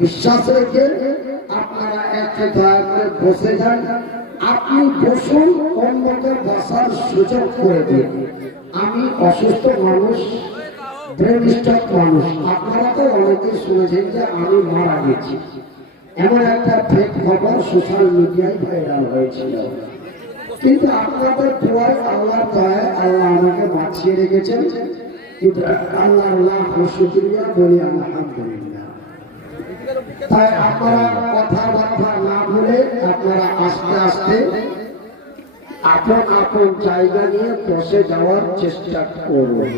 বিশ্বাস রেখে আপনারা একটু দয়া করে বসে যান। আপনি বসুন, অন্যকে বসার সুযোগ করে দিন। আমি অসুস্থ মানুষ, ব্রেন স্ট্রোক মানুষ। আপনারা তো অনেকে শুনেছেন যে আমি মারা গেছি, এমন একটা ফেক খবর সোশ্যাল মিডিয়ায় ভাইরাল হয়েছিল। কিন্তু আপনাদের দোয়ায়, আল্লাহর দয়ায় আল্লাহ আমাকে বাঁচিয়ে রেখেছেন। কিন্তু আল্লাহ শুকরিয়া বলি আলহামদুলিল্লাহ। তাই আপনারা কথাবার্তা না বলে আপনারা আস্তে আস্তে আপন আপন জায়গা নিয়ে বসে যাওয়ার চেষ্টা করুন।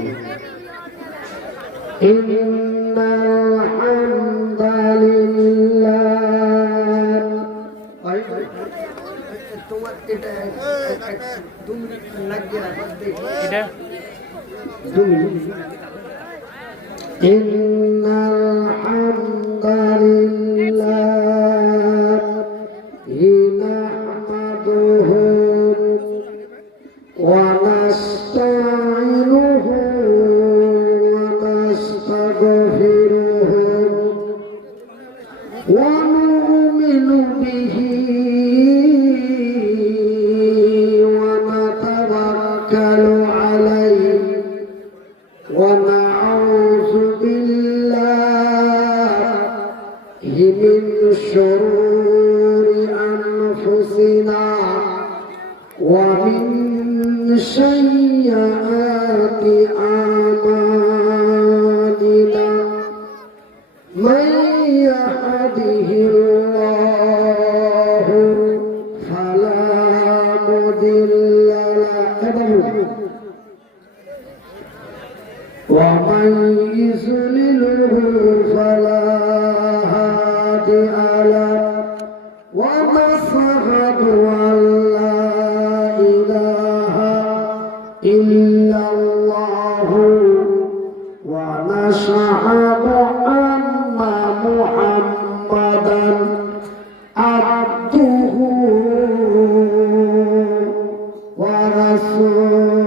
ونؤمن به ونتوكل عليه ونعوذ بالله من شرور أنفسنا ومن سيئات أعمالنا من يهده الله فلا مضل له ومن يضلله فلا هادي له ونشهد أن لا إله إلا الله ونشهد أن محمدا عبده ورسوله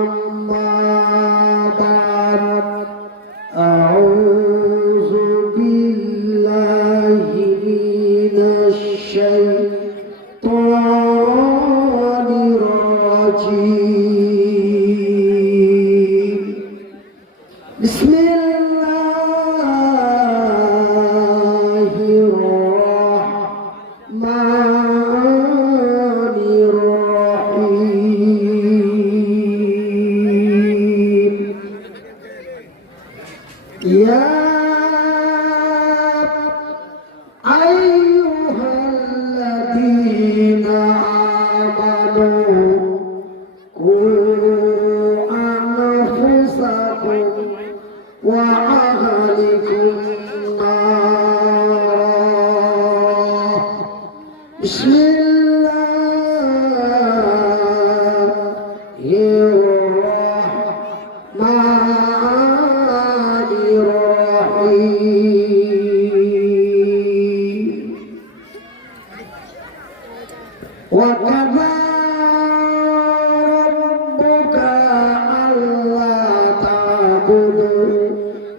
أما بعد أعوذ بالله من الشيطان الرجيم بسم يا أيها الذين آمنوا قوا أنفسكم وأهلكم نارا بسم الله الرحمن الرحيم وقضى ربك ألا تعبدوا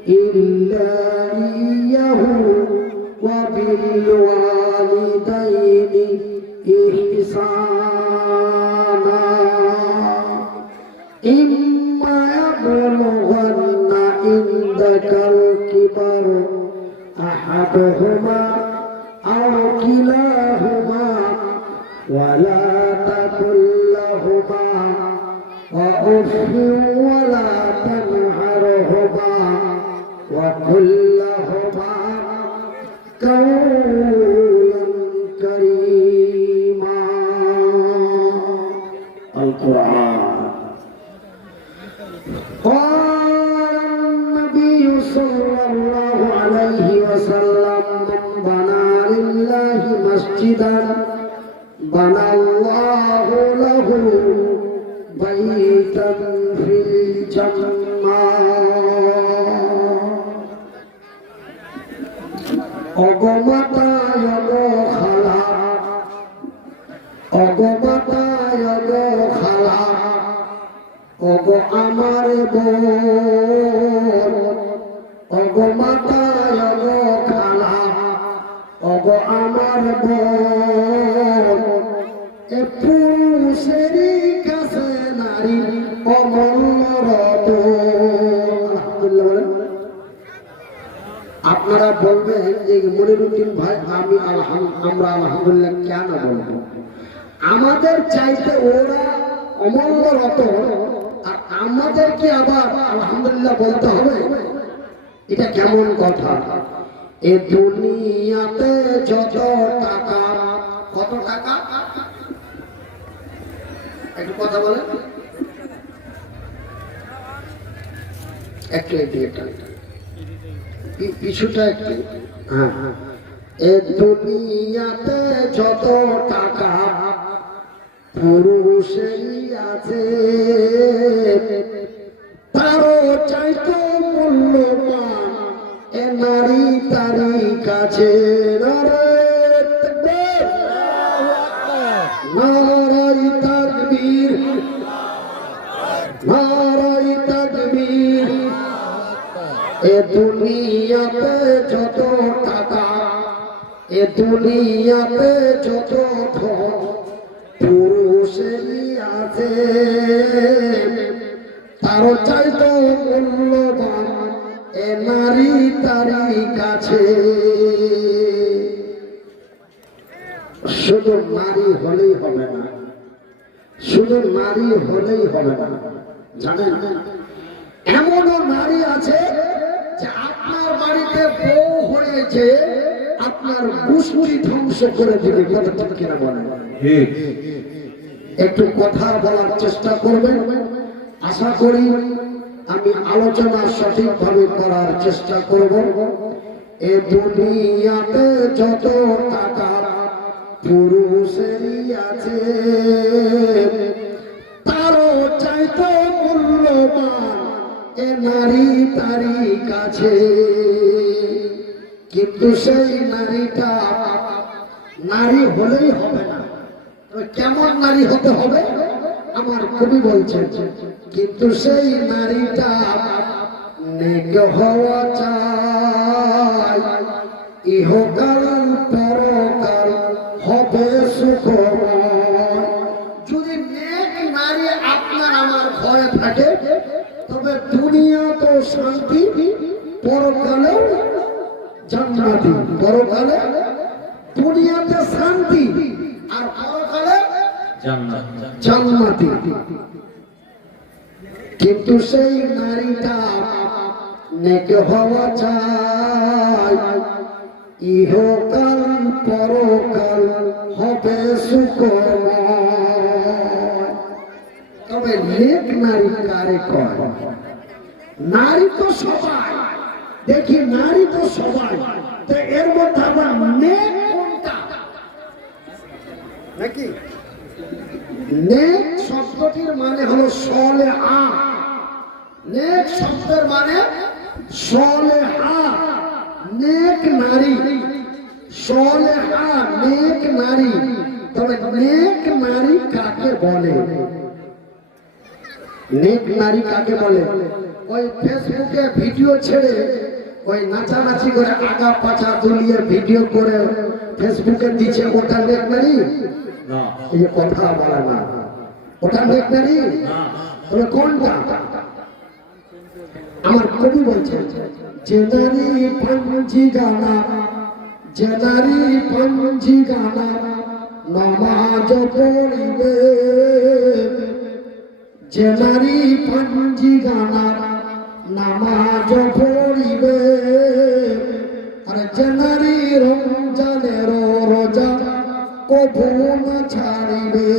إلا إياه وبالوالدين إحسانا إما يبلغن عندك الكبر أحدهما أو كلاهما ولا تقل لهما أف ولا تنهرهما وقل لهما قولا كريما. القرآن. قال النبي صلى الله عليه وسلم من بنى لله مسجدا بنى الله له بيتا في الجنة. অগমতায় খালা অগমতায় খালা অগ আমার বোন অগ অগো মাতা অগো খালা অগো আমার বোন এ পুরুষেরই কাছে নারী অমূল্য রতন। আলহামদুলিল্লাহ বলেন। আপনারা বলবেন যে মনিরুদ্দিন ভাই আমরা আলহামদুলিল্লাহ কেন বলবো? আমাদের চাইতে ওরা অমূল্য রতন আর আমাদেরকে আবার আলহামদুলিল্লাহ বলতে হবে, এটা কেমন কথা? এ দুনিয়াতে যত টাকা, কত টাকা একটু কথা বলে একটু কিছুটা একটু। হ্যাঁ, এ দুনিয়াতে যত টাকা পুরুষেরই আছে, তারও চাইতো মূল্যবান এ নারী তারই কাছে। নারাই তাকবীর, নারাই তাকবীর। এ দুনিয়াতে যত টাকা, এ দুনিয়াতে যত ধন পুরুষেরই আছে, তারও চাইতো মূল্যবান এ নারী তারই কাছে। শুধু নারী হলেই হবে না, শুধু নারী হলেই হবে না, জানেন এমনও নারী আছে যে আপনার বাড়িতে বউ হয়েছে আপনার গোষ্ঠী ধ্বংস করে দিবে। কথা ঠিক কিনা বলেন? একটু কথা বলার চেষ্টা করবেন, আশা করি আমি আলোচনা সঠিকভাবে করার চেষ্টা করব। এ দুনিয়াতে যত টাকা পুরুষেরই আছে, তারও চাইতো মূল্যবান এ নারী তারই কাছে। কিন্তু সেই নারীটা নারী হলেই হবে না, কেমন নারী হতে হবে? আমার কবি বলছেন, কিন্তু সেই নারীটা নেক হওয়া চাই, ইহকাল পরকাল হবে সুখময়। যদি নেক নারী আপনার আমার ঘরে থাকে তবে দুনিয়া তো শান্তি, পরকালেও জান্নাতি। পরকালে দুনিয়াতে শান্তি আর পরকালে জান্নাতি। কিন্তু সেই নারীটা নেক হওয়া চাই, ইহকাল পরকাল হবে সুখময়। তবে নেক নারী কারে কয়? নারী তো সবাই, দেখি নারী তো সবাই, তো এর মধ্যে আবার নেক কোনটা নাকি? নেক শব্দটির মানে হলো সলেহা। নেক শব্দের মানে সলেহা, নেক নারী, সলেহা নেক নারী। তবে নেক নারী কাকে বলে? নেক নারী কাকে বলে? ওই ফেসবুকে ভিডিও ছেড়ে ওই নাচানাচি করে আগা পাছা দুলিয়ে ভিডিও করে ফেসবুকে দিচ্ছে, ওটা নেক নারী? এই যে কথা বলে না, ওটা নেক নারী? তবে কোনটা? আমার কবি বলছে, যে নারী পাঞ্জি গানা, যে নারী পাঞ্জি গানা নামাজ পড়িবে, যে নারী পাঞ্জি গানা নামাজ পড়িবে, আর যে নারী রমজানের রোজা কবু না ছাড়িবে,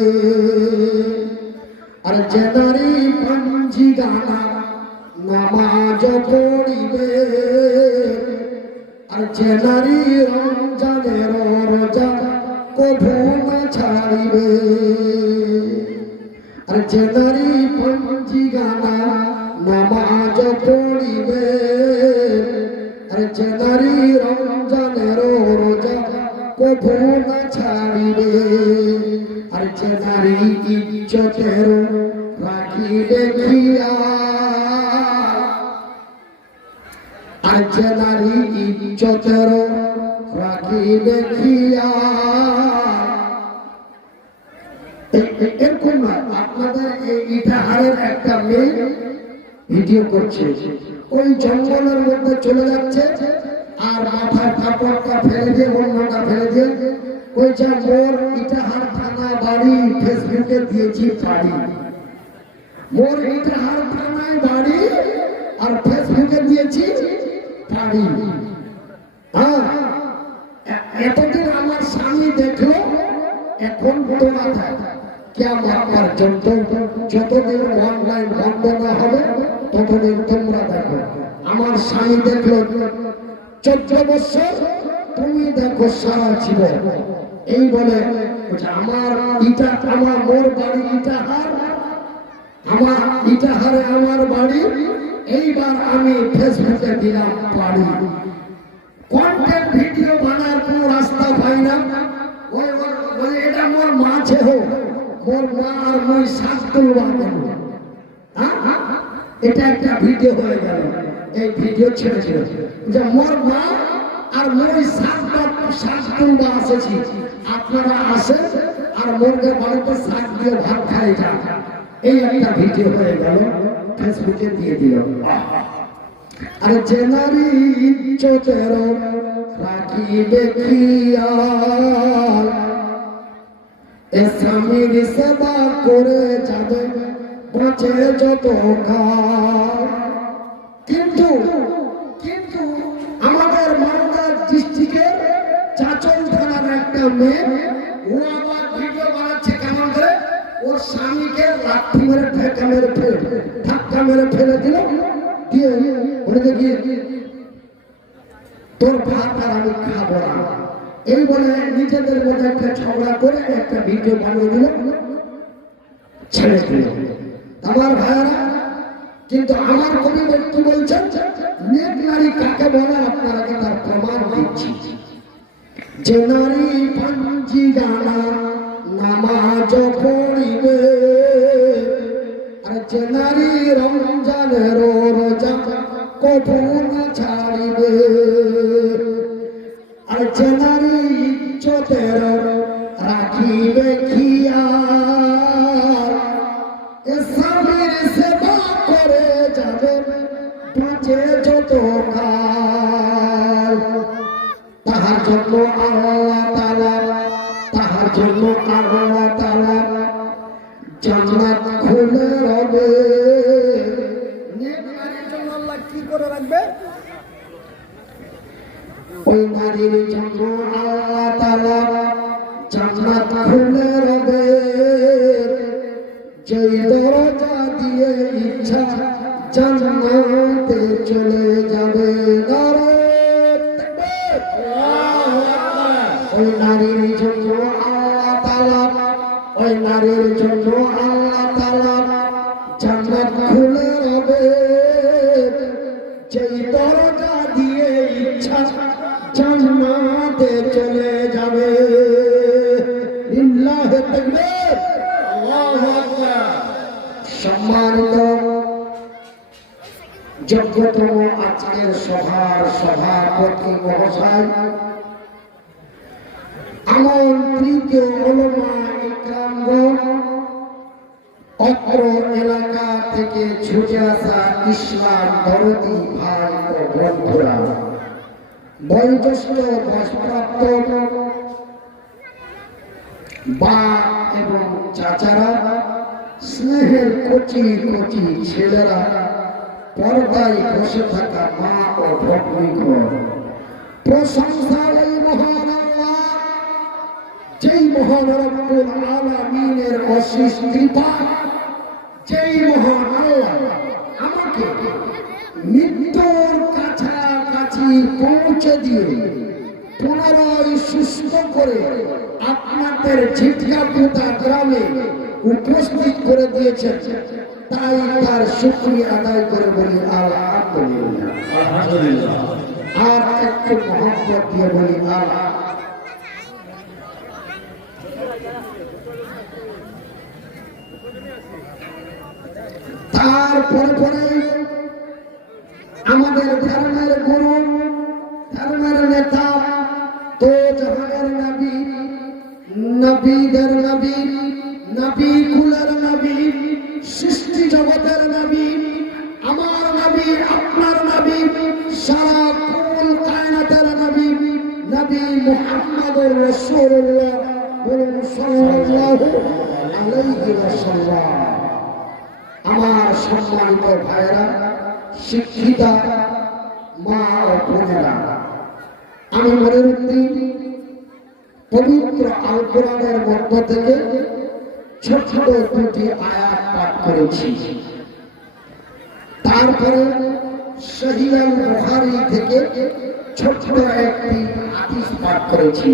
আর যে নারী পাঞ্জি গানা নামাজ পড়িবে, আর যে নারী রমজানের রোজা কবু না ছাড়িবে, আর যে নারী পাঞ্জি গানা নামাজ পড়িবে, আর যে নারী রমজানের রোজা কবু না ছাড়িবে, আর যে নারী ইজ্জতের রাখি দেখিয়া, আর আর যে নারী ইজ্জতের রাখিবে খেয়াল। এরকম না, আপনাদের এই ইটাহারের একটা মেয়ে ভিডিও করছে, ওই জঙ্গলের মধ্যে চলে যাচ্ছে আর মাথার কাপড়টা ফেলে দিয়ে অন্যটা ফেলে দিয়ে ওই যে মোর ইটাহার থানা বাড়ি ফেসবুকে দিয়েছি বাড়ি, মোর ইটাহার থানায় বাড়ি আর ফেসবুকে দিয়েছি বাড়ি। হ্যাঁ, এতদিন আমার স্বামী দেখলো, এখন তোমার কেমন পর্যন্ত যতদিন অনলাইন বন্ধ না হবে ততদিন তোমরা দেখো। আমার স্বামী দেখলো 14 বছর, তুমি দেখো সারা জীবন। এই বলে আমার আমার মোর বাড়ি ইটাহার, আমার ইটাহারে আমার বাড়ি, এইবার আমি ফেসবুকে দিলাম বাড়ি। কন্টেন্ট ভিডিও বানার কোন রাস্তা পাই না, ওই এটা মোর মাঝে হোক, মোর মা আর মই শাক তুলবা কেন, এটা একটা ভিডিও হয়ে গেল। এই ভিডিও ছেড়েছিল যে মোর মা আর মই শাক তুলবা আসেছি, আপনারা আসেন আর মোরদের বাড়িতে শাক দিয়ে ভাত খাই যান। এই একটা ভিডিও হয়ে গেল, ফেসবুকে দিয়ে দিল। আর যে নারী ইজ্জতের রাখিবে খেয়াল, স্বামীর সেবা করে যাবে বাঁচে যত কাল। কিন্তু কিন্তু আমাদের মালদা ডিস্ট্রিক্টের চাচল থানার একটা মেয়ে, ও আবার ভিডিও বানাচ্ছে কেমন করে, ওর স্বামীকে লাঠি মেরে ধাক্কা মেরে ফেলে দিল, দিয়ে বলে গিয়ে তোর ভাত আর আমি খাবো না, এই বলে নিজেদের মধ্যে একটা ঝগড়া করে একটা ভিডিও বানিয়ে দিল, ছেড়ে দিল। আমার ভাইয়েরা, কিন্তু আমার কবি ব্যক্তি বলছেন নেক নারী কাকে বলে, আপনারা তার প্রমাণ দিচ্ছি। যে নারী পাঞ্জি গানা নামাজ পড়িবে, আর যে নারী রমজানের রোজা কবু না ছাড়িবে, আর যে নারী ইজ্জতের রাখিবে খেয়াল, স্বামীর সেবা করে যাবে বাঁচে যত কাল। তাহার জন্য আল্লাহ তাআলা, তাহার জন্য আল্লাহ তাআলা জান্নাত খুলে রবে। নেক নারীর জন্য আল্লাহ কি করে রাখবে? ওই নারীর জন্য আল্লাহ তাআলা জান্নাত খুলে রবে, যেই দরজা দিয়ে ইচ্ছা জান্নাতে চলে যাবে। ওই নারীর জন্য আল্লাহ তাআলা, ওই নারীর জন্য আল্লাহ তাআলা জান্নাত খুলে রবে, যেই দরজা দিয়ে ইচ্ছা জান্নাতে চলে যাবে। লিল্লাহি তাকবীর, আল্লাহু আকবার। সম্মানিত যোগ্যতম আজকের সভার সভাপতি মহাশয়, আমন্ত্রিত উলামা ইকরামগণ, অত্র এলাকা থেকে ছুটে আসা ইসলাম দরদি ভাই ও বন্ধুরা, বয়োজ্যেষ্ঠ বয়সপ্রাপ্ত বা এবং চাচারা, স্নেহের কচি কচি ছেলেরা, পর্দায় বসে থাকা মা ও ভগ্নীগণ, প্রশংসা এই মহান আল্লাহ, যেই মহান রব্বুল আলামিনের অশেষ কৃপা, যেই মহান আল্লাহ আমাকে মৃত্যুর কাছাকাছি পৌঁছে দিয়ে পুনরায় সুস্থ করে আপনাদের ঝিটকাপুতা গ্রামে উপস্থিত করে দিয়েছেন, তাই তার শুকরিয়া আদায় করে বলি আলহামদুলিল্লাহ। আর একটু মহব্বত দিয়ে বলি আল্লাহ। তারপরে আমাদের ধর্মের গুরু, ধর্মের নেতা, তো জাহানের নবী, নবীদের নবী, নবী কুলের নবী, সৃষ্টি জগতের নবী, আমার নবী, আপনার নবী, সারা কুল কায়নাতের নবী, নবী মুহাম্মদুর রাসূলুল্লাহ সাল্লাল্লাহু আলাইহি ওয়াসাল্লাম। আমার সম্মানিত ভাইরা, শিক্ষিতা মা ও বোনেরা, আমি মনিরুদ্দিন পবিত্র আল কোরআনের মধ্য থেকে ছোট দুটি আয়াত পাঠ করেছি। তারপরে সহিহ আল বুখারী থেকে ছোট একটি হাদিস পাঠ করেছি।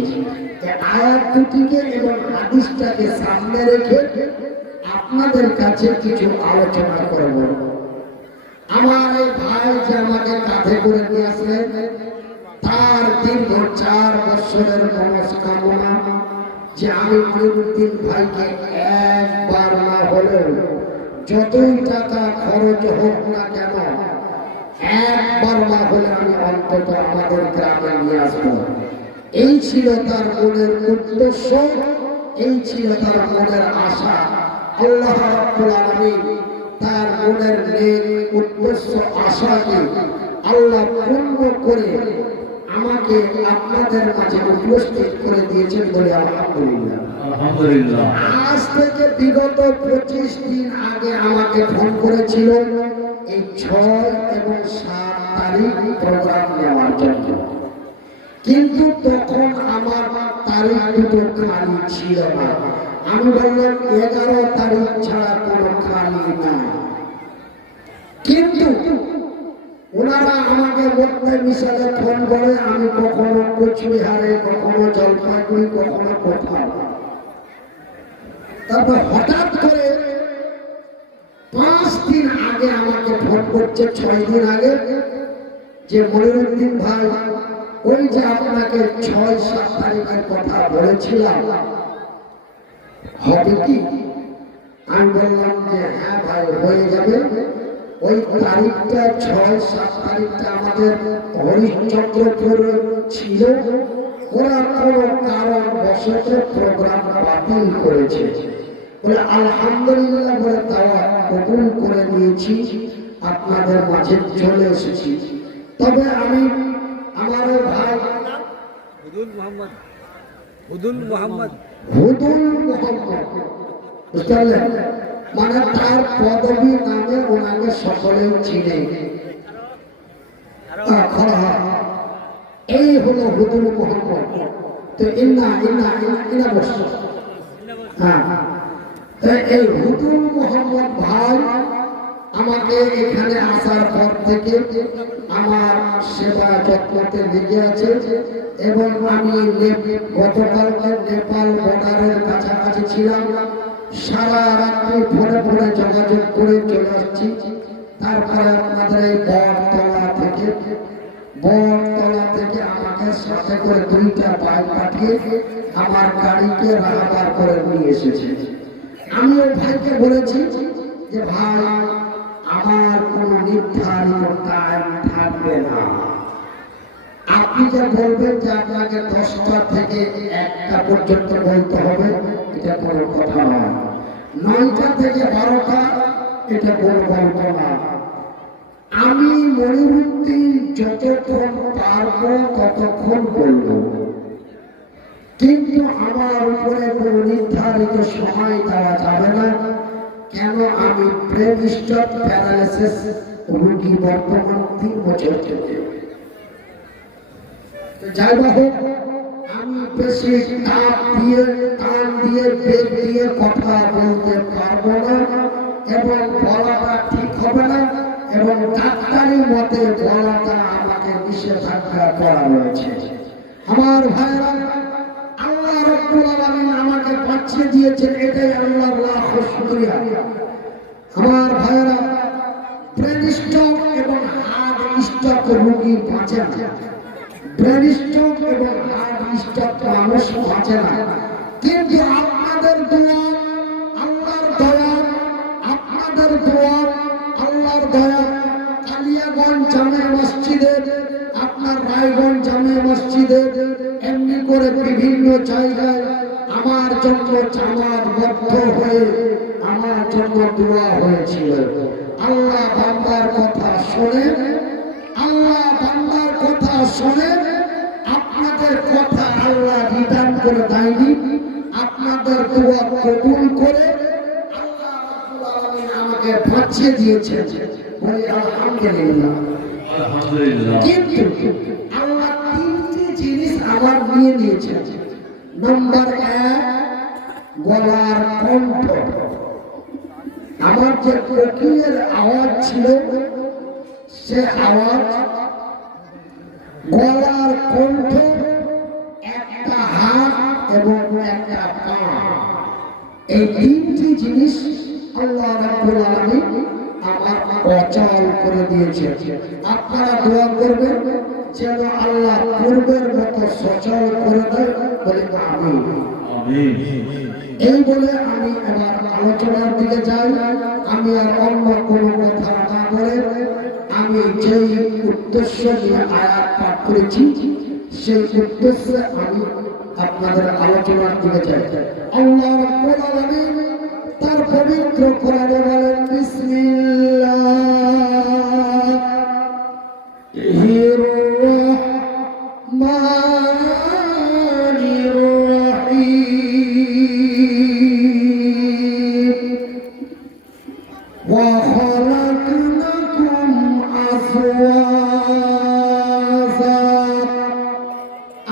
এই আয়াত দুটিকে এবং হাদিসটাকে সামনে রেখে আপনাদের কাছে কিছু আলোচনা করব। আমার এই ভাই যে আমাকে কাঁধে করে নিয়ে আসলেন, তার দীর্ঘ 4 বছরের মনস্কামনা যে আমি মনিরুদ্দিন ভাইকে একবার না হলেও যতই টাকা খরচ হোক না কেন, একবার না হলে আমি অন্তত আমাদের গ্রামে নিয়ে আসবো। এই ছিল তার মনের উদ্দেশ্য, এই ছিল তার মনের আশা। আল্লাহ রাব্বুল আলামিন তার মনের নেক উদ্দেশ্য আশাকে আল্লাহ পূর্ণ করে আমাকে আপনাদের মাঝে উপস্থিত করে দিয়েছেন বলে আলহামদুলিল্লাহ। আলহামদুলিল্লাহ। আজ থেকে বিগত 25 দিন আগে আমাকে ফোন করেছিল এই 6 এবং 7 তারিখ প্রোগ্রাম নেওয়ার জন্য, কিন্তু তখন আমার তারিখ দুটো খালি ছিল না। আমি বললাম 11 তারিখ ছাড়া কোনো খালি নাই, কিন্তু ওনারা আমাকে বলতে মিশালে ফোন করে, আমি কখনো কোচবিহারে, কখনো জলপাইগুড়ি, কখনো কোথাও। তারপর হঠাৎ করে 5 দিন আগে আমাকে ফোন করছে, 6 দিন আগে, যে মনিরুদ্দিন ভাই, ওই যে আপনাকে 6-7 তারিখের কথা বলেছিলাম, হবে কি? আমি বললাম যে হ্যাঁ ভাই, হয়ে যাবে। ওই তারিখটা 6-7 তারিখটা আমাদের হরিশ্চন্দ্রপুর ছিল, ওরা কোনো কারণ বশত প্রোগ্রাম বাতিল করেছে বলে আলহামদুলিল্লাহ বলে তারা কবুল করে নিয়েছি, আপনাদের মাঝে চলে এসেছি। তবে আমি আমার ভাই হুদুল মোহাম্মদ বুঝতে পারলেন, মানে তার পদবী নামে ওনাকে সকলেও চিনে। এই হলো হুদুল মোহাম্মদ। তো এই হুদুল মোহাম্মদ ভাই আমাকে এখানে আসার পর থেকে আমার সেবা যত্নতে লেগে আছে, এবং আমি গতকালকে নেপাল বর্ডারের কাছাকাছি ছিলাম, সারা রাত্রি ফোনে ফোনে যোগাযোগ করে চলে আসছি। তারপরে আপনাদের এই বটতলা থেকে আমাকে সাথে করে 2টা বাইক পাঠিয়ে আমার গাড়িকে রাহাবার করে নিয়ে এসেছে। আমি ওই ভাইকে বলেছি যে ভাই, আমার কোনো নির্ধারিত টাইম থাকবে না, আপনি যে বলবেন যে আপনাকে 10টা থেকে 1টা পর্যন্ত বলতে হবে, এটা কোনো কথা নয়। 9টা থেকে 12টা এটা বলবো না। আমি মনিরুদ্দিন যতক্ষণ পারবো ততক্ষণ বলবো, কিন্তু আমার উপরে কোনো নির্ধারিত সময় দেওয়া যাবে না। কেন? আমি ব্রেন স্ট্রোক প্যারালাইসিস রোগী বর্তমান 3 বছর থেকে। যাই হোক, আমি বেশি টান দিয়ে বেগ দিয়ে কথা বলতে পারবো না, এবং বলাটা ঠিক হবে না, এবং ডাক্তারি মতে বলাটা আমাকে নিষেধাজ্ঞা করা হয়েছে। আমার ভাইরা, আল্লাহ রাব্বুল আলামিন আমাকে বাঁচিয়ে দিয়েছেন, এটাই আল্লাহর লাখ শুকরিয়া। আমার ভাইরা, ব্রেন স্ট্রোক এবং হার্ট স্ট্রোক রোগী বাঁচে না, ব্রেন স্ট্রোক এবং হার্ট স্ট্রোক মানুষ বাঁচে না, কিন্তু আপনাদের দোয়া, আল্লাহর দয়া, আপনাদের দোয়া, আল্লাহর দয়া, কালিয়াগঞ্জ জামে রায়গঞ্জ জামে মসজিদে এমনি করে বিভিন্ন জায়গায় আমার জন্য জামাতবদ্ধ হয়ে আমার জন্য দোয়া হয়েছিল। আল্লাহ বান্দার কথা শোনে, আল্লাহ বান্দার কথা শোনে। আপনাদের কথা আল্লাহ রিটার্ন করে দেয়নি, আপনাদের দোয়া কবুল করে আল্লাহ রাব্বুল আলামিন আমাকে বাঁচিয়ে দিয়েছে। বলি আলহামদুলিল্লাহ। কিন্তু আল্লাহ তিনটি জিনিস আমার নিয়ে নিয়েছে। নাম্বার 1, গলার কণ্ঠ। আমার যে কোকিলের আওয়াজ ছিল সে আওয়াজ, গলার কণ্ঠ, একটা হাত এবং একটা পা, এই তিনটি জিনিস আল্লাহ রাব্বুল আলামিন আমার অচল করে দিয়েছে। আপনারা দোয়া করবেন যেন আল্লাহ পূর্বের মতো সচল করে দেয়। বলে আমিন। এই বলে আমি এবার আলোচনার দিকে যাই। আমি আর অন্য কোনো কথা না বলে আমি যেই উদ্দেশ্য নিয়ে আয়াত পাঠ করেছি সেই উদ্দেশ্যে আমি আপনাদের আলোচনার দিকে যাই। আল্লাহ রাব্বুল আলামিন তার পবিত্র কোরআনে বলেন, বিসমিল্লাহির রাহমানির রাহিম, ওয়া খালাকনাকুম আজওয়াজা।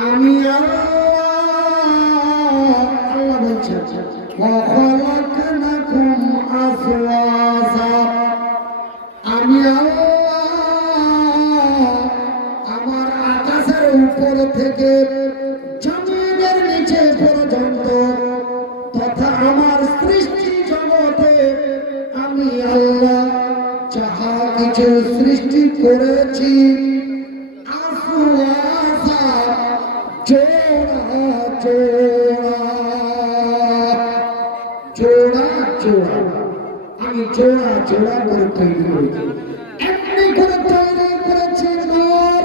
আমি আল্লাহ বলছেন, ওয়া খালাকনাকুম আজওয়াজা। আমি আল্লাহ আমার আকাশের উপর থেকে জমিনের নিচে পর্যন্ত তথা আমার সৃষ্টি জগতে আমি আল্লাহ যাহা কিছু সৃষ্টি করেছি আজওয়াজা, জোড়া জোড়া জোড়া জোড়া, আমি জোড়া জোড়া করে তৈরি করেছি। এমনি করে তৈরি করেছি নর,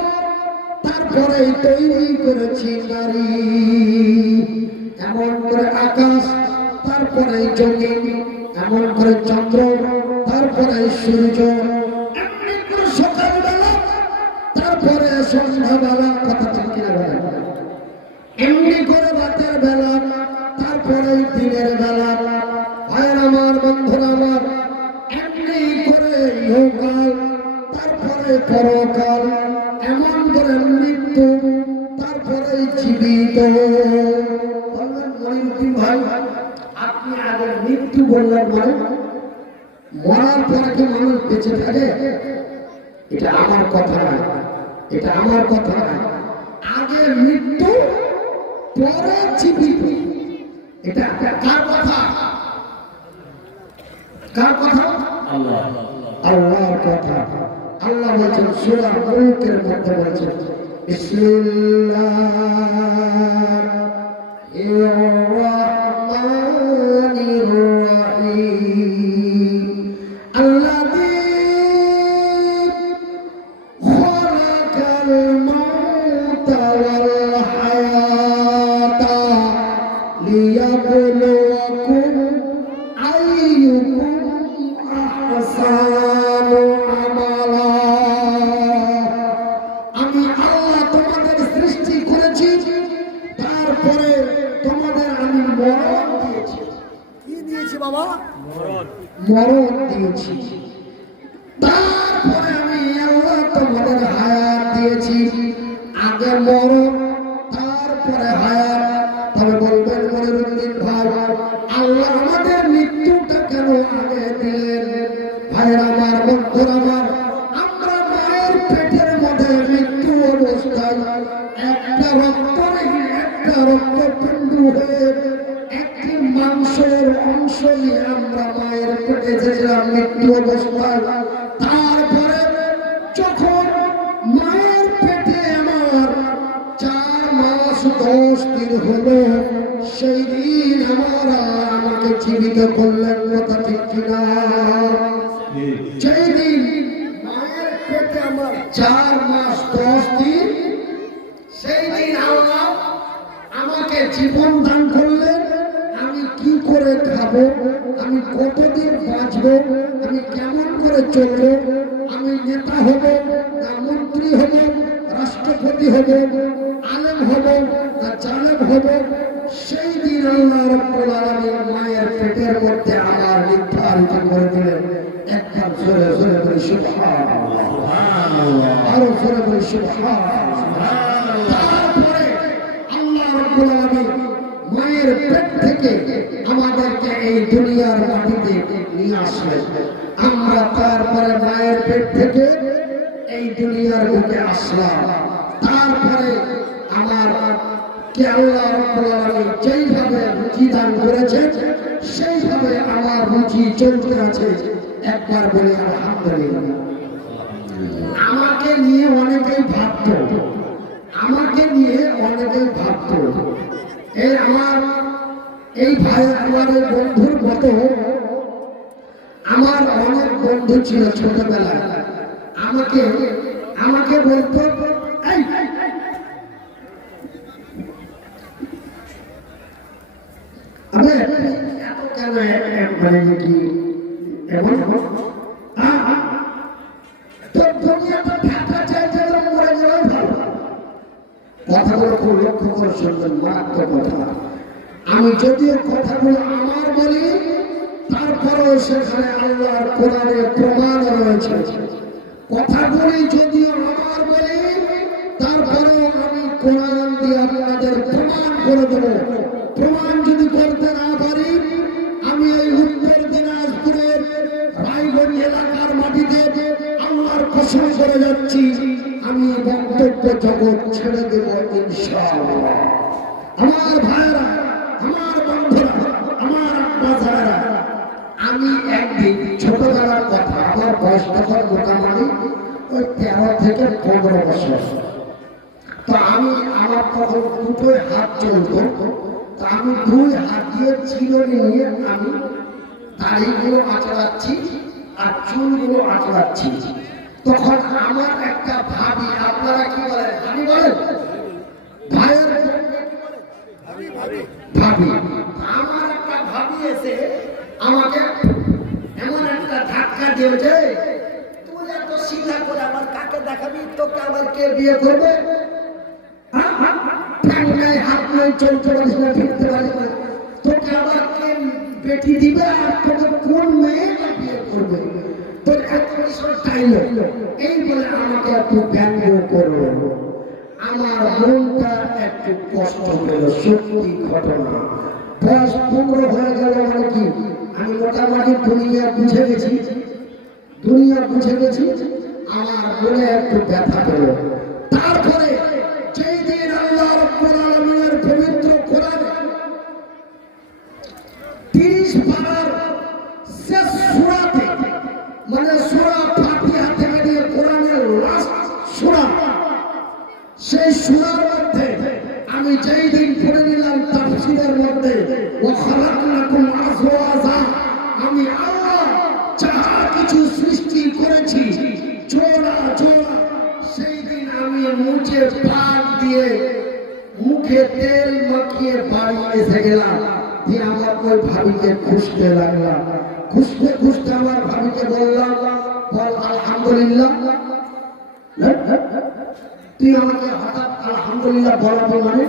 তারপরে তৈরি করেছি নারী। এমন করে আকাশ, তারপরে জমিন, এমন করে চন্দ্র, তারপরে সূর্য, এমনি করে সকালবেলা, তারপরে সন্ধ্যাবেলা। কথা ঠিক কিনা বলেন? এমনি করে রাতের বেলা, তারপরে দিনের বেলা। ভাইয়ের আমার, বন্ধুরা আমার, এমনি করে ইহকাল, তারপরে পরকাল, এমন করে মৃত্যু, তারপরে জীবিত। ভাই, আপনি আগে মৃত্যু বললেন মানে মরার পরে কি মানুষ বেঁচে থাকে? এটা আমার কথা নয়, এটা আমার কথা নয়। আগে মৃত্যু, পরে জীবিত। এটা কার কথা? কার কথা? আল্লাহর কথা। আল্লাহ বলেছেন সূরা মুলকের মধ্যে বলেছেন, বিসমিল্লাহির রাহমানির রাহিম, আল্লাযী খালাকাল মাউতা ওয়াল হায়াতা লিয়াবলুয়াকুম আইয়ুকুম আহসানু আমালা। আমি আল্লাহ তোমাদের সৃষ্টি করেছি, তারপরে তোমাদের আমি মরণ দিয়েছি। কি দিয়েছি বাবা? মরণ দিয়েছি। তারপরে আমি আল্লাহ তোমাদের হায়াত দিয়েছি। আগে মরণ, তারপরে হায়াত। তবে বলবেন মনিরুদ্দিন ভাই, আল্লাহ আমাদের মৃত্যুটা কেন আগে দিলেন? ভাইয়ের আমার, বন্ধুর আমার, আমরা মায়ের পেটের মধ্যে মৃত্যু অবস্থায় একটা রক্তহীন, একটা রক্তপিণ্ড হয়ে একটি মাংসের অংশ নিয়ে আমরা মায়ের পেটে এসেছিলাম মৃত্যু অবস্থায়। তারপরে যখন মায়ের পেটে আমার 4 মাস 10 দিন হলো, সেই দিন আমাকে জীবিত করলেন। কথা ঠিক কিনা? যেই দিন মায়ের পেটে আমার 4 মাস 10 দিন সেই দিন আল্লাহ আমাকে জীবন দান করলেন। আমি কি করে খাবো, আমি কতদিন বাঁচবো, আমি কেমন করে চলবো, আমি নেতা হব না মন্ত্রী হব, রাষ্ট্রপতি হব, আলেম হব না জালেম হব, সেই দিন আল্লাহ রাব্বুল আলামিন মায়ের পেটের মধ্যে আমার নির্ধারিত করে দিলেন। একবার জোরে জোরে বলি সুবহানাল্লাহ, আরো জোরে বলি সুবহানাল্লাহ। তারপরে আল্লাহ রাব্বুল আলামিন মায়ের পেট থেকে আমাদেরকে এই দুনিয়ার মাটিতে নিয়ে আসলেন। আমরা তারপরে মায়ের পেট থেকে এই দুনিয়ার বুকে আসলাম। তারপরে আমার কে আল্লাহ রাব্বুল আলামিন যেইভাবে রুচি দান করেছেন সেইভাবে আমার রুচি চলতে আছে। একবার বলে আলহামদুলিল্লাহ। আমাকে নিয়ে অনেকেই ভাবত, আমাকে নিয়ে অনেকেই ভাবত এই আমার এই ভাই আমার বন্ধুর মতো আমার অনেক বন্ধু ছিল ছোটবেলায়। আমাকে বলতো এই আমি এত কেন মানে কি এমন কথাগুলো খুব লক্ষ্য করে শুনবেন, মারাত্মক কথা। আমি যদিও কথাগুলো আমার বলি, তারপরেও সেখানে আল্লাহর কোরআনে প্রমাণ রয়েছে। কথাগুলি যদিও আমার বলি, তারপরেও আমি কোরআন দিয়ে আপনাদের প্রমাণ করে দেব। প্রমাণ যদি করতে না পারি, আমি এই উত্তর দিনাজপুরের রায়গঞ্জ এলাকার মাটিতে আল্লাহর কসম করে যাচ্ছি, আমি বক্তব্য জগৎ ছেড়ে দেব ইনশাআল্লাহ। আমার ভাইরা, আমার বন্ধুরা, আমার আব্বাজারা, আমি একদিন ছোটবেলার কথা, আমার বয়স তখন মোটামুটি ওই 13 থেকে 15 বছর। তো আমার তখন দুটোই হাত চলতো। তো আমি 2 হাত দিয়ে চিরুনি নিয়ে আমি দাড়িগুলো আঁচড়াচ্ছি আর চুলগুলো আঁচড়াচ্ছি। তখন আমার একটা ভাবি, আপনারা কি বলেন, ভাবি বলেন, ভাইয়ের ভাবি, আমার একটা ভাবি এসে আমাকে এমন একটা ধাক্কা দিয়েছে, তুই এত সিধা করে আমার কাকে দেখাবি, তোকে আবার কে বিয়ে করবে? হাত নাই, চলতে পারিস না, ফিরতে পারিস না, তোকে আবার কে বেটি দিবে, আর তোকে কোন মেয়েটা বিয়ে করবে? তোর এত কিছু চাইলো, এই বলে আমাকে একটু ব্যঙ্গ করলো। আমার মনটা একটু কষ্ট পেল, সত্যি ঘটনা। বয়স 15 হয়ে গেল মানে কি, আমি মোটামুটি দুনিয়া বুঝে গেছি, আমার মনে একটু ব্যথা পেল। তারপরে যেই দিন আল্লাহ রাব্বুল আলামিনের পবিত্র কোরআনে 30 পারার শেষ সূরাতে, মানে সূরা ফাতিহা থেকে নিয়ে কোরআনের লাস্ট সূরা, সেই সূরার মধ্যে আমি যেই দিন পড়ে নিলাম তাফসীরের মধ্যে, ওয়া খালাকনাকুম আযওয়াজা, আমি আল্লাহ যাহা কিছু সৃষ্টি করেছি জোড়া জোড়া, সেই দিন আমি মুখে পাক দিয়ে মুখে তেল মাখিয়ে বাড়ি এসে গেলাম। দিয়ে আমার ওই ভাবিকে খুঁজতে লাগলাম। খুঁজতে আমার ভাবিকে বললাম, বল আলহামদুলিল্লাহ। তুই আমাকে হঠাৎ আলহামদুলিল্লাহ বলাবো মানে?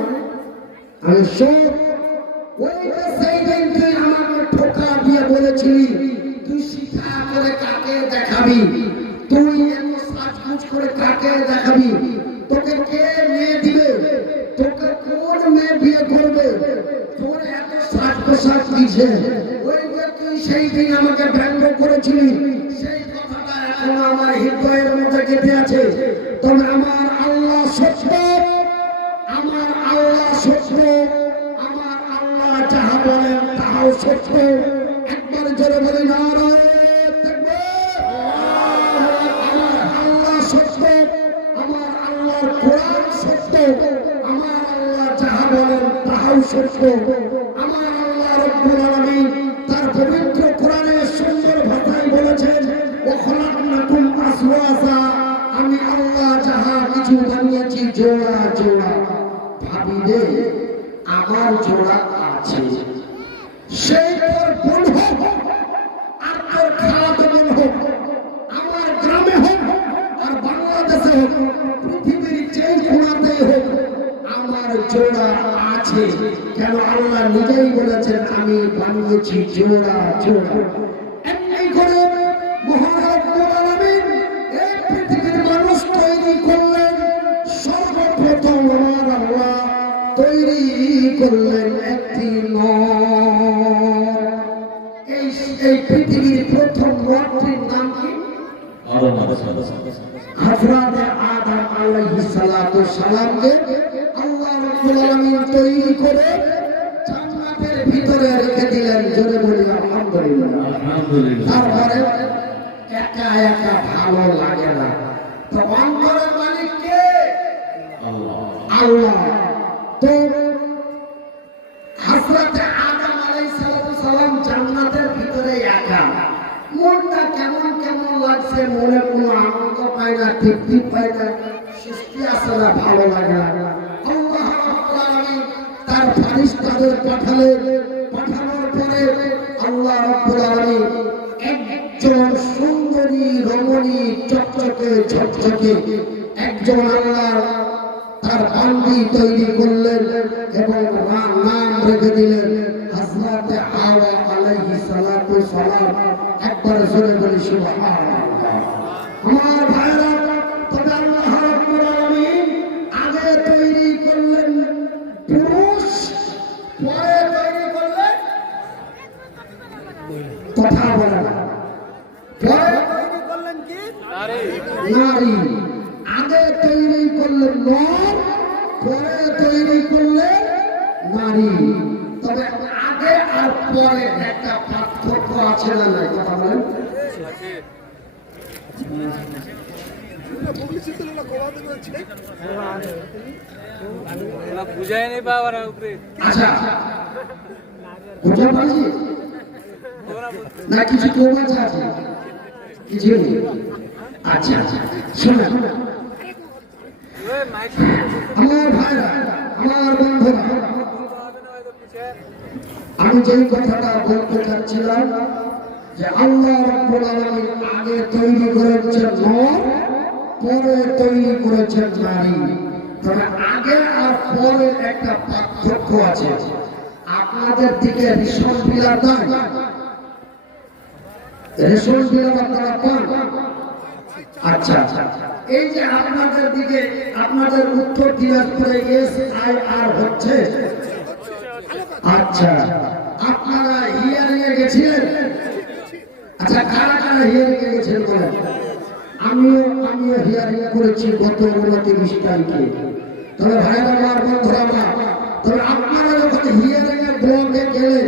আমি সব ওইটা সেই দিন তুই আমাকে ঠোকা দিয়ে বলেছিলি, তুই শিক্ষা করে কাকে দেখাবি, তুই এত সাজগুজ করে কাকে দেখাবি, তোকে কে মেয়ে দিবে, তোকে কোন মেয়ে বিয়ে করবে, তোর এত সাজ পোশাক দিছে, ওই যে তুই সেই দিন আমাকে ব্যঙ্গ করেছিলি, সেই কথাটা এখন আমার হৃদয়ের মধ্যে গেঁথে আছে। তবে আমার আল্লাহ সত্য, আমার আল্লাহ সত্য, আমার আল্লাহ যাহা বলেন তাহাও সত্য। একবার জোরে বলি নারায়ে তাকবীর। আমার আল্লাহ সত্য, আমার আল্লাহর কোরআন সত্য, আমার আল্লাহ যাহা বলেন তাহাও সত্য। আমার আল্লাহ রাব্বুল আলামিন তার পবিত্র কোরআনে সুন্দর ভাষায় বলেছেন, ওয়া খালাকনাকুম আযওয়াজা, আমি আল্লাহ যাহা কিছু বানিয়েছি জোড়া জোড়া। ভাবিরে আমার জোড়া আছে, সেই তোর বোন হোক আর তোর খালাতো বোন হোক, আমার গ্রামে হোক আর বাংলাদেশে হোক, পৃথিবীর যেই কোণাতে হোক, আমার জোড়া আছে। কেন আল্লাহ নিজেই বলেছেন আমি বানিয়েছি জোড়া জোড়া। এমনি করে মহান রব্বুল আলামিন এই পৃথিবীর মানুষ তৈরি করলেন। সর্বপ্রথম আমার আল্লাহ তৈরি করলেন একটি নর। এই পৃথিবীর প্রথম নরটির নাম কি? হযরত আদম আলাইহিস সালাতু সালামকে আল্লাহ রাব্বুল আলামিন তৈরি করে জান্নাতের ভিতরে রেখে দিলেন। জোরে বলি আলহামদুলিল্লাহ। তারপরে একা একা ভালো লাগে না, তো অন্তরের মালিক কে? আল্লাহ। তো হযরত আদম আলাইহিস সালাতু সালাম জান্নাতের ভিতরে একা, মনটা কেমন কেমন লাগছে, মনে কোনো আনন্দ পায় না, তৃপ্তি পায় না, সৃষ্টি আসে না, ভালো লাগে না। আল্লাহ রাব্বুল আলামিন তার ফেরেশতাদের পাঠানোর পরে আল্লাহ রাব্বুল আলামিন একজন সুন্দরী রমণী চকচকে ঝকঝকে একজন আল্লাহ তার বান্দি তৈরি করলেন এবং নাম রেখে দিলেন হযরত হাওয়া আলাইহিস সালাতু সালাম। একবার জোরে বলি সুবহানাল্লাহ। আমার ভাইরা, তবে আল্লাহ রাব্বুল আলামিন আগে তৈরি করলেন পুরুষ, পরে তৈরি করলেন কথা বলে না, পরে তৈরি করলেন কি? নারী। আগে তৈরি করলেন নর, পরে তৈরি করলেন নারী। তবে আগে আর পরে একটা পার্থক্য আছে না নাই? কথা বলেন। আচ্ছা, বুঝতে পারছি না, কিছু কেউ আছে কিছু নেই। আচ্ছা আচ্ছা, শোনেন আমার ভাইরা, আমার বন্ধুরা, আমি যেই কথাটা বলতে চাচ্ছিলাম যে আল্লাহ রাব্বুল আলামিন আগে তৈরি করেছেন নর, পরে তৈরি করেছেন নারী। তবে আগে আর পরে একটা পার্থক্য আছে। আপনাদের দিকে রেশন বিলার দেয়, রেশন বিলার আপনারা পান? আচ্ছা আচ্ছা, এই যে আপনাদের দিকে, আপনাদের উত্তর দিনাজপুরে SIR হচ্ছে, আচ্ছা আপনারা হিয়ারিং এ গেছিলেন? আচ্ছা, কারা কারা হিয়ারিং এ গেছিলেন বলেন? আমিও হিয়ারিং করেছি গত 29 তারিখে। তবে ভাইরা আমার, বন্ধুরা আমার, তবে আপনারা যখন হিয়ারিং এর ব্লকে গেলেন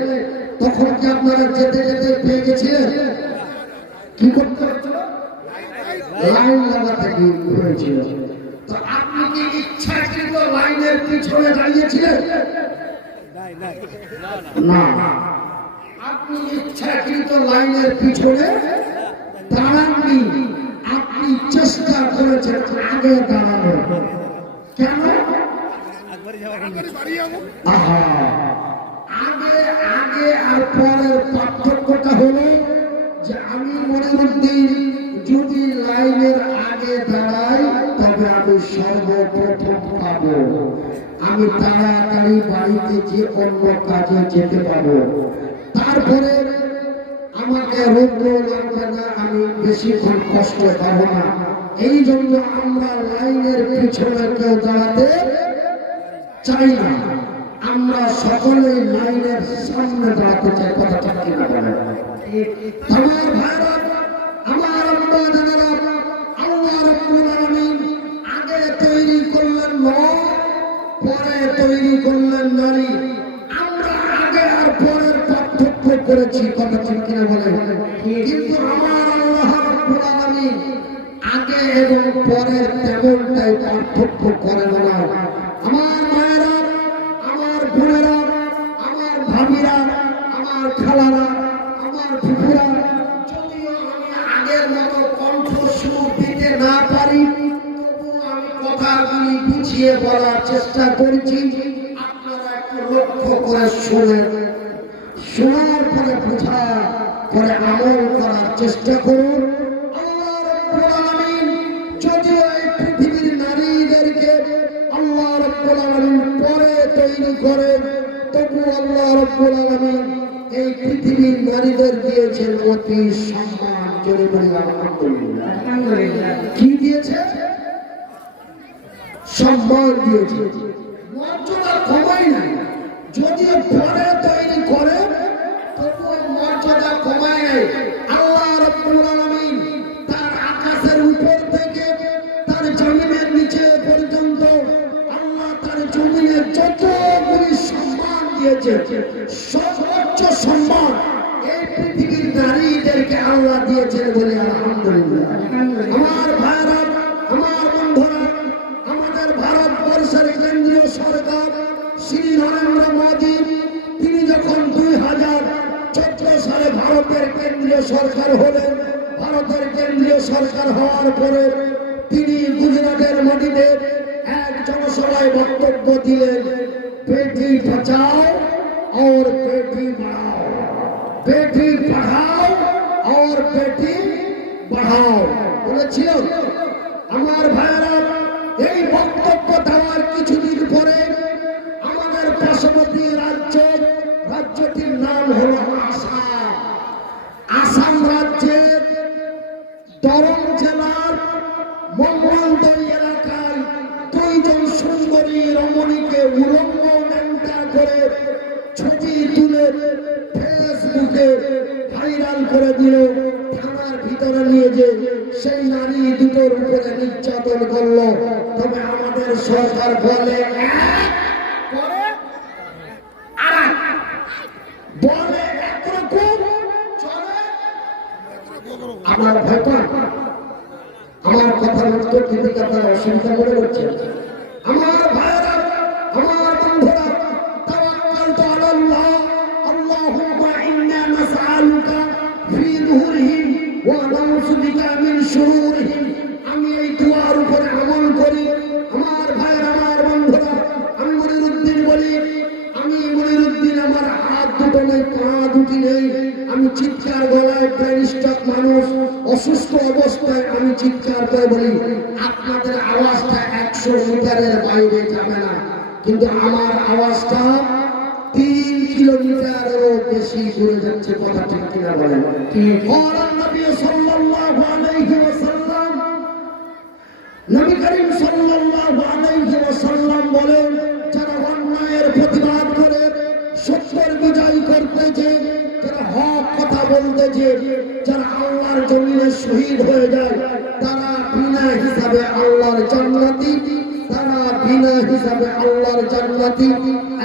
তখন কি আপনারা যেতে যেতে পেয়ে গেছিলেন? কি করতে হচ্ছিল? লাইন লাগাতে হয়েছিল। তো আপনি কি ইচ্ছাকৃত লাইনের পিছনে দাঁড়িয়েছিলেন? না, আপনি ইচ্ছাকৃত লাইনের পিছনে দাঁড়াননি, আপনি চেষ্টা করেছেন আগে দাঁড়ানোর। কেন? আগে আর পরের পার্থক্যটা হলো যে আমি মনে মধ্যে যদি লাইনের আগে দাঁড়াই তবে আমি সর্বপ্রথম পাবো, আমি তাড়াতাড়ি বাড়িতে যে অন্য কাজে যেতে পারবো, তারপরে আমাকে রোদ্র লাগবে না, আমি বেশিক্ষণ কষ্ট পাবো না। এই জন্য আমরা লাইনের পিছনে কেউ দাঁড়াতে চাই না, আমরা সকলেই লাইনের সামনে দাঁড়াতে চাই। কথা ঠিক কিনা বলেন? আমার ভাইরা, আমার আম্মা জানেরা, আল্লাহ রাব্বুল আলামিন আগে তৈরি করলেন নর, পরে তৈরি করলেন নারী। আমরা আগে আর পরের পার্থক্য করেছি, কথা ঠিক কিনা বলেন? কিন্তু আমার আল্লাহ রাব্বুল আলামিন আগে এবং পরের তেমনটাই পার্থক্য করেন না। আমার মায়েরা, আমার বোনেরা, আমার ভাবিরা, আমার খালারা, আমার ফুফুরা, যদিও আমি আগের মতো কণ্ঠস্বর দিতে না পারি, তবুও আমি কথাগুলি গুছিয়ে বলার চেষ্টা চেষ্টা করছি, আপনারা একটু লক্ষ্য করে শোনেন, শোনার পরে বোঝা করে আমল করার চেষ্টা করুন। আল্লাহ রাব্বুল আলামিন যদিও এই পৃথিবীর নারীদেরকে আল্লাহ রাব্বুল আলামিন পরে তৈরি করেন, তবু আল্লাহ রাব্বুল আলামিন এই পৃথিবীর নারীদের দিয়েছেন অতি সম্মান। জোরে বলি আলহামদুলিল্লাহ। কি দিয়েছে? সম্মান দিয়েছে, মর্যাদা কমাই নাই। যদিও পরে তৈরি করে তবুও মর্যাদা কমায় নাই। আল্লাহ রাব্বুল আলামিন তার আকাশের উপর থেকে তার জমিনের নিচে পর্যন্ত আল্লাহ তার জমিনের যতগুলি সম্মান দিয়েছে, সর্বোচ্চ সম্মান এই পৃথিবীর নারীদেরকে আল্লাহ দিয়েছেন বলে আলহামদুলিল্লাহ। আমার ভাইরা, আমার বন্ধুরা, আমাদের ভারতবর্ষের কেন্দ্রীয় সরকার শ্রী নরেন্দ্র মোদী, তিনি যখন 2014 সালে ভারতের কেন্দ্রীয় সরকার হলেন, ভারতের কেন্দ্রীয় সরকার হওয়ার পরে তিনি গুজরাটের মাটিতে এক জনসভায় বক্তব্য দিলেন, বেটি বাঁচাও और बेटी बढ़ाओ, बेटी पढ़ाओ और बेटी बढ़ाओ বলেছিল। আমার ভাইরা, এই বক্তব্য দেওয়ার কিছুদিন পরে আমাদের পার্শ্ববর্তী রাজ্যটির নাম হলো আসাম। আসাম রাজ্যের দরং জেলার মঙ্গলদৈ এলাকায় দুইজন সুন্দরী রমণীকে উলঙ্গ ন্যাংটা করে ছবি তুলে ফেসবুকে ভাইরাল করে দিল। থানার ভিতরে নিয়ে যে সেই নারী দুটোর উপরে নির্যাতন করলো। তবে আমাদের সরকার বলে একরকম চলে। আমার ভাইটা, আমার কথার উত্তর দিতে আপনারা অসুবিধা মনে করছেন? আমার ভাইরা, আমার বন্ধুরা, তাওয়াক্কালতু আলাল্লাহ, আল্লাহুম্মা ইন্না নাসআলুকা ফি যুহুরিহিম ওয়া নাউযু বিকা মিন শুরুরিহিম। আমি এই দুআর উপরে আমল করি। আমার ভাইরা, আমার বন্ধুরা, আমি মনিরউদ্দিন বলি, আমি মনিরউদ্দিন, আমার হাত দুটো নেই, পা দুটি নেই, আমি চিৎকার গলায় ব্রেন স্ট্রোক মানুষ, অসুস্থ অবস্থায় আমি চিৎকার করে বলি, আপনাদের আওয়াজটা 100 মিটারের বাইরে যাবে না, কিন্তু আমার আওয়াজটা 3 কিলোমিটারেরও বেশি দূরে যাচ্ছে। কথা ঠিক কিনা বলেন? নবী সাল্লাল্লাহু আলাইহি ওয়াসাল্লাম, নবী করিম সাল্লাল্লাহু আলাইহি ওয়াসাল্লাম বলেন, যারা অন্যায়ের প্রতিবাদ করে সত্যের বিজয় করতে যে, যারা হক কথা বলতে যে, যারা আল্লাহর জমিনে শহীদ হয়ে যায়, তারা বিনা হিসাবে আল্লাহর জান্নাতি, তারা বিনা হিসাবে আল্লাহর জান্নাতি।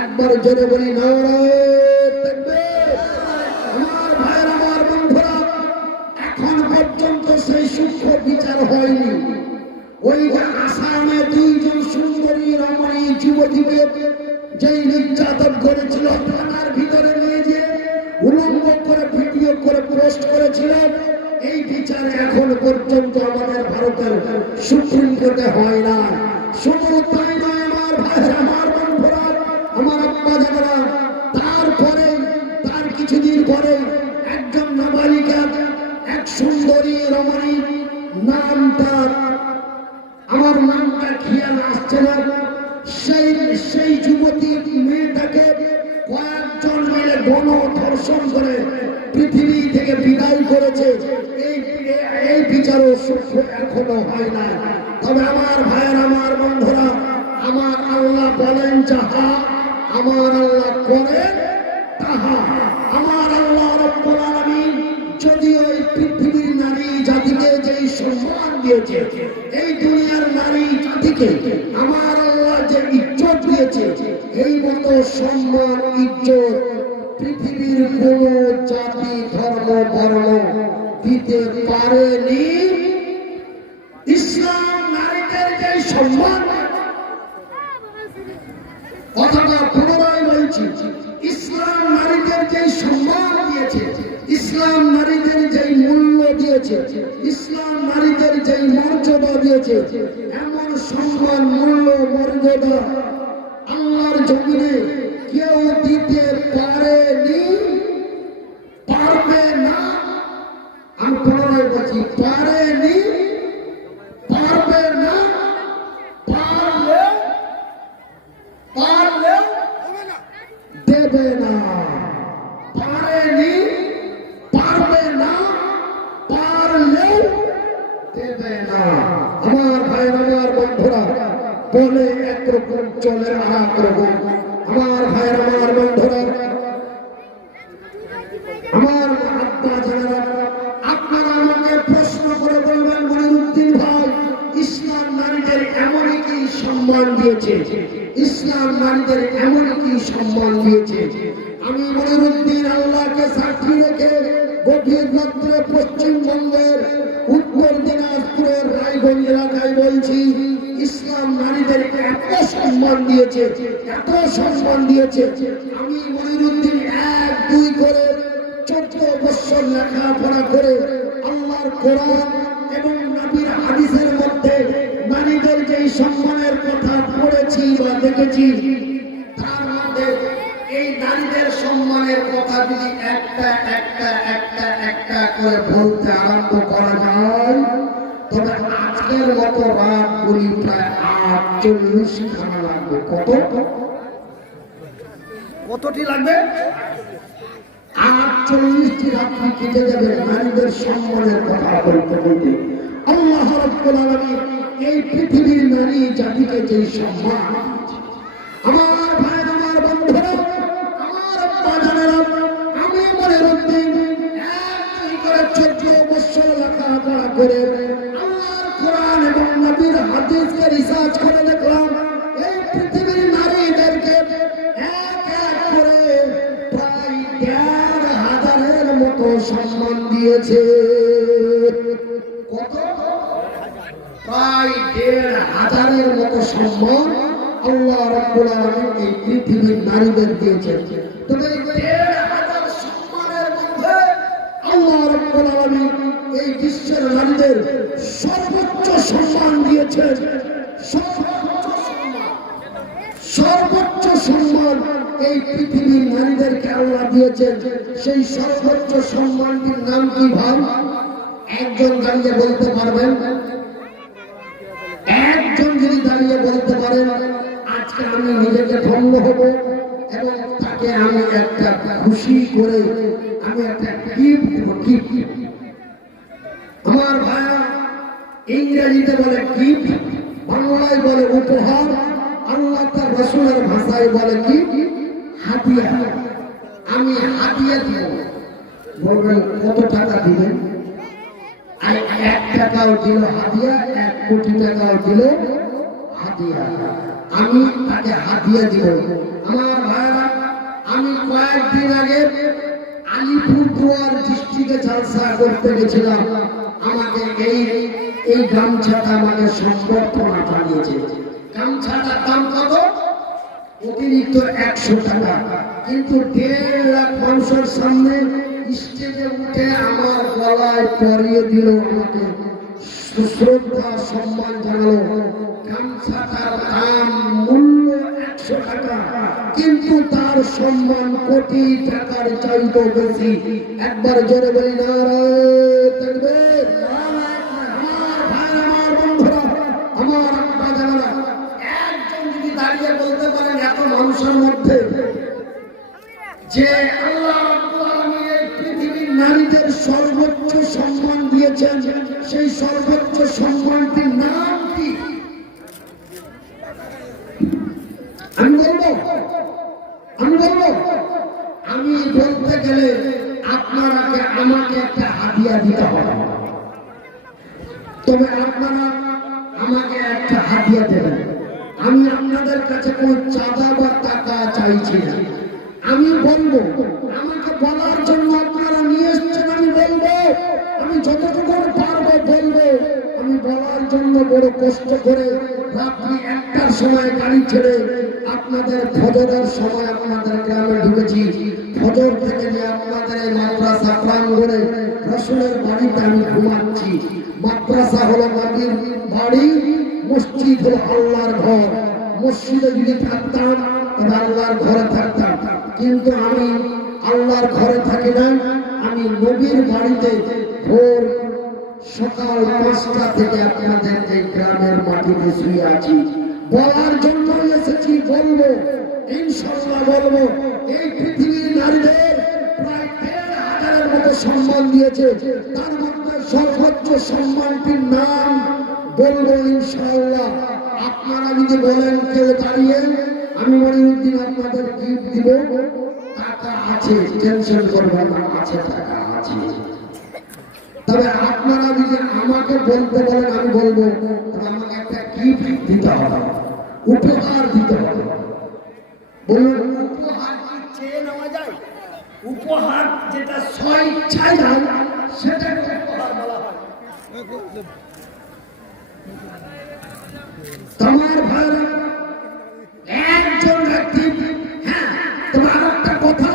একবার জোরে বলি নারে তাকবীর। আমার ভাইরা, আমার বন্ধুরা, এখন পর্যন্ত সেই সূক্ষ্ম বিচার হয়নি। ওই যে আসামে দুইজন সুন্দরী রমণী যুবতীকে যেই নির্যাতন করেছিল, থানার ভিতরে নিয়ে যে উলঙ্গ করে ভিডিও করে পোস্ট করেছিল, এই বিচার এখন পর্যন্ত আমাদের ভারতের সুপ্রিম কোর্টে হয় না। শুধু তাই নয় আমার ভাইরা, আমার বন্ধুরা, আমার আব্বা জানেরা, তারপরে তার কিছুদিন পরে একজন নাবালিকা, এক সুন্দরী রমণী, নামটা আমার নামটা খেয়াল আসছে না, সেই যুবতী মেয়েটাকে কয়েকজন মিলে গণধর্ষণ করে পৃথিবী থেকে বিদায় করেছে। এই বিচারও এখনো হয় না। তবে আমার ভাইয়ের, আমার বন্ধুরা, আমার আল্লাহ বলেন যাহা, আমার আল্লাহ করেন তাহা। আমার আল্লাহ রাব্বুল আলামিন যদিও এই পৃথিবীর নারী জাতিকে যেই সম্মান দিয়েছে, এই দুনিয়ার নারী জাতিকে আমার আল্লাহ যে ইজ্জত দিয়েছে, এই মতো সম্মান ইজ্জত পৃথিবীর কোন জাতি, ধর্ম, বর্ণ দিতে পারেনি। ইসলাম নারীদের যে সম্মান, কথাটা পুনরায় বলছি, ইসলাম নারীদের যে সম্মান দিয়েছে, ইসলাম নারীদের যেই মূল্য দিয়েছে, ইসলাম নারীদের যেই মর্যাদা দিয়েছে, এমন সম্মান, মূল্য, মর্যাদা জমিনে কেউ দিতে পারেনি, পারবে না। আমি পুনরায় বলছি, পারেনি, পারবে না, পারলে দেবে না। পারেনি, পারবে না, পারলে দেবে না। আমার ভাই, আমার বন্ধুরা, বলে একরকম চলে আর একরকম। আমার ভাই, আমার বন্ধুরা, আমার আব্বা জানেরা, আপনারা আমাকে প্রশ্ন করে বলবেন, মনিরুদ্দিন ভাই, ইসলাম নারীদের এমন কি সম্মান দিয়েছে? ইসলাম নারীদের এমন কি সম্মান দিয়েছে? আমি মনিরুদ্দিন আল্লাহকে সাক্ষী রেখে গভীর রাত্রে পশ্চিমবঙ্গের উত্তর দিনাজপুরের রায়গঞ্জ এলাকায় বলছি, ইসলাম নারীদের এত সম্মান দিয়েছে, এত সম্মান দিয়েছে। আমি মনিরুদ্দিন 1-2 করে 14 বছর লেখাপড়া করে আল্লাহর কোরআন এবং নবীর হাদিসের মধ্যে নারীদের যে সম্মানের কথা পড়েছি বা দেখেছি, তার মধ্যে এই নারীদের সম্মানের কথা যদি একটা করে বলতে আরম্ভ করা যায়, তবে আজকের মতো রাতগুলি প্রায় 48 খানা লাগবে। কতটি লাগবে? 48টি রাত্রি কেটে যাবে নারীদের সম্মানের কথা বলতে বলতে। আল্লাহ রাব্বুল আলামিন এই পৃথিবীর নারী জাতিকে যে সম্মান, আমার ভাই, আমার বন্ধুরা, আমার আব্বা জানেরা, আমি মনিরুদ্দিন 1-2 করে 14 বছর লেখাপড়া করে আল্লাহর কোরআন এবং নবীর হাদিসকে রিসার্চ করে দেখলাম, এই পৃথিবীর নারীদেরকে এক এক করে প্রায় 1,500-এর মতো সম্মান দিয়েছে। কত? প্রায় 1,500-এর মতো সম্মান আল্লাহ রাব্বুল আলামিন এই পৃথিবীর নারীদের দিয়েছেন। তবে এই 1,500 সম্মানের মধ্যে আল্লাহ রাব্বুল আলামিন এই বিশ্বের নারীদের সর্বোচ্চ সম্মান দিয়েছেন। সর্বোচ্চ সম্মান এই পৃথিবীর নারীদেরকে আল্লাহ দিয়েছেন। সেই সর্বোচ্চ সম্মানটির নাম কি ভাই? একজন দাঁড়িয়ে বলতে পারবেন? একজন যদি দাঁড়িয়ে বলতে পারেন, আজকে আমি নিজেকে ধন্য হব এবং তাকে আমি একটা খুশি করে আমি একটা গিফট দেব। আমার ভাইয়া, ইংরেজিতে বলে গিফট, বাংলায় বলে উপহার, আল্লাহ তার রাসূলের ভাষায় বলে কি? হাদিয়া। আমি হাদিয়া দিব। বলবেন কত টাকা দিবেন? 1 টাকাও দিল হাদিয়া, 1 কোটি টাকাও দিল হাদিয়া। আমি তাকে হাদিয়া দিব। আমার ভাইরা, আমি কয়েকদিন আগে আলিপুরদুয়ার ডিস্ট্রিক্টে জলসা করতে গেছিলাম। আমাকে এই গামছাটা আমাকে সম্বর্ধনা জানিয়েছে। গামছাটার দাম কত? অতিরিক্ত 100 টাকা। কিন্তু 1.5 লাখ মানুষের সামনে স্টেজে উঠে আমার গলায় পরিয়ে দিল, আমাকে শ্রদ্ধা সম্মান জানালো। গামছাটার দাম মূল্য 100 টাকা, কিন্তু তার সম্মান কোটি টাকার চাইতেও বেশি। একবার জোরে বলি নারায়ে তাকবীর। আমার ভাই, আমার বন্ধুরা, আমার আব্বা জানেরা, একজন যদি দাঁড়িয়ে বলতে পারেন এত মানুষের মধ্যে যে আল্লাহ রাব্বুল আলামিন এই পৃথিবীর নারীদের সর্বোচ্চ সম্মান দিয়েছেন, সেই সর্বোচ্চ সম্মানটির নাম কি? আমি বলবো? আমি বলতে গেলে আপনারাকে আমাকে একটা হাদিয়া দিতে হবে। তবে আপনারা আমাকে একটা হাদিয়া দেবেন। আমি আপনাদের কাছে কোনো চাঁদা বা টাকা চাইছি না। আমি বলবো, আমাকে বলার জন্য আপনারা নিয়ে এসছেন, আমি বলবো, আমি যতটুকু পারবো বলবো। আমি বলার জন্য বড় কষ্ট করে রাত্রি 1টার সময় গাড়ি ছেড়ে আপনাদের ফজরের সময় আপনাদের গ্রামে ঢুকেছি। ফজর থেকে নিয়ে আপনাদের এই মাদ্রাসা প্রাঙ্গণে রাসূলের বাড়িতে আমি ঘুমাচ্ছি। মাদ্রাসা হলো নবীর বাড়ি, মসজিদ হলো আল্লাহর ঘর। মসজিদে যদি থাকতাম তবে আল্লাহর ঘরে থাকতাম, কিন্তু আমি আল্লাহর ঘরে থাকি না, আমি নবীর বাড়িতে ভোর সকাল 5টা থেকে আপনাদের এই গ্রামের মাটিতে শুয়ে আছি। বলার জন্য এসেছি, বলবো ইনশাআল্লাহ বলবো। এই পৃথিবীর নারীদের প্রায় 1,500-এর মতো সম্মান দিয়েছে, তার মধ্যে সর্বোচ্চ সম্মানটির নাম বলবো ইনশাআল্লাহ। আপনারা যদি বলেন কেউ দাঁড়িয়ে, আমি মনিরুদ্দিন আপনাদের গিফট দিব। টাকা আছে, টেনশন করবেন না, আছে টাকা আছে। তবে আপনারা যদি আমাকে বলতে বলেন, আমি বলবো আমাকে একটা গিফট দিতে হবে, উপহার দিতে হবে। বলুন উপহার কি চেয়ে নেওয়া যায়? উপহার যেটা স্বেচ্ছায় দেয় সেটাকে উপহার বলা হয়। তোমার ভাইরা একজন ব্যক্তি, হ্যাঁ তোমার একটা কথা,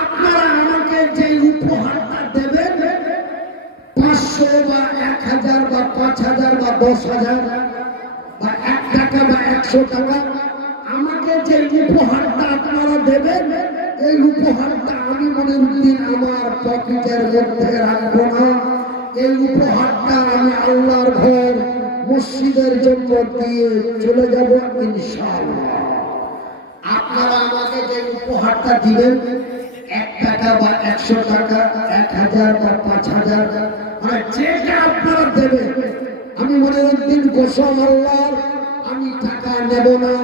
আপনারা আমাকে যে উপহারটা দেবেন 500 বা 1000 বা 5000 বা 10,000 বা 1 টাকা বা 100 টাকা, আমাকে যে উপহারটা আপনারা দেবেন, এই উপহারটা আমি মনিরুদ্দিন আমার পকেটের মধ্যে রাখবো না। এই উপহারটা আমি আল্লাহর ঘর মসজিদের জন্য দিয়ে চলে যাব ইনশাআল্লাহ। আপনারা আমাকে যে উপহারটা দিবেন 1 টাকা বা 100 টাকা, 1000 বা 5000, মানে যেটা আপনারা দেবেন, আমি মনিরুদ্দিন গোস্বামী আল্লাহর, আমি টাকা নেব না,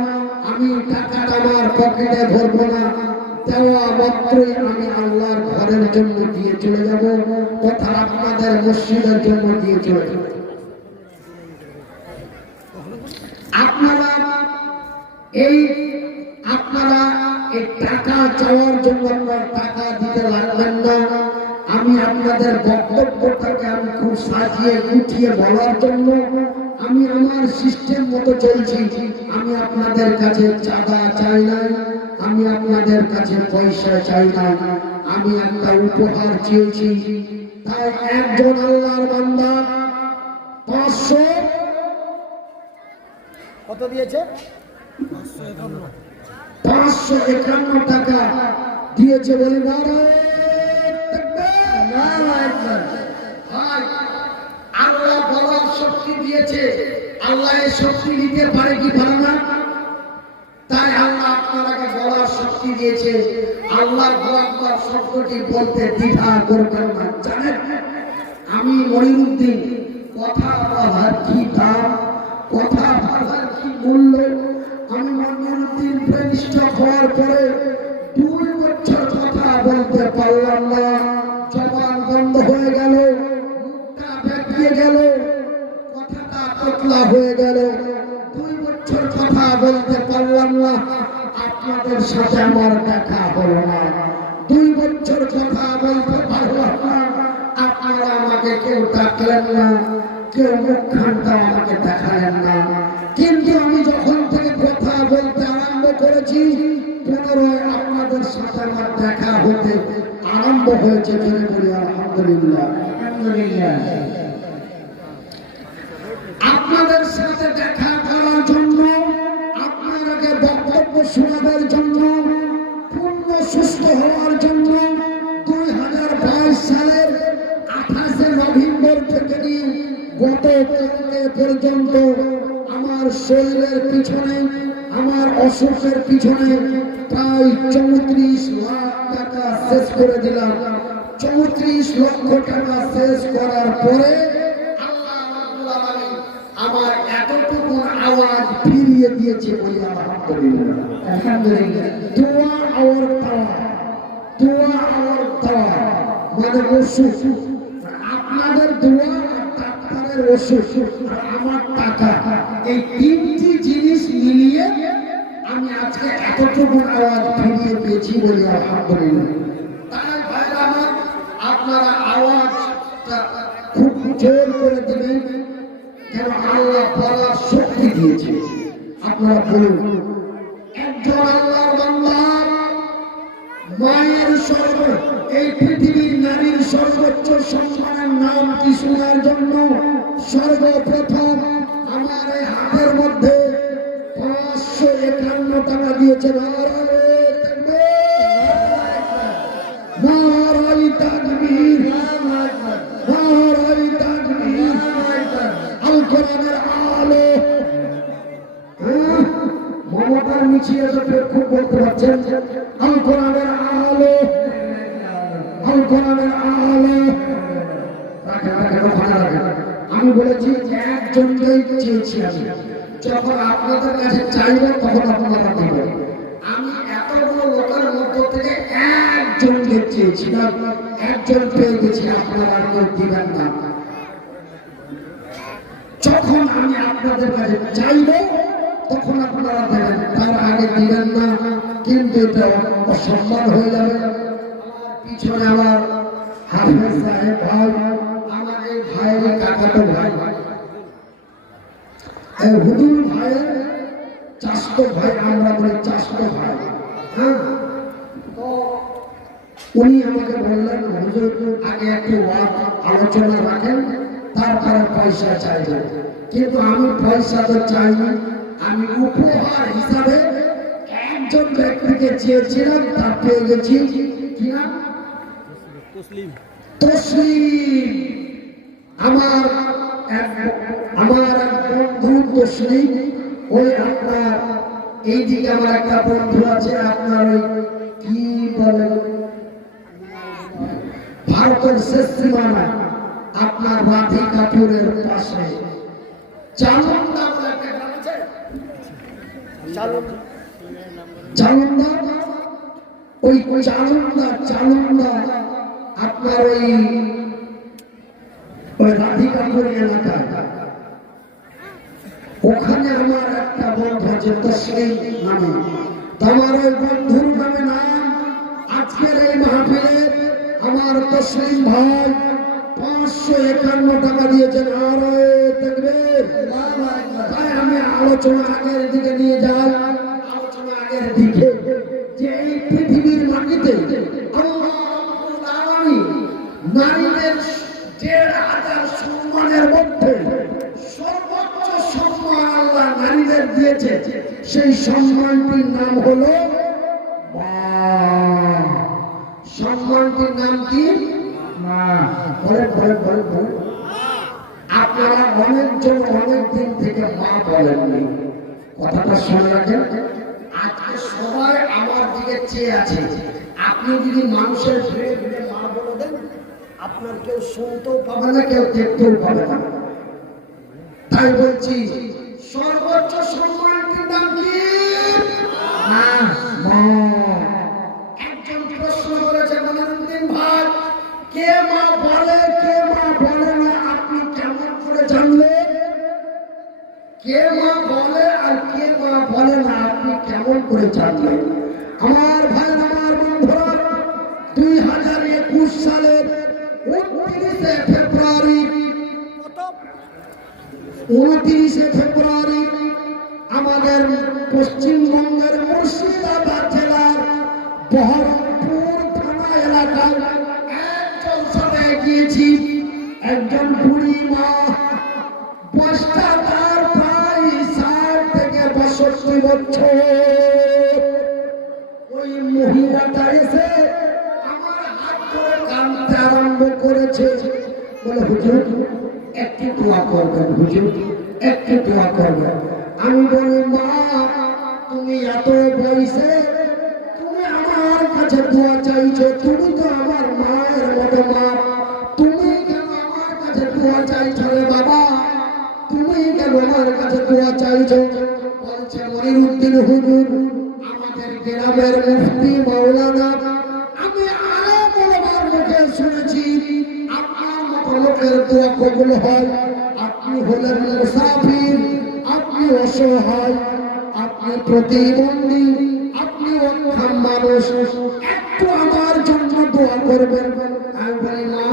আমি টাকাটা আমার পকেটে ভরবো না। দেওয়া মাত্রই আমি আল্লাহর ঘরের জন্য দিয়ে চলে যাব, তথা আপনাদের মসজিদের জন্য দিয়ে চলে যাব। আপনারা এই টাকা চাওয়ার জন্য আপনার টাকা দিতে লাগবেন না। আমি আপনাদের বক্তব্যটাকে আমি খুব সাজিয়ে গুছিয়ে বলার জন্য আমি আমার সিস্টেম মতো চলছি। আমি আপনাদের কাছে চাঁদা চাই না, আমি আপনাদের কাছে পয়সা চাই না, আমি একটা উপহার চেয়েছি। তাই একজন আল্লাহর বান্দা 500 কত দিয়েছে? 551 টাকা দিয়েছে। বলি আল্লাহ বলার শক্তি দিয়েছে, আল্লাহ এই শক্তি দিতে পারে কি পারে না? তাই আল্লাহ আপনাকে বলার শক্তি দিয়েছে। আল্লাহ আকবার শব্দটি বলতে দ্বিধা করবেন না। জানেন আমি মনিরুদ্দিন কথা বলার কি দাম, কথা বলার কি মূল্য, আমি মনিরুদ্দিন প্রতিষ্ঠা হওয়ার পরে 2 বছর কথা বলতে পারলাম না, জবান বন্ধ হয়ে গেল, মুখটা বেঁকিয়ে গেল, কথাটা তোতলা হয়ে গেল। 2 বছর কথা বলতে পারলাম না, আপনাদের সাথে আমার দেখা হলো না। 2 বছর কথা বলতে পারলাম না, আপনারা আমাকে কেউ ডাকলেন না, কেউ মুখখানটা আমাকে দেখালেন না। কিন্তু আমি যখন থেকে কথা বলতে আরম্ভ করেছি, পুনরায় আপনাদের সাথে আমার দেখা হতে আরম্ভ হয়েছে। বলে বলি আলহামদুলিল্লাহ। আপনাদের সাথে দেখা করার জন্য, আপনাকে বক্তব্য শোনাবার জন্য, পূর্ণ সুস্থ হওয়ার জন্য 2022 সালের 28 নভেম্বর থেকে নিয়ে গতকালকে পর্যন্ত আমার শরীরের পিছনে, আমার অসুখের পিছনে প্রায় 34 লাখ টাকা শেষ করে দিলাম। 34 লক্ষ টাকা শেষ করার পরে আমার এতটুকু আওয়াজ ফিরিয়ে দিয়েছে। বলি আলহামদুলিল্লাহ। আলহামদুলিল্লাহ। দোয়া আর তাওয়া, দোয়া আর তাওয়া মানে ওষুধ। আপনাদের দোয়া, ডাক্তারের ওষুধ, আমার টাকা, এই 3টি জিনিস মিলিয়ে আমি আজকে এতটুকু আওয়াজ ফিরিয়ে পেয়েছি। বলি আলহামদুলিল্লাহ। তাই ভাইরা আমার, আপনারা আওয়াজটা খুব জোর করে দিবেন, কেন আল্লাহ বলার শক্তি দিয়েছে। আপনারা বলুন, একজন আল্লাহর বান্দা মায়ের এই পৃথিবীর নারীর সর্বোচ্চ সম্মানের নাম কি শোনার জন্য সর্বপ্রথম আমার এই হাতের মধ্যে 551 টাকা দিয়েছেন। নারায়ে তাকবীর, নারায়ে তাকবীর। আল কোরআনের আলো, মমতার মিছিলে তো খুব বলতে পারছেন। আল কোরআনের আলো, আল কোরআনের আলো। আমি বলেছি একজনকেই চেয়েছি আমি, যখন আপনাদের কাছে চাইবেন তখন আপনারা দেবেন। আমি এতগুলো লোকের মধ্য থেকে একজনকে চেয়েছিলাম, একজন পেয়ে গেছি, আপনারা কেউ দিবেন না। যখন আমি আপনাদের কাছে চাইব তখন আপনারা দেবেন, তার আগে দিবেন না, কিন্তু এটা অসম্মান হয়ে যাবে। পিছনে আমার হাফেজ সাহেব ভাই, আমার এই ভাইয়ের কাকাতো ভাই, হুজুর ভাইয়ের চাষতো ভাই, আমরা বলি চাষতো ভাই। হ্যাঁ, তো উনি আমাকে বললেন হুজুর আগে একটু আলোচনা রাখেন, তারপরে পয়সা চাইবেন। কিন্তু আমি পয়সা তো চাইনি, আমি উপহার হিসাবে একজন ব্যক্তিকে চেয়েছিলাম, তা পেয়ে গেছি। কি নাম? তসলিম। আমার এক বন্ধু তসলিম। ওই আপনার এইদিকে আমার একটা বন্ধু আছে, আপনার ওই কি বলে ভারতের শেষ সীমানা, আপনার রাধিকাপুরের পাশে চালন্দা বলে একটা গ্রাম আছে, চালন্দা। ওই চালন্দা আপনার ওই রাধিকাপুর এলাকা, ওখানে আমার একটা বন্ধু আছে তসলিম নামে। আমার ওই বন্ধুর নামে নাম আজকের এই মাহফিলে আমার তসলিম ভাই 551 টাকা দিয়েছেন। আর তাই আমি আলোচনা আগের দিকে নিয়ে যাই, আলোচনা আগের দিকে, যে এই পৃথিবীর মাটিতে নারীদের 1,500 সম্মানের মধ্যে সর্বোচ্চ সম্মান আল্লাহ নারীদের দিয়েছে, সেই সম্মানটির নাম হলো মা। সম্মানটির নাম কি? মা। আপনারা অনেকজন অনেক দিন থেকে মা বলেননি, কথাটা শুনে রাখেন। আজকে সবাই আমার দিকে চেয়ে আছে। আপনি যদি মানুষের ঘিরে ঘিরে মা বলে দেন, আপনার কেউ শুনতেও পাবে না, কেউ দেখতেও পাবে না। তাই বলছি সর্বোচ্চ সম্মানটির নাম কি? মা। একজন প্রশ্ন করেছে মনিরুদ্দিন ভাই, কে মা বলে কে মা বলে না আপনি কেমন করে জানলেন? কে মা বলে আর কে মা বলে না আপনি কেমন করে জানলেন? আমার ভাই, আমার বন্ধুরা, 2021 সালের 29শে ফেব্রুয়ারি আমাদের পশ্চিমবঙ্গের মুর্শিদাবাদ জেলার বহরমপুর থানা এলাকায় একজন সভায় গিয়েছি। একজন বুড়ি মা, বয়সটা তার প্রায় 60 থেকে 62 বছর। ওই মহিলাটা এসে আমার হাত ধরে কাঁদতে আরম্ভ করেছে, বলে হুজুর একটু দোয়া করবেন, হুজুর একটু দোয়া করবেন। আমি বলি মা, তুমি এত বয়সে তুমি আমার কাছে দোয়া চাইছো, তুমি তো আমার মায়ের মতো মা, তুমি কেন আমার কাছে দোয়া চাইছো রে বাবা? তুমি কেন আমার কাছে দোয়া চাইছো? বলছে মনিরুদ্দিন হুজুর, আমাদের গ্রামের মুফতি মাওলানা, আমি আরো বলবার মুখে শুনেছি আপনার মতো লোকের দোয়া কবুল হয়। আপনি হলেন মুসাফির, আপনি অসহায়, আপনি প্রতিবন্ধী, আপনি অক্ষম মানুষ, একটু আমার জন্য দোয়া করবেন। আমি বলি না,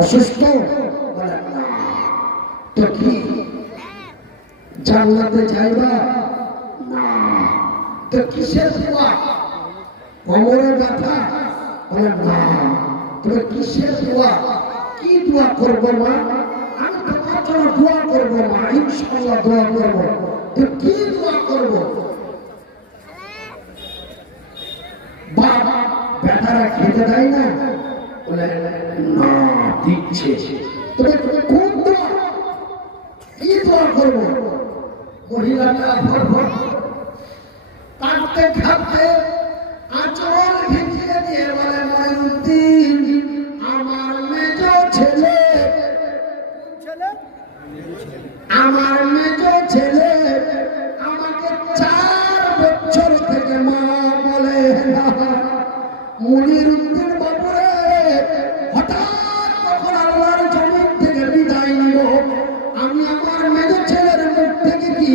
অসুস্থ? বলে না। তো কি জান্নাতে যাইবা? না। তো কিসের দোয়া? কোমরে ব্যথা? বলে না। তুমি কিসের দোয়া? কি দোয়া করবো মা? আমি তোমার জন্য দোয়া করবো মা, ইনশাআল্লাহ দোয়া করবো। তো কি দোয়া করবো? বাচ্চারা খেতে দেয় না? বলে না, দিচ্ছে। তবে কোন দোয়া, কি দোয়া করবো? মহিলাটা ভরভর কাঁদতে কাঁদতে আঁচল ভিজিয়ে দিয়ে বলে, মঈনুদ্দিন, আমার মেজ ছেলে, আমার মেজ ছেলে আমাকে 4 বছর থেকে মা বলে না। মনিরুদ্দিন বাবুরে, হঠাৎ যখন আল্লাহর জমিন থেকে বিদায় নিল, আমি আমার মেজ ছেলের মুখ থেকে কি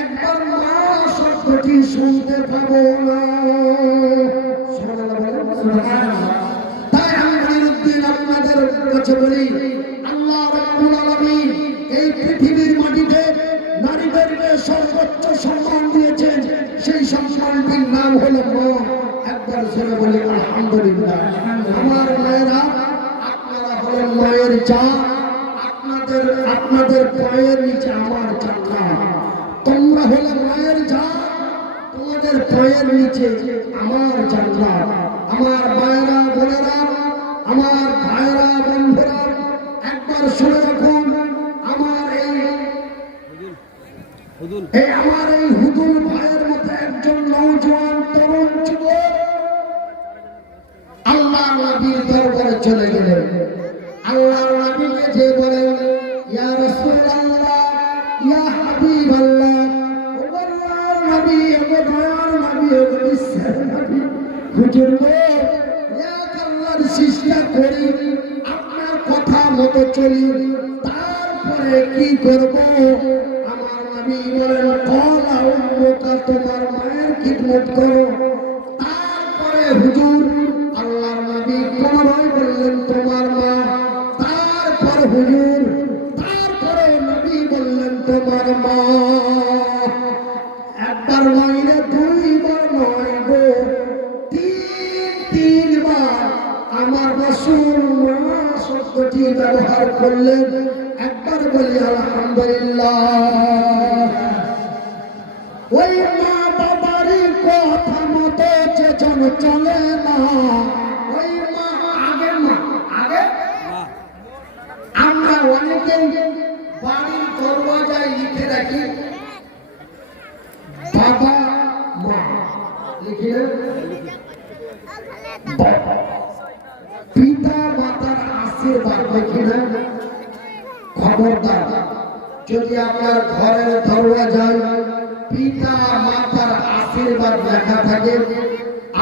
একবার মা শব্দটি শুনতে পাবো না? তাই আমি মনিরুদ্দিন আপনাদের কাছে বলি, আল্লাহ রাব্বুল আলামিন এই পৃথিবীর মাটিতে নারীদেরকে সর্বোচ্চ সম্মান দিয়েছেন। সেই সম্মানটির নাম হলো মা। একবার জোরে বলি আলহামদুলিল্লাহ। আমার মায়েরা, আপনারা হলেন মায়ের জান। আপনাদের পায়ের নিচে আমার জান্নাত। তোমরা হলে মায়ের জান, তোমাদের পায়ের নিচে আমার জান্নাত। আমার মায়েরা, বোনেরা, আমার ভাইরা, বন্ধুরা, একবার শুনে রাখুন, আমার এই হুদুল ভাইয়ের মতো একজন নওজোয়ান তরুণ যুবক আল্লাহ নবীর দরবারে চলে গেলেন। আল্লাহ নবীকে যে বলেন, ইয়া রাসূলুল্লাহ, ইয়া হাবিবাল্লাহ, ও আল্লাহর নবী, ও দয়ার নবী, ও বিশ্বের নবী, হুজুর গো, এক আল্লাহর চেষ্টা করি, আপনার কথা মতো চলি, তারপরে কি করব? আমার নবী বলেন, কলা উম্মুকা, তোমার মায়ের খিদমত করো। তারপরে হুজুর আল্লাহর নবী পুনরায় বললেন, তোমার মা। তারপর হুজুর, তারপরে নবী বললেন, তোমার মা। একবার নয় না, 2 বার নয় গো, 3 বার আমার রাসূল মা শব্দটি ব্যবহার করলেন। একবার বলি আলহামদুলিল্লাহ। ওই মা বাবারই কথা মতো যে জন চলে না, ওই মা আগে, মা আগে। আমরা অনেকেই বাড়ির দরওয়াজায় লিখে রাখি বাবা মা, লিখি না? পিতা মাতার আশীর্বাদ লিখি না? খবরদার, যদি আপনার ঘরের দরওয়াজায় পিতা মাতার আশীর্বাদ লেখা থাকে,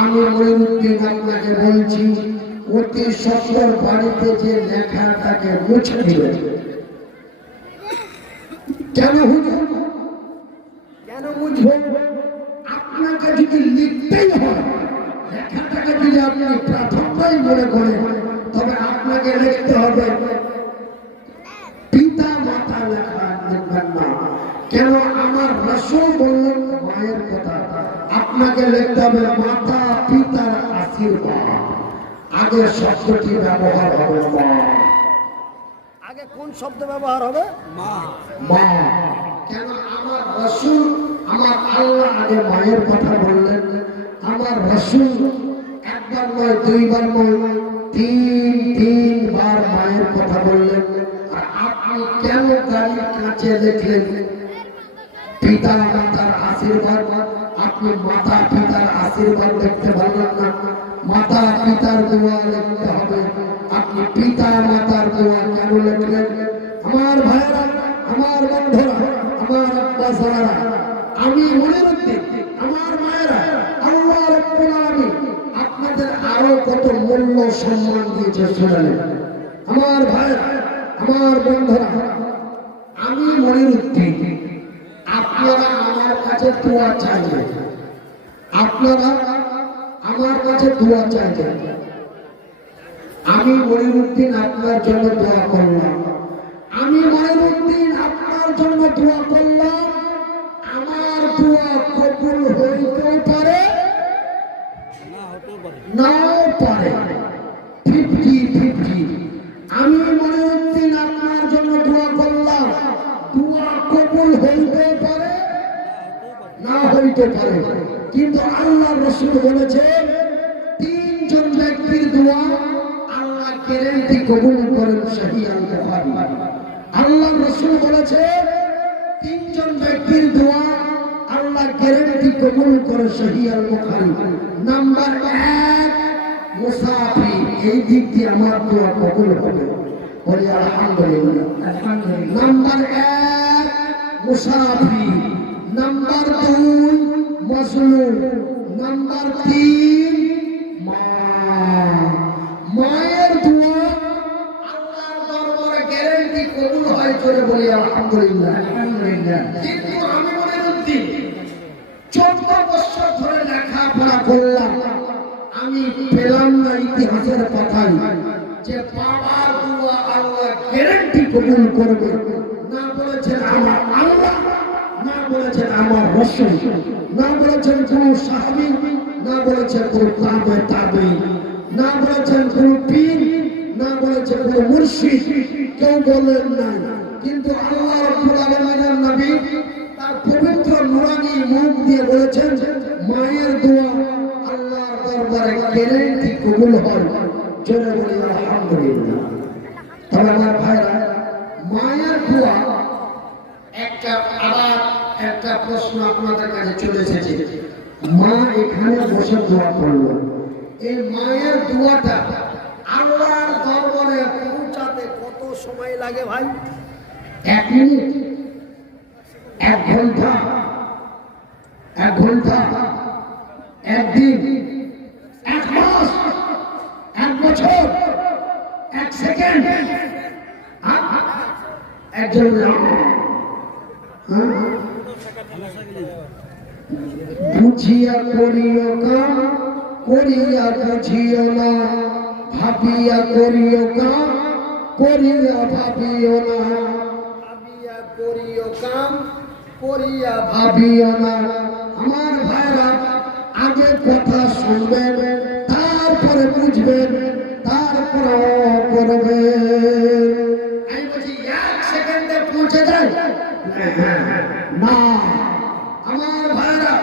আমি মঈনুদ্দিন আপনাকে বলছি, অতি সত্বর বাড়িতে যে লেখাটাকে মুছে দিবেন। কেন হুজুর, কেন মুছবেন? আপনাকে যদি লিখতেই হয়, লেখাটাকে যদি আপনি প্রাথমিকই মনে করেন, তবে আপনাকে লিখতে হবে পিতা মাতা লেখা লিখবেন না। কেন? আমার রাসূল বললেন মায়ের কথা, আপনাকে লিখতে হবে মাতা পিতার আশীর্বাদ। আগে শব্দটি ব্যবহার হবে মা। আগে কোন শব্দ ব্যবহার হবে? মা। মা। কেন? আমার রাসূল, আমার আল্লাহ আগে মায়ের কথা বললেন। আমার রাসূল একবার নয়, 2 বার নয়, 3 বার মায়ের কথা বললেন। আর আপনি কেন গাড়ির কাছে লিখলেন পিতা মাতার আশীর্বাদ? আপনি মাতা পিতার আশীর্বাদ দেখতে পারলেন না? মাতা পিতার দোয়া লিখতে হবে। আপনি পিতা মাতার দোয়া কেন লিখলেন? আমার ভাইরা, আমার বন্ধুরা, আমার আব্বাসারা, আমি মনিরুদ্দিন, আমার মায়েরা, আল্লাহ রাব্বুল আলামিন আপনাদের আরো কত মূল্য সম্মান দিয়েছে শুনেন। আমার ভাইরা, আমার বন্ধুরা, আমি মনিরুদ্দিন, আপনারা আমার কাছে দোয়া চাইবেন। আপনারা আমার কাছে দোয়া চাইবেন। আমি মঈনুদ্দিন আপনার জন্য দোয়া করলাম। আমি মঈনুদ্দিন আপনার জন্য দোয়া করলাম। আমার দোয়া কবুল হইতেও পারে, নাও পারে, 50-50। আমি মঈনুদ্দিন আপনার জন্য দোয়া করলাম, দোয়া কবুল হইতে পারে, না হইতে পারে। কিন্তু আল্লাহর রাসূল বলেছেন, 3 জন ব্যক্তি দোয়া আল্লাহ গ্যারান্টি কবুল করেন। সহিহ আল বুখারী। আল্লাহ রাসূল বলেছে তিনজন ব্যক্তির দোয়া আল্লাহ গ্যারান্টি কবুল করে। সহিহ আল বুখারী। নাম্বার 1 মুসাফির, এই দিক দিয়ে আমার দোয়া কবুল হবে, বলি আলহামদুলিল্লাহ। নাম্বার 1 মুসাফির, নাম্বার 2 মাজলুম, নাম্বার 3 মা। মায়ের দোয়া আল্লাহর দরবারে গ্যারান্টি কবুল হয়, করে বলি আলহামদুলিল্লাহ। কিন্তু আমি মনে করছি 14 বছর ধরে লেখাপড়া করলাম, আমি পেলাম না ইতিহাসের পাতায় যে বাবার দোয়া আল্লাহ গ্যারান্টি কবুল করবে। না বলেছেন আমার আল্লাহ, না বলেছেন আমার রাসূল, না বলেছেন কোন সাহাবী, না বলেছেন কোন তাবে, না বলেছেন কোন পীর, না বলেছেন কোন মুর্শিদ, কেউ বলেন না। কিন্তু আল্লাহ রাব্বুল আলামিনের নবী তার পবিত্র নূরানী মুখ দিয়ে বলেছেন মায়ের দোয়া আল্লাহর দরবারে গ্যারান্টি কবুল হয়, জোরে বলি আলহামদুলিল্লাহ। তবে আমার ভাইরা, মায়ের দোয়া একটা প্রশ্ন আপনাদের কাছে চলে এসেছে। মা এখানে বসে দোয়া করল, এই মায়ের দোয়াটা আল্লাহর দরবারে পৌঁছাতে কত সময় লাগে ভাই? 1 মিনিট, 1 ঘন্টা, 1 ঘন্টা, 1 দিন, 1 মাস, 1 বছর, 1 সেকেন্ড? একজন বুঝিয়া করিও কাম, করিয়া বুঝিও না, ভাবিয়া করিও কাম, করিয়া ভাবিও না, ভাবিয়া করিও কাম, করিয়া ভাবিও না। আমার ভাইরা, আগে কথা শুনবেন, তারপরে বুঝবেন, তারপরে করবেন। আমি বলছি 1 সেকেন্ডে পৌঁছে যায় না। আমার ভাইরা,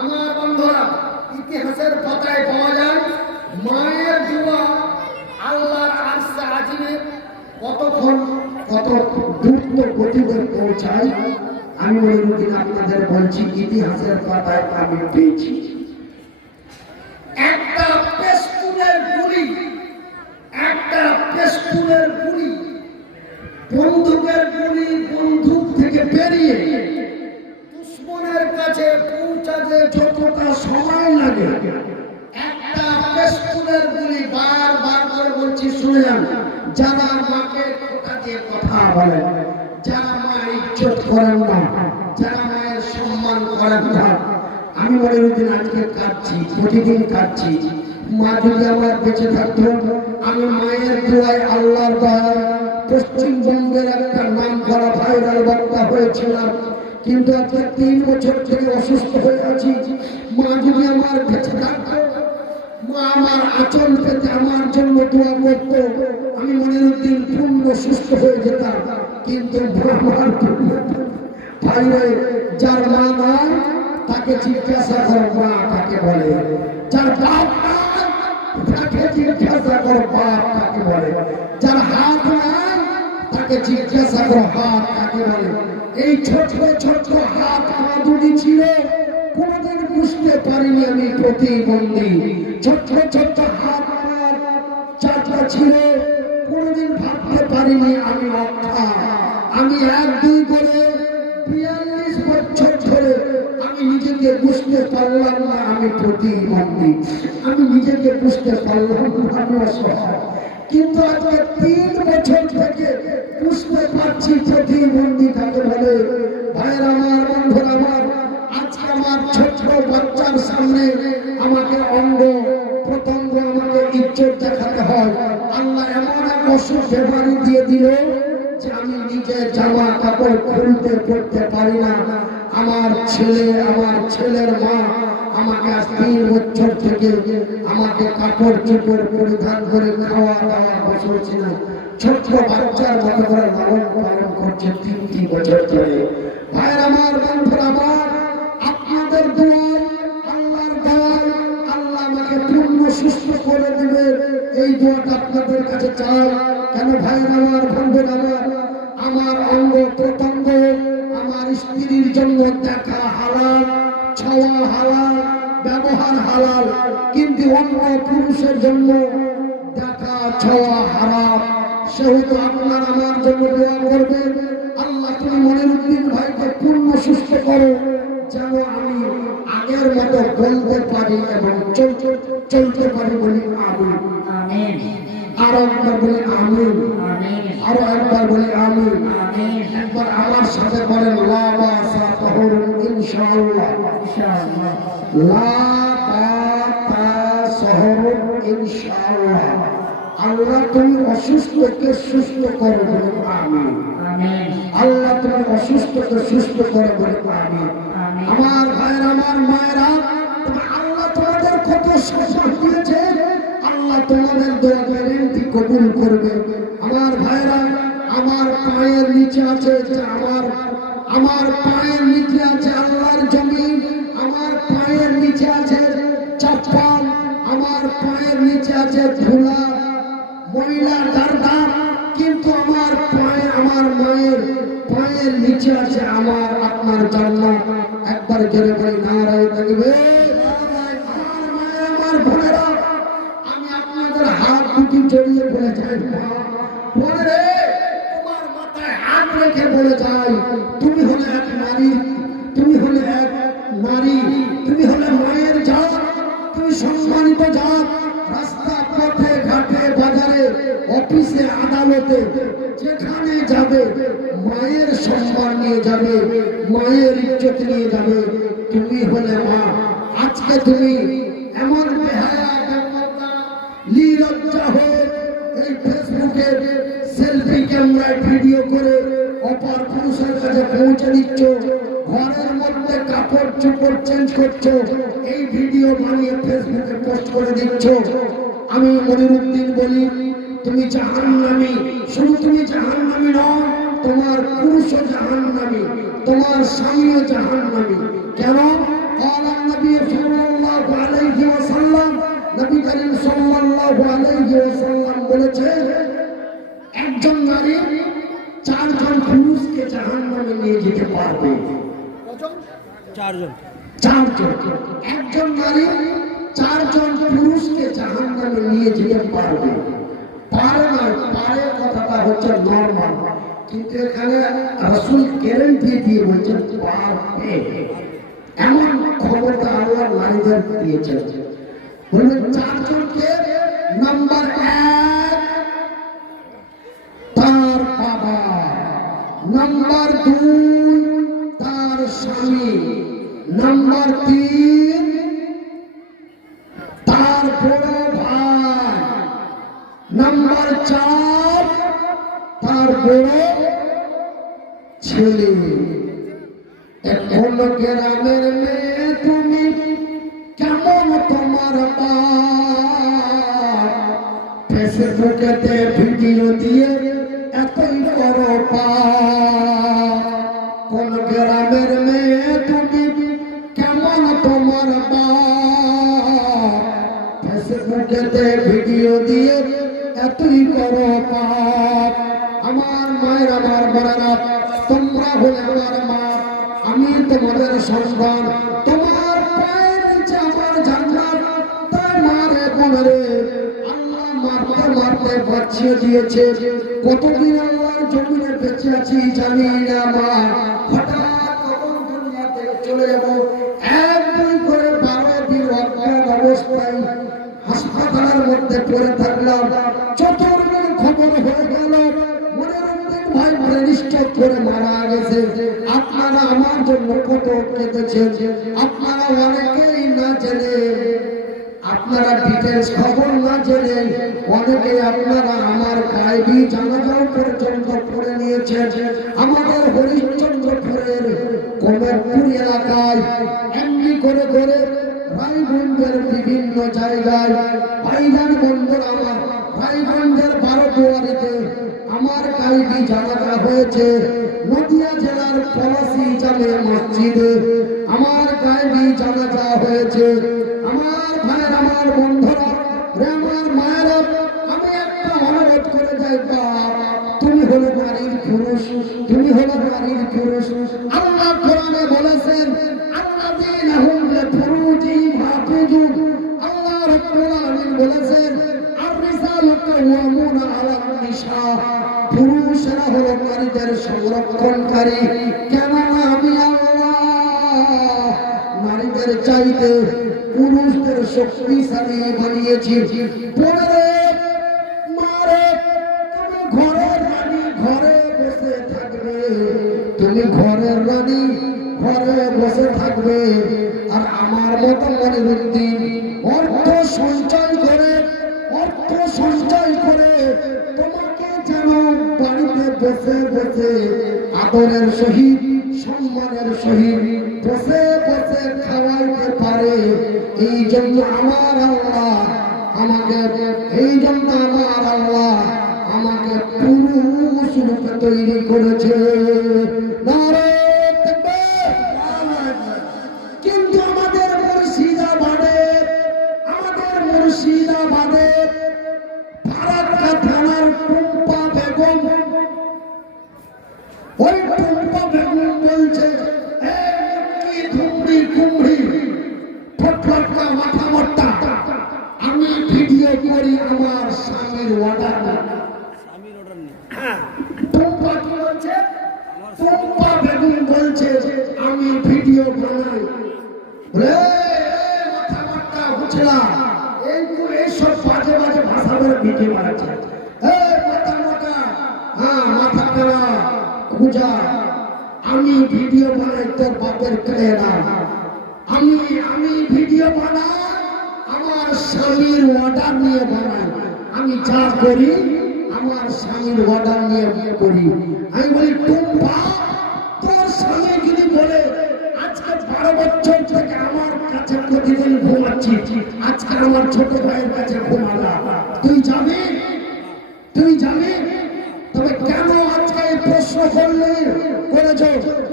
আমার বন্ধুরা, ইতিহাসের পাতায় পাওয়া যায় মায়ের দোয়া আল্লাহর আরশে আজিমে কতক্ষণ কত দ্রুত গতিতে পৌঁছায়। আমি ওই আপনাদের বলছি, ইতিহাসের পাতায় আমি পেয়েছি। একটা পেস্তুলের গুলি, একটা পেস্তুলের গুলি, বন্দুকের গুলি বন্দুক থেকে বেরিয়ে দুশমনের কাছে পৌঁছাতে যতটা সময় লাগে, একটা পেস্তুলের গুলি, বারবার করে বলছি শুনে যান, যারা মাকে খোঁটা দিয়ে কথা বলেন, যারা মায়ের ইজ্জত করেন না, যারা মায়ের সম্মান করেন না, আমি মনে দিন আজকে কাটছি, প্রতিদিন কাটছি। মা যদি আমার বেঁচে থাকতো, আমি মায়ের দোয়ায় আল্লাহর দয়ায় পশ্চিমবঙ্গের একটা নাম করা ভাইরাল বক্তা হয়েছিলাম। কিন্তু আজকে 3 বছর থেকে অসুস্থ হয়ে আছি। মা যদি আমার বেঁচে থাকতো, মা আমার আঁচল পেতে আমার জন্য দোয়া করতো, আমি মনে দিন পূর্ণ সুস্থ হয়ে যেতাম। কিন্তু আমার ভাই, যার মা নাই তাকে জিজ্ঞাসা করো মা কাকে বলে, যার বাপ নাই তাকে জিজ্ঞাসা করো বাপ কাকে বলে, যার হাত নাই তাকে জিজ্ঞাসা করো হাত কাকে বলে। এই ছোট ছোট হাত পা দুটি ছিল, কোনদিন বুঝতে পারিনি আমি প্রতিবন্ধী। ছোট ছোট হাত পা চারটা ছিল, কোনদিন ভাবতে পারিনি আমি অক্ষা। আমি 1-2 করে 42 বছর ধরে আমি নিজেকে বুঝতে পারলাম না আমি প্রতিবন্ধী, আমি নিজেকে বুঝতে পারলাম না আমি অসহায়। কিন্তু আজকে 3 বছর থেকে বুঝতে পারছি প্রতিবন্ধী কাকে বলে। ভাইয়ের আমার, বন্ধুরা আমার, আজকে আমার ছোট বাচ্চার সামনে আমাকে অঙ্গ প্রত্যঙ্গ, আমাকে ইজ্জত দেখাতে হয়। আল্লাহ এমন এক অসুখ বেমারি দিয়ে দিল যে আমি নিজে জামা কাপড় খুলতে পড়তে পারি না। আমার ছেলে, আমার ছেলের মা আমাকে 3 বছর থেকে আমাকে কাপড় চোপড় পরিধান করে খাওয়া দাওয়া বসেছি না। ছোট বাচ্চার মতো করে লালন পালন করছে 3 বছর ধরে। ভাইয়ের আমার, বন্ধুরা আমার, আপনাদের দোয়া, আল্লাহর দোয়া, আল্লাহ আমাকে পূর্ণ সুস্থ করে দিবে এই দোয়াটা আপনাদের কাছে চাই। কেন ভাই আমার, বন্ধুরা আমার অঙ্গ প্রত্যঙ্গ, আমার স্ত্রীর জন্য দেখা হালাল, ছোঁয়া হালাল, ব্যবহার হালাল, কিন্তু অন্য পুরুষের জন্য দেখা ছোঁয়া হারাম। সেহেতু আপনার আমার জন্য দোয়া করবেন। আল্লাহ তুমি মনিরুদ্দিন ভাইকে পূর্ণ সুস্থ করো, যেন আমি আগের মতো বলতে পারি এবং চলতে পারি। বলি আমিন। আরো একবার বলি আমিন। আরো একবার বলি আমিন। একবার আমার সাথে বলেন লা বাসা তাহুরুন ইনশাআল্লাহ। লা বাসা তাহুরুন ইনশাআল্লাহ। আল্লাহ তুমি অসুস্থকে সুস্থ করো, বলে আমিন। আল্লাহ তুমি অসুস্থকে সুস্থ করো, বলে আমিন। আমার ভাইরা, আমার মায়েরা, আল্লাহ তোমাদের কত সম্মান দিয়েছে, আল্লাহ তোমাদের দোয়া গ্যারান্টি কবুল করবে। আমার ভাইরা, আমার পায়ের নিচে আছে যে আমার পায়ের নিচে আছে আল্লাহর জমিন, আমার পায়ের নিচে আছে চপ্পল, আমার পায়ের নিচে আছে ধুলা, ময়লা, দারদা, কিন্তু আমার পায়ে, আমার মায়ের পায়ের নিচে আছে আমার আপনার জান্নাত। একবার জোরে করে নারায়ে তাকবীর। আমার মায়ের, আমার বোনেরা, আমি আপনাদের হাত দুটি জড়িয়ে বলে যাই, বলে রে, তোমার মাথায় হাত রেখে বলে যাই, তুমি হলে এক নারী, তুমি হলে এক নারী, তুমি হলে মায়ের জাত, তুমি সম্মানিত জাত। রাস্তা পথে ঘাটে বাজারে অফিসে আদালতে যেখানে যাবে মায়ের সম্মান নিয়ে যাবে, মায়ের ইজ্জত নিয়ে যাবে। তুমি হলে মা। আজকে তুমি এমন বেহায়া নির্লজ্জা হয়ে এই ফেসবুকে সেলফি ক্যামেরায় ভিডিও করে অপর পুরুষের কাছে পৌঁছে দিচ্ছ, ঘরের মধ্যে কাপড় চোপড় চেঞ্জ করছো, এই ভিডিও বানিয়ে ফেসবুকে পোস্ট করে দিচ্ছ। আমি মনিরুদ্দিন বলি, তুমি জাহান্নামী। শুধু তুমি জাহান্নামী নও, তোমার পুরুষও জাহান্নামী, তোমার স্বামীও জাহান্নামী। কেন? আল্লাহ নবী সাল্লাল্লাহু আলাইহি ওয়াসাল্লাম, নবী করিম সাল্লাল্লাহু আলাইহি ওয়াসাল্লাম বলেছেন, একজন নারী চারজন পুরুষকে জাহান্নামে নিয়ে যেতে পারবে। চারজন। একজন নারী চারজন পুরুষকে জাহান্নামে নিয়ে যেতে পারবে। পারে না, পারে কথাটা হচ্ছে নরমাল, কিন্তু এখানে রাসূল গ্যারান্টি দিয়ে বলছেন পারবে। এমন ক্ষমতা আল্লাহ নারীদের দিয়েছেন। বলবেন চারজনকে, নাম্বার 1 তার বাবা, নাম্বার 2 তার স্বামী, নাম্বার 3 তার বড় ভাই, নাম্বার 4 তার বড় ছেলে। এখন গ্রামের মেয়ে তুমি কেমন তোমার বাপ, ফেসবুকেতে ভিডিও দিয়ে এতই করো পাপ। কোন গ্রামের মেয়ে তুমি কেমন তোমার বাপ, ফেসবুকেতে ভিডিও দিয়ে এতই করো পাপ। আমার মায়ের, আমার বোনেরা, তোমরা হলে আমার মা, আমি তোমাদের সন্তান, তোমার পায়ের নিচে আমার জান্নাত। তাই মারে বোনেরে, আল্লাহ মারতে মারতে বাঁচিয়ে দিয়েছে। কতদিন আল্লাহর জমিনে বেঁচে আছি জানি না মা, হঠাৎ কখন দুনিয়া থেকে চলে যাবো। 1-2 করে 12 দিন অজ্ঞান অবস্থায় হাসপাতালের মধ্যে পড়ে থাকলাম। চতুর্দিন খবর হয়ে গেল মনিরুদ্দিন ভাই মনে নিশ্চয় করে মারা গেছে। আপনারা আমার জন্য কত কেঁদেছেন, আপনারা অনেকেই না জেনে, আপনারা ডিটেলস খবর না জেনে অনেকে আপনারা আমার গায়েবী জানাজাও পর্যন্ত করে নিয়েছেন। আমাদের হরিশ্চন্দ্রপুরের কমেরপুর এলাকায় এমনি করে করে রায়গঞ্জের বিভিন্ন জায়গায়, ভাইজান বন্ধুরা আমার, রায়গঞ্জের 12 দুয়ারিতে আমার গায়েবী জানাজা হয়েছে। নদিয়া জেলার পলাশী জামে মসজিদে আমার গায়েবী জানাজা হয়েছে। আমার ভাইয়ের, আমার বন্ধুরা, আমার মায়েরা, পুরুষ। আল্লাহ কোরআনে বলেছেন আল্লাযীনা হুম লিফুরুজিহিম হাফিজুন। আল্লাহ রাব্বুল আলামিন বলেছেন আর-রিজালু কাওয়ামুনা আলান নিসা, পুরুষরা হলো নারীদের সংরক্ষণকারী। কেন আমি আল্লাহ নারীদের চাইতে পুরুষদের শক্তিশালী বানিয়েছি। পরে মারে তুমি ঘরের রানী ঘরে বসে থাকবে, তুমি ঘরের রানী ঘরে বসে থাকবে। আর আমার মতো মনিরুদ্দিন অর্থ সঞ্চয় করে তোমাকে যেন বাড়িতে বসে বসে আদরের সহিত সম্মানের সহিত বসে বসে খাওয়াইতে পারে। এই জন্য আমার আল্লাহ আমাকে পুরুষ রূপে তৈরি করেছে। কিন্তু আমাদের মুর্শিদাবাদে ফারাক্কা থানার টুম্পা বেগম, ওই টুম্পা বেগম বলছে আমি ভিডিও করি আমার স্বামীর অর্ডার। টুম্পা কি বলছে? টুম্পা বেগম বলছে আমি ভিডিও বানাই। মাথা হুচড়া এইসব বাজে বাজে ভাষা বলে ভিডিও বানাচ্ছে। মাথা কারা খুঁজা, আমি ভিডিও বানাই তোর বাপের খেয়ে না। আমি ভিডিও বানাই আমার স্বামীর অর্ডার নিয়ে বানাই। আমি যা করি আমার স্বামীর অর্ডার নিয়ে করি। আমি বলি টুম্পা তোর স্বামী যদি বলে আজকে 12 বছর থেকে আমার কাছে প্রতিদিন ঘুমাচ্ছি, আজকে আমার ছোট ভাইয়ের কাছে ঘুমালা, তুই যাবি? তবে কেন আজকে এই প্রশ্ন করেছ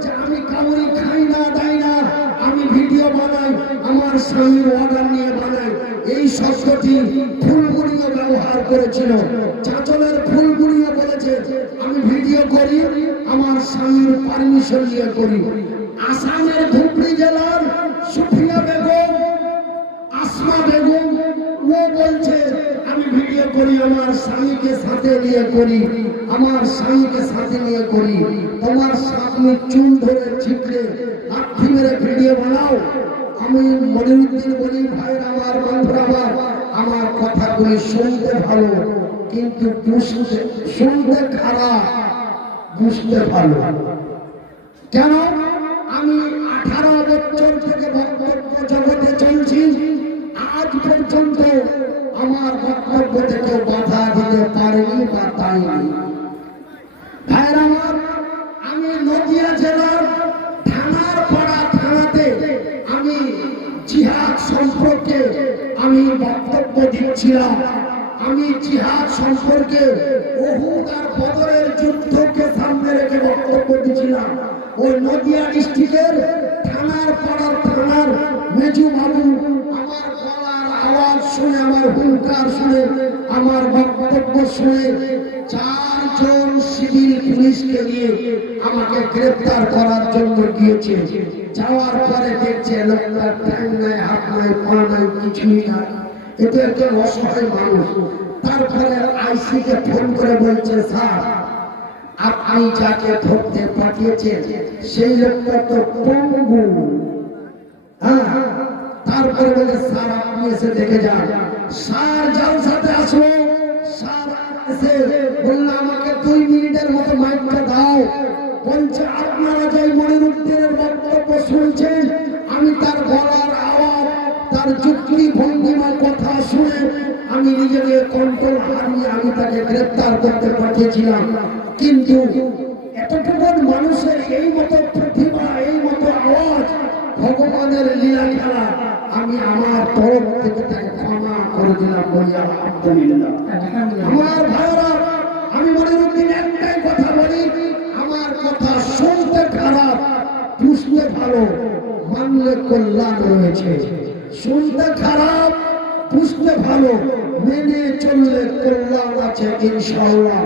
যে আমি কাউরি খাই না দাই না, আমি ভিডিও বানাই আমার স্বামীর অর্ডার নিয়ে বানাই? এই শব্দটি ফুলগুড়িও ব্যবহার করেছিল। চাঁচলের ফুলগুড়িও বলেছে আমি ভিডিও করি আমার স্বামীর পারমিশন নিয়ে করি। আসামের ধুবড়ি জেলার সুফিয়া বেগম, আসমা বেগম, ও বলছে আমি ভিডিও করি আমার স্বামীকে সাথে নিয়ে করি, আমার স্বামীকে সাথে নিয়ে করি। তোমার স্বামী চুল ধরে ছিটলে লাঠি মেরে ভিডিও বানাও। আমি মনিরুদ্দিন বলি ভাই আমার বন্ধুরা আমার কথাগুলি শুনতে ভালো কিন্তু শুনতে খারাপ, বুঝতে ভালো। কেন? আমি 18 বছর থেকে বক্তব্য জগতে চলছি, আজ পর্যন্ত আমার বক্তব্য থেকে বাধা দিতে পারেনি বা তাইনি। ভাইয়ের আমার, আমি নদিয়া জেলার থানার পাড়া থানাতে আমি জিহাদ সম্পর্কে আমি বক্তব্য দিচ্ছিলাম। আমি জিহাদ সম্পর্কে উহুদ আর বদরের যুদ্ধকে সামনে রেখে বক্তব্য দিচ্ছিলাম। ওই নদিয়া ডিস্ট্রিক্টের থানার পাড়ার থানার মেজু বাবু আমার গলার আওয়াজ শুনে, আমার হুঙ্কার শুনে, আমার বক্তব্য শুনে 4 জন সিভিল পুলিশকে নিয়ে আমাকে গ্রেফতার করার জন্য গিয়েছে। যাওয়ার পরে দেখছে লোকটা টাইম নাই, হাত নাই, পা নাই, কিছুই নাই। এটা একজন অসহায় মানুষ। তারপরে আইসিকে ফোন করে বলছে স্যার আপনি যাকে ধরতে পাঠিয়েছেন সেই লোকটা তো পঙ্গু। তারপরে বলে স্যার আপনি এসে দেখে যান। স্যার যাও সাথে আসো। স্যার এসে বলল আমাকে 2 মিনিটের মতো মাইকটা দাও। বলছে আপনারা যাই মনিরুদ্দিনের বক্তব্য শুনছেন, আমি তার গলার আওয়াজ, তার যুক্তি ভঙ্গিমার কথা শুনে আমি নিজেকে কন্ট্রোল হারিয়ে আমি তাকে গ্রেফতার করতে পাঠিয়েছিলাম। কিন্তু এতটুকু মানুষের এই মতো প্রতিভা, এই মতো আওয়াজ, ভগবানের লীলা খেলা, আমি আমার তরফ থেকে তাকে ক্ষমা করে দিলাম। বলি আলহামদুলিল্লাহ। আমার ভাইরা, আমি মনিরুদ্দিন একটাই কথা বলি, আমার কথা শুনতে খারাপ, বুঝতে ভালো, মানলে কল্যাণ রয়েছে। শুনতে খারাপ, বুঝতে ভালো, মেনে চললে কল্যাণ আছে ইনশাআল্লাহ।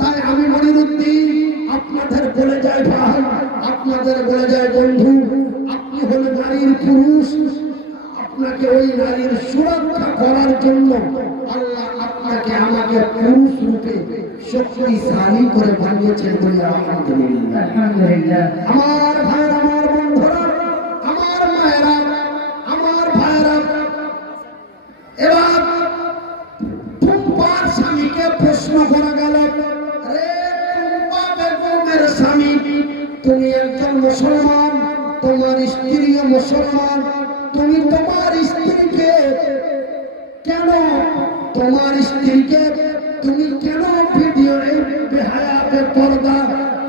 তাই আমি মনিরুদ্দিন আপনাদের বলে যাই ভাই, আপনাদের বলে যায় বন্ধু, আপনি হলেন নারীর পুরুষ, আপনাকে ওই নারীর সুরক্ষা করার জন্য আল্লাহ আপনাকে আমাকে পুরুষ রূপে শক্তিশালী করে বানিয়েছেন বলে আলহামদুলিল্লাহ। আমার ভাইরা, আমার বন্ধুরা, আমার মায়েরা, আমার ভাইরা, এবার টুম্পার স্বামীকে প্রশ্ন করা গেল, রে টুম্পা বেগমের স্বামী, তুমি একজন মুসলমান, তোমার স্ত্রীও মুসলমান, তুমি তোমার স্ত্রীকে কেন তুমি কেন ভিডিও বেহায়াতে পর্দা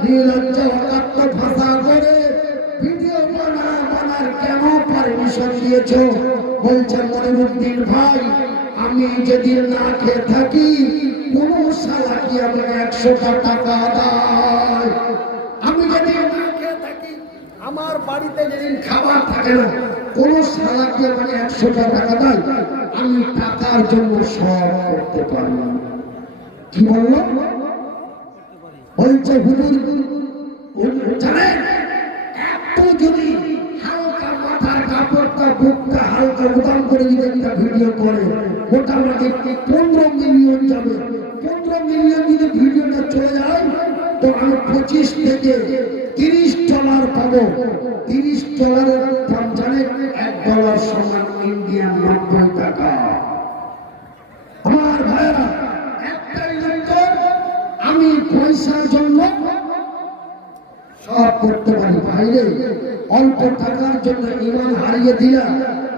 নির্লজ্জ অকাত্য ভাষা করে ভিডিও বানার কেন পারমিশন দিয়েছো? বলছে মনিরুদ্দিন ভাই, আমি যদি না খেয়ে থাকি কোন শালা কি আমাকে 100 টাকা দেয়? আমি যদি না খেয়ে থাকি, আমার বাড়িতে যেদিন খাবার থাকে না, কোন শালা কি আমাকে 100 টাকা দেয়? আমি টাকার জন্য সব করতে পারি। কি বললো? বলছে হুজুর জানেন, একটু যদি হালকা মাথার কাপড়টা বুকটা হালকা উদাম করে যদি একটা ভিডিও করে, মোটামুটি 15 মিলিয়ন যাবে। 15 মিলিয়ন যদি ভিডিওটা চলে যায়, তো আমি 25 থেকে 30 ডলার পাবো। 30 ডলারের দাম জানেন, $1 সমান ইন্ডিয়ান 90 টাকা। আমার ভাইরা, একটাই উত্তর, আমি পয়সার জন্য সব করতে পারি। বাইরে অল্প টাকার জন্য ঈমান হারিয়ে দিলা,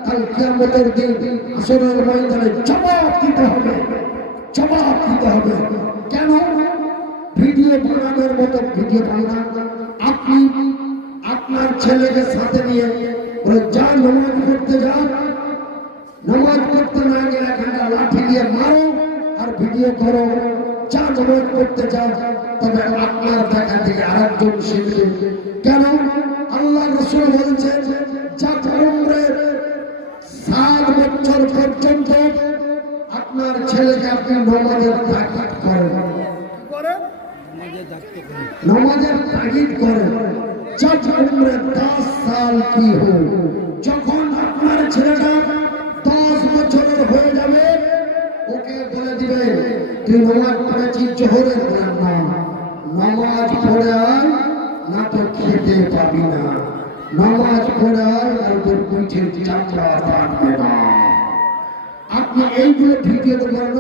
কাল কিয়ামতের দিন আসরের ময়দানে জবাব দিতে হবে, জবাব দিতে হবে। কেন? ভিডিও বানানোর মতো ভিডিও বানান। আপনি আপনার ছেলেকে সাথে নিয়ে যা নামাজ পড়তে যান, নামাজ পড়তে না গেলে একটা লাঠি দিয়ে মারো আর ভিডিও করো। যা নামাজ পড়তে যাও, তবে আপনার দেখা থেকে আরেকজন শিখবে। কেন? আল্লাহ রাসূল বলেছেন, যা উমরের 7 বছর পর্যন্ত আপনার ছেলেকে আপনি নামাজের তাগিদ করেন, নামাজের তাগিদ করেন। যা উমরে 10 সাল কি হো, যখন আপনার ছেলেটা 10 বছরের হয়ে যাবে, ওকে বলে দিবে, তুই নামাজ পড়েছিস জোহরের না, নামাজ পড়ে আয়, না তো খেতে পাবি না। নামাজ পড়ে আয়, আর তোর পিঠের চামড়া থাকবে না। আপনি এইগুলো ভিডিও করেন,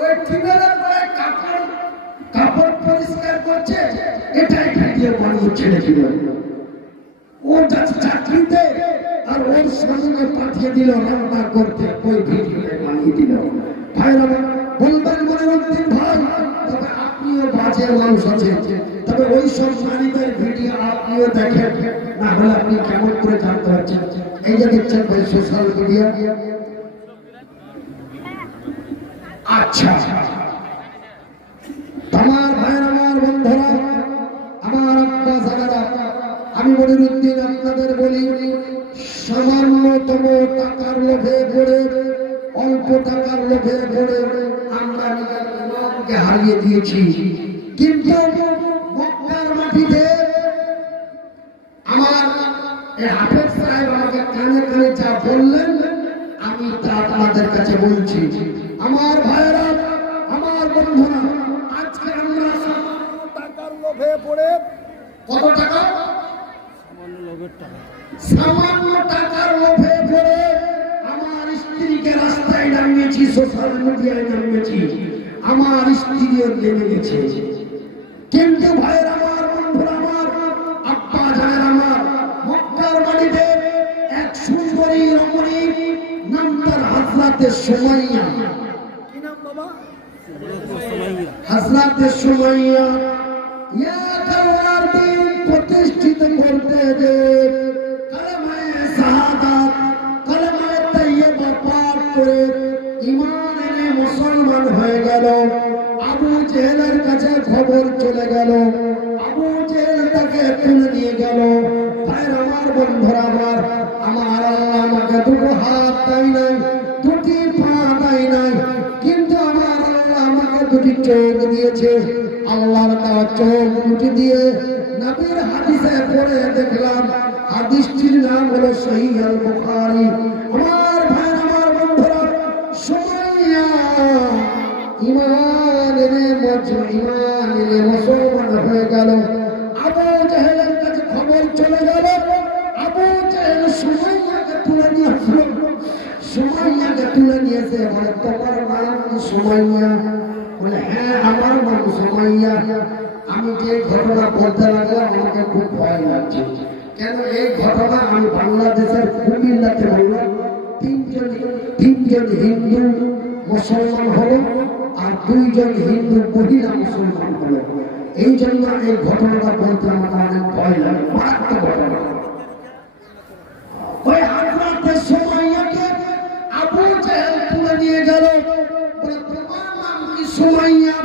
ওই ঠিকানার পরে কাপড় পরিষ্কার করছে, এটাই ভিডিও বানিয়ে ছেড়ে দিল। ও যাচ্ছে চাকরিতে, আর ওর স্বামীকে পাঠিয়ে দিল রান্না করতে, ওই ভিডিও বানিয়ে দিল। ভাইরা বলবেন মনিরুদ্দিন ভাই, তবে আপনিও বাজে মানুষ আছেন, তবে ওই সব নারীদের ভিডিও আপনিও দেখেন, না হলে আপনি কেমন করে জানতে পারছেন? এই যে দেখছেন ভাই সোশ্যাল মিডিয়া। আচ্ছা, আমার ভাইয়ের, আমার বন্ধুরা, আমার আব্বা জানারা, আমি মনিরুদ্দিন আপনাদের বলি, সামান্যতম টাকার লোভে পড়ে, অল্প টাকার লোভে পড়ে আমরা নিজের ইমানকে হারিয়ে দিয়েছি। কিন্তু মক্কার মাটিতে আমার হাফেজ সাহেব আমাকে কানে কানে যা বললেন, আমি তা আপনাদের কাছে বলছি। আমার ভাইয়েরা, আমার বন্ধুরা, আজকে আমরা সামান্য টাকার লোভে পড়ে, কত টাকা? সামান্য টাকার লোভে পড়ে আমার স্ত্রীকে রাস্তায় নামিয়েছি, সোশ্যাল মিডিয়ায় নামিয়েছি, আমার স্ত্রীও নেমে গেছে। কিন্তু ভাইয়ের, আমার বন্ধুরা, আমার আব্বা জানেন, আমার মক্কার মাটিতে এক সুন্দরী রমণী, নাম তার হযরতে সুমাইয়া। কি নাম বাবা? হযরতে সুমাইয়া। আল্লাহর দ্বীন প্রতিষ্ঠিত করতে যে কালেমায়ে শাহাদাত, কালেমায়ে তাইয়্যিবা পাঠ করে ঈমান এনে মুসলমান হয়ে গেল। আবু জেহেলের কাছে খবর চলে গেল, আবু জেহেল তাকে তুলে নিয়ে গেল। ভাইয়ের, আমার বন্ধুরা, আমার আল্লাহ আমাকে দুটো হাত দেয় নাই, দুটি পা দেয় নাই, কিন্তু আমার আল্লাহ আমাকে দুটি চোখ দিয়েছে। আল্লাহর দেওয়া চোখ দুটি দিয়ে নবীর হাদিসে পড়ে দেখলাম, হাদিসটির নাম হলো সহিহ আল বুখারী। আমার ভাই, আমার বন্ধুরা, সুমাইয়া ইমান এনে মুসলমান হয়ে গেল। আবু জাহেলের কাছে খবর চলে গেল। আবু জাহেল সুমাইয়াকে তুলে নিয়ে আসলো। সুমাইয়াকে তুলে নিয়েছে। বলে, তোমার নাম কি সুমাইয়া? বলে, হ্যাঁ, আমার নাম সুমাইয়া। আমি যে ঘটনা বলতে লাগলাম, আমাকে খুব ভয় লাগছে। কেন? এই ঘটনা আমি বাংলাদেশের কুমিল্লাতে বললাম। তিনজন হিন্দু মুসলমান হলো, আর 2 জন হিন্দু মহিলা মুসলমান হলো। এই জন্য এই ঘটনাটা বলতে আমার অনেক ভয় লাগে। মারাত্মক ঘটনা। ওই হযরত সুমাইয়াকে আবু জাহেল তুলে নিয়ে গেল। বলে, তোমার নাম কি সুমাইয়া?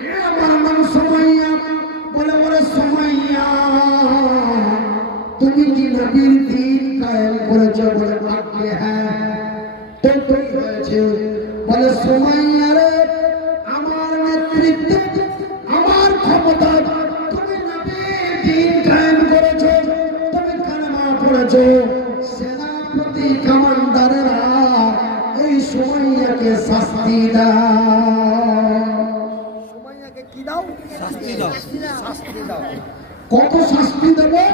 হ্যাঁ, আমার নাম সুমাইয়া। বলে, ওরে সুমাইয়া, তুমি কি নবীর দ্বীন কায়েম করেছো? বলে, আপনি হ্যাঁ। তো কি হয়েছে? বলে, সুমাইয়া রে, আমার নেতৃত্বে, আমার ক্ষমতা, তুমি নবীর দ্বীন কায়েম করেছো, তুমি কালেমা পড়েছো। সেনাপতি কমান্ডারেরা এই সুমাইয়াকে শাস্তি দাও। সুমাইয়াকে কি দাও? শাস্তি দাও। শাস্তি দাও। কত শাস্তি দেবে?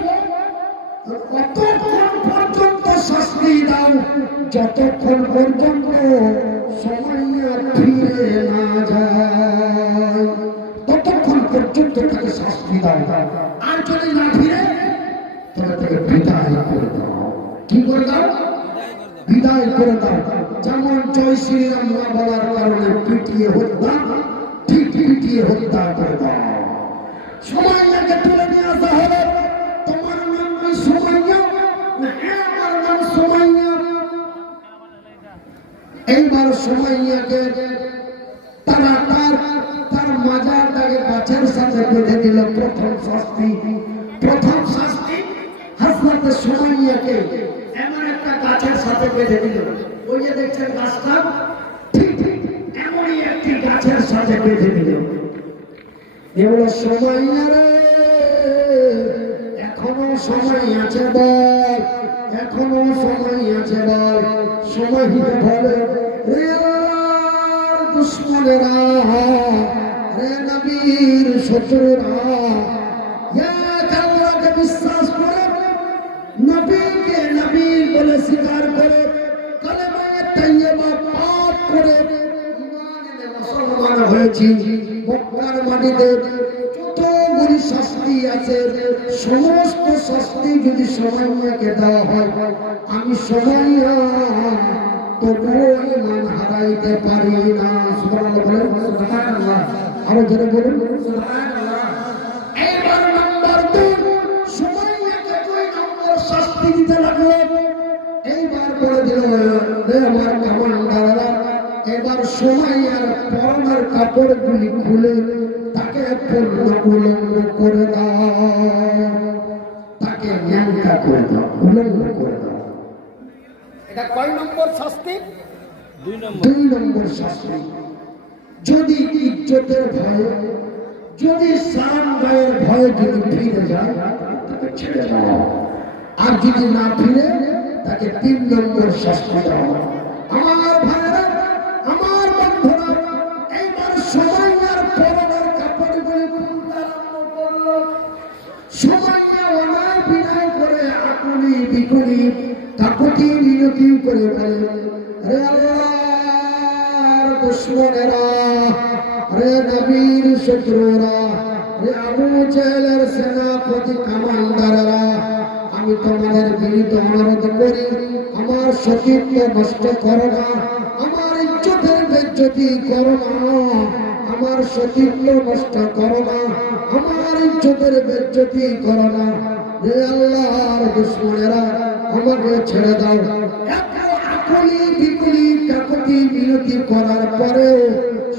কতক্ষণ পর্যন্ত শাস্তি দাও? যতক্ষণ পর্যন্ত সুমাইয়া ফিরে না যায়, ততক্ষণ পর্যন্ত তাকে শাস্তি দাও। আর যদি না ফিরে, তবে তাকে বিদায় করে দাও। কি করে দাও? বিদায় করে দাও। যেমন জয় শ্রীরাম না বলার কারণে পিটিয়ে হত্যা, ঠিক পিটিয়ে হত্যা করে দাও। সুমাইয়াকে তুলে নিয়ে আসা হলো। তোমার নাম কি সুমাইয়া? হ্যাঁ, আমার নাম সুমাইয়া। এইবার সুমাইয়াকে তারা তার মাজারটাকে গাছের সাথে বেঁধে দিল। প্রথম শাস্তি হযরত সুমাইয়াকে এমন একটা গাছের সাথে বেঁধে দিল। ওই যে দেখছেন গাছটা, ঠিক এমনই একটি গাছের সাথে বেঁধে দিল। এগুলো সুমাইয়া রে, এখনো সময় আছে বল, এখনো সময় আছে বল। সুমাইয়া বলে, রে দুশ্মনেরা, রে নবীর শত্রুরা, আল্লাহকে বিশ্বাস করে, নবীকে নবী বলে স্বীকার করে, কালেমায়ে তাইয়্যিবা পাঠ করে ঈমান এনে মুসলমান হয়েছি। মক্কার মাটিতে যতগুলি শাস্তি আছে, সমস্ত শাস্তি যদি সুমাইয়াকে দেওয়া হয়, আমি সুমাইয়া তবুও ঈমান হারাইতে পারি না। সুবহানাল্লাহ বলেন, সুবহানাল্লাহ। আরো জোরে বলুন, সুবহানাল্লাহ। এইবার নাম্বার 2, সুমাইয়াকে 2 নম্বর শাস্তি দিতে লাগলো। এইবার বলে দিল, রে আমার কমান্ডাররা, এবার সুমাইয়ার পরনের কাপড়গুলি খুলে তাকে পূর্ণ উলঙ্গ করে দাও, তাকে ন্যাংটা করে দাও, উলঙ্গ করে দাও। এটা কয় নম্বর শাস্তি? 2 নম্বর শাস্তি। যদি ইজ্জতের ভয়ে, যদি সান গায়ের ভয়ে যদি ফিরে যায়, তাকে ছেড়ে দাও। আর যদি না ফিরে, তাকে 3 নম্বর শাস্তি দাও। আমার ভাইরা, আমার বন্ধুরা, এইবার সুমাইয়ার পরনের কাপড়গুলি খুলতে আরম্ভ করলো। সুমাইয়া অনায় বিনয় করে, আকুলি বিকুলি কাকুতি মিনতি করে বলে, রে আল্লাহর দুশমনেরা, রে নবীর শত্রুরা, রে আবু জাহেলের সেনাপতি কমান্ডাররা, আমি তোমাদের বিনীত অনুরোধ করি, আমার সতীত্ব নষ্ট করো না, আমার ইজ্জতের বেজ্জতি করো না, আমার সতীত্ব নষ্ট করো না, আমার ইজ্জতের বেজ্জতি করো না। রে আল্লাহর দুশমনেরা, আমাকে ছেড়ে দাও। এত আকুলি বিকুলি কাকুতি মিনতি করার পরেও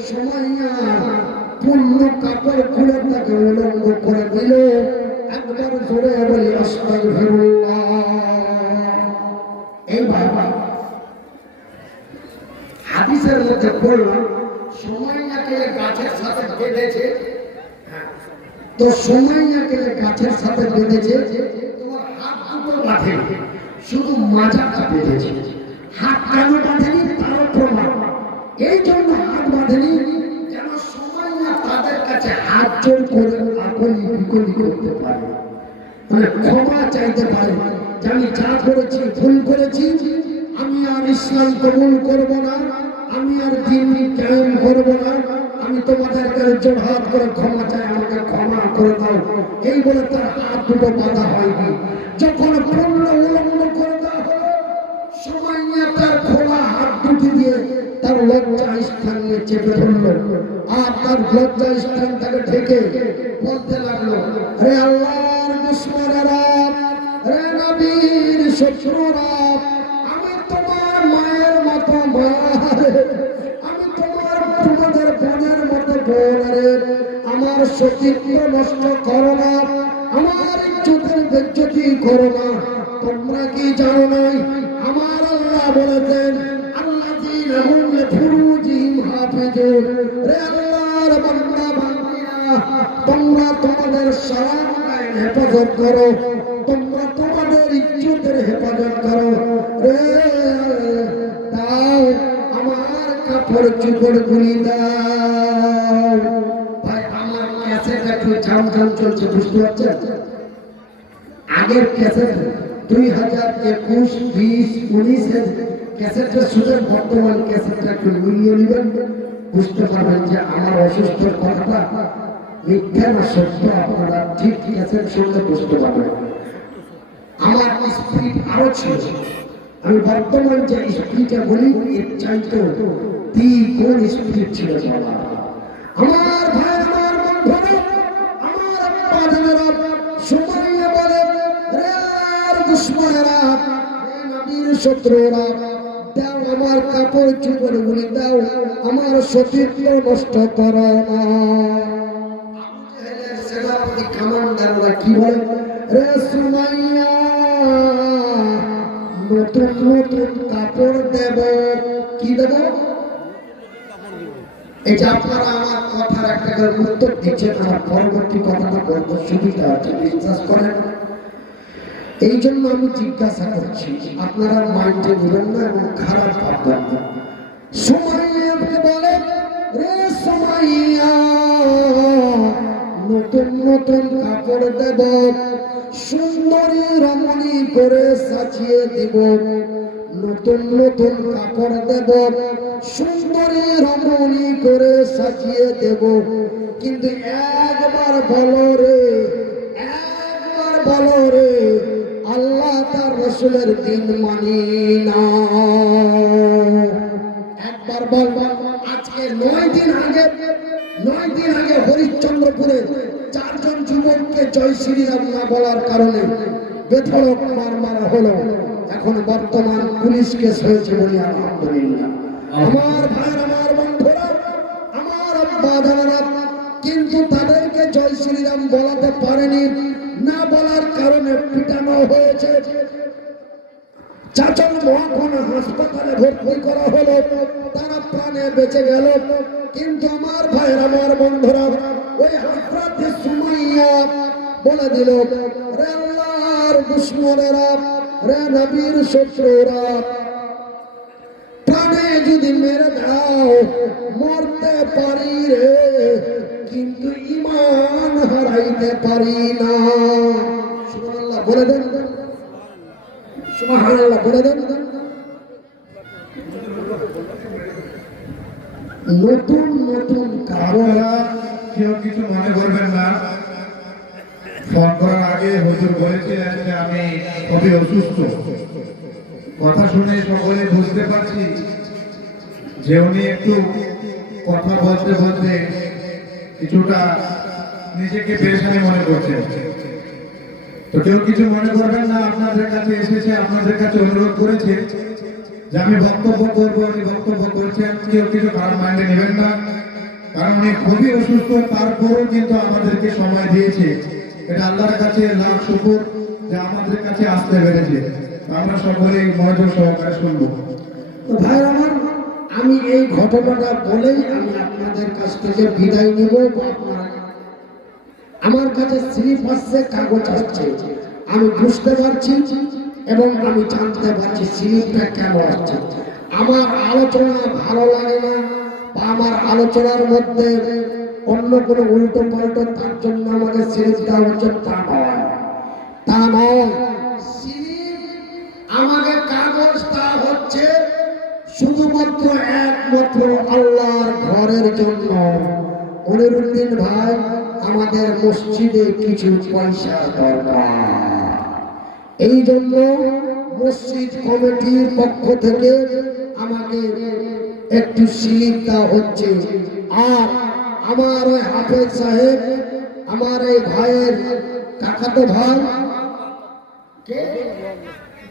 সুমাইয়া পূর্ণ কাপড় খুলে তাকে উলঙ্গ করে দিল। একবার জোরে বলি আস্তাগফিরুল্লাহ। এই বাবা হাদিসের মধ্যে বললাম, সুমাইয়াকে গাছের সাথে বেঁধেছে। তো সুমাইয়াকে গাছের সাথে বেঁধেছে, তোমার হাত দুটো বাঁধে, শুধু মাজাটা বেঁধেছে। হাত কেন বাঁধেনি তারও প্রমাণ, এই জন্য হাত বাঁধেনি যেন সুমাইয়া তাদের কাছে হাত জোর করে আকলি বিকলি করতে পারে, মানে ক্ষমা চাইতে পারে যে আমি যা করেছি ভুল করেছি, আমি আর ইসলাম কবুল করব না, আমি আর দ্বীন কায়েম করব না, আমি তোমাদের কাছে জোর হাত করে ক্ষমা চাই, আমাকে ক্ষমা করে দাও, এই বলে তার হাত দুটো বাঁধা হয়নি। যখন পূর্ণ উলঙ্গ করে দেওয়া হলো, সুমাইয়া তার খোলা হাত দুটি দিয়ে তার লজ্জা স্থান নিয়ে চেপে ধরলো, আর তার লজ্জা স্থানটাকে ঢেকে বলতে লাগলো, রে আল্লাহর দুশমনেরা, রে নবীর শত্রুরা, আমি তোমার মায়ের মতো মা, আমি তোমাদের বোনের মতো বোন, আমার সতীত্ব নষ্ট করো না, আমার ইজ্জতের বেজ্জতি করো না। তোমরা কি জানো নাই আমার আল্লাহ বলেছেন আল্লাযীনা হুম লিফুরুজিহিম হাফিজুন, রে আল্লাহর বান্দা বান্দীরা, তোমরা তোমাদের শান হেফাজত করো, তোমরা তোমাদের ইজ্জতের হেফাজত করো, রে দাও আমার কাপড় চোপড় গুলি দাও। ভাই আমার ক্যাসেট একটু ঝাম ঝাম চলছে, বুঝতে পারছেন? আগের ক্যাসেট 2021, 20, 19 ক্যাসেটের সাথে বর্তমান ক্যাসেটটা একটু মিলিয়ে নেবেন, বুঝতে পারবেন যে আমার অসুস্থ কথাটা মিথ্যা না সত্য, আপনারা ঠিক ক্যাসেট শুনলে বুঝতে পারবেন। আমার স্পিড আরো ছিল, আমি বর্তমান যে স্পিডটা বলি এর চাইতে দ্বিগুণ স্পিড ছিল আমার ভাই, আমার বন্ধুরা, আমার আব্বা জানেরা। সুমাইয়া বলে, রে আর দুশমনেরা, রে নবীর শত্রুরা, দাও আমার কাপড় চোপড় গুলি দাও, আমার সতীত্ব নষ্ট করো না। আবু জাহেলের সেনাপতি কমান্ডাররা কি বলে, রে সুমাইয়া নতুন নতুন কাপড় দেব, কি দেব? এই যে আপনারা আমার কথার একটা উত্তর দিচ্ছেন, আমার পরবর্তী কথাটা বলতে সুবিধা হচ্ছে, বিশ্বাস করেন। এই জন্য আমি জিজ্ঞাসা করছি, আপনারা মাইন্ডে নেবেন না এবং খারাপ ভাববেন না। সুমাইয়া বলে, রে সুমাইয়া নতুন নতুন কাপড় দেব, সুন্দরী রমণী করে সাজিয়ে দিব, নতুন নতুন কাপড় দেব, সুন্দরী রমণী করে সাজিয়ে দেব, কিন্তু একবার বলো রে, একবার বলো রে, আল্লাহ তার রাসূলের দিন মানি না। একবার বল। আজকে 9 দিন আগে হরিশ্চন্দ্রপুরে 4 জন যুবককে জয় শ্রীরাম না বলার কারণে বেধড়ক মার মারা হলো। এখন বর্তমান পুলিশ কেস হয়েছে বলি আলহামদুলিল্লাহ। আমার ভাই, আমার বন্ধুরা, আমার আব্বা জানেরা, কিন্তু তাদেরকে জয় শ্রীরাম বলাতে পারেনি, না বলার কারণে পিটানো হয়েছে। চাচল মহাখানা হাসপাতালে ভর্তি করা হলো, তারা প্রাণে বেঁচে গেল। কিন্তু আমার ভাই, আমার বন্ধুরা, ওই হযরত সুমাইয়া বলে দিল, রে আল্লাহর দুশমনেরা, রে নবীর শত্রুরা, প্রাণে যদি মেরে দাও মরতে পারি রে, কিন্তু ঈমান হারাইতে পারি না। সুবহানাল্লাহ বলে দেন, সুবহানাল্লাহ বলে দেন। নতুন নতুন আপনারা কেউ কিছু মনে করবেন না। ফোন করার আগে হুজুর বলেছিলেন যে আমি খুবই অসুস্থ। কথা শুনে সকলে বুঝতে পারছি যে উনি একটু কথা বলতে বলতে কিছুটা নিজেকে পেরেশানি মনে করছেন। তো কেউ কিছু মনে করবেন না, আপনাদের কাছে এসেছে, আপনাদের কাছে অনুরোধ করেছে যে আমি বক্তব্য করবো, উনি বক্তব্য করছেন। কেউ কিছু খারাপ মাইন্ডে নেবেন না, কারণ উনি খুবই অসুস্থ, তারপরও কিন্তু আমাদেরকে সময় দিয়েছে। এটা আল্লাহর কাছে লাখ শুকর যে আমাদের কাছে আসতে পেরেছে। আমরা সকলেই মনোযোগ সহকারে শুনবো। ভাই আমার, আমি এই ঘটনাটা বলেই আমি আপনাদের কাছ থেকে বিদায় নেব। আমার কাছে স্লিপ আসছে, কাগজ আসছে, আমি বুঝতে পারছি এবং আমি জানতে পারছি স্লিপটা কেন আসছে। আমার আলোচনা ভালো লাগে না বা আমার আলোচনার মধ্যে অন্য কোনো উল্টো পাল্টো, তার জন্য আমাকে স্লিপ দেওয়া হচ্ছে, তা নয়, তা নয়। স্লিপ আমাকে কাগজ দেওয়া হচ্ছে শুধুমাত্র একমাত্র আল্লাহর ঘরের জন্য। মনিরুদ্দিন ভাই, আমাদের মসজিদে কিছু পয়সা দরকার, এই জন্য মসজিদ কমিটির পক্ষ থেকে আমাকে একটু স্লিপ দেওয়া হচ্ছে। আর আমার ওই হাফেজ সাহেব, আমার এই ভাইয়ের কাকাতো ভাই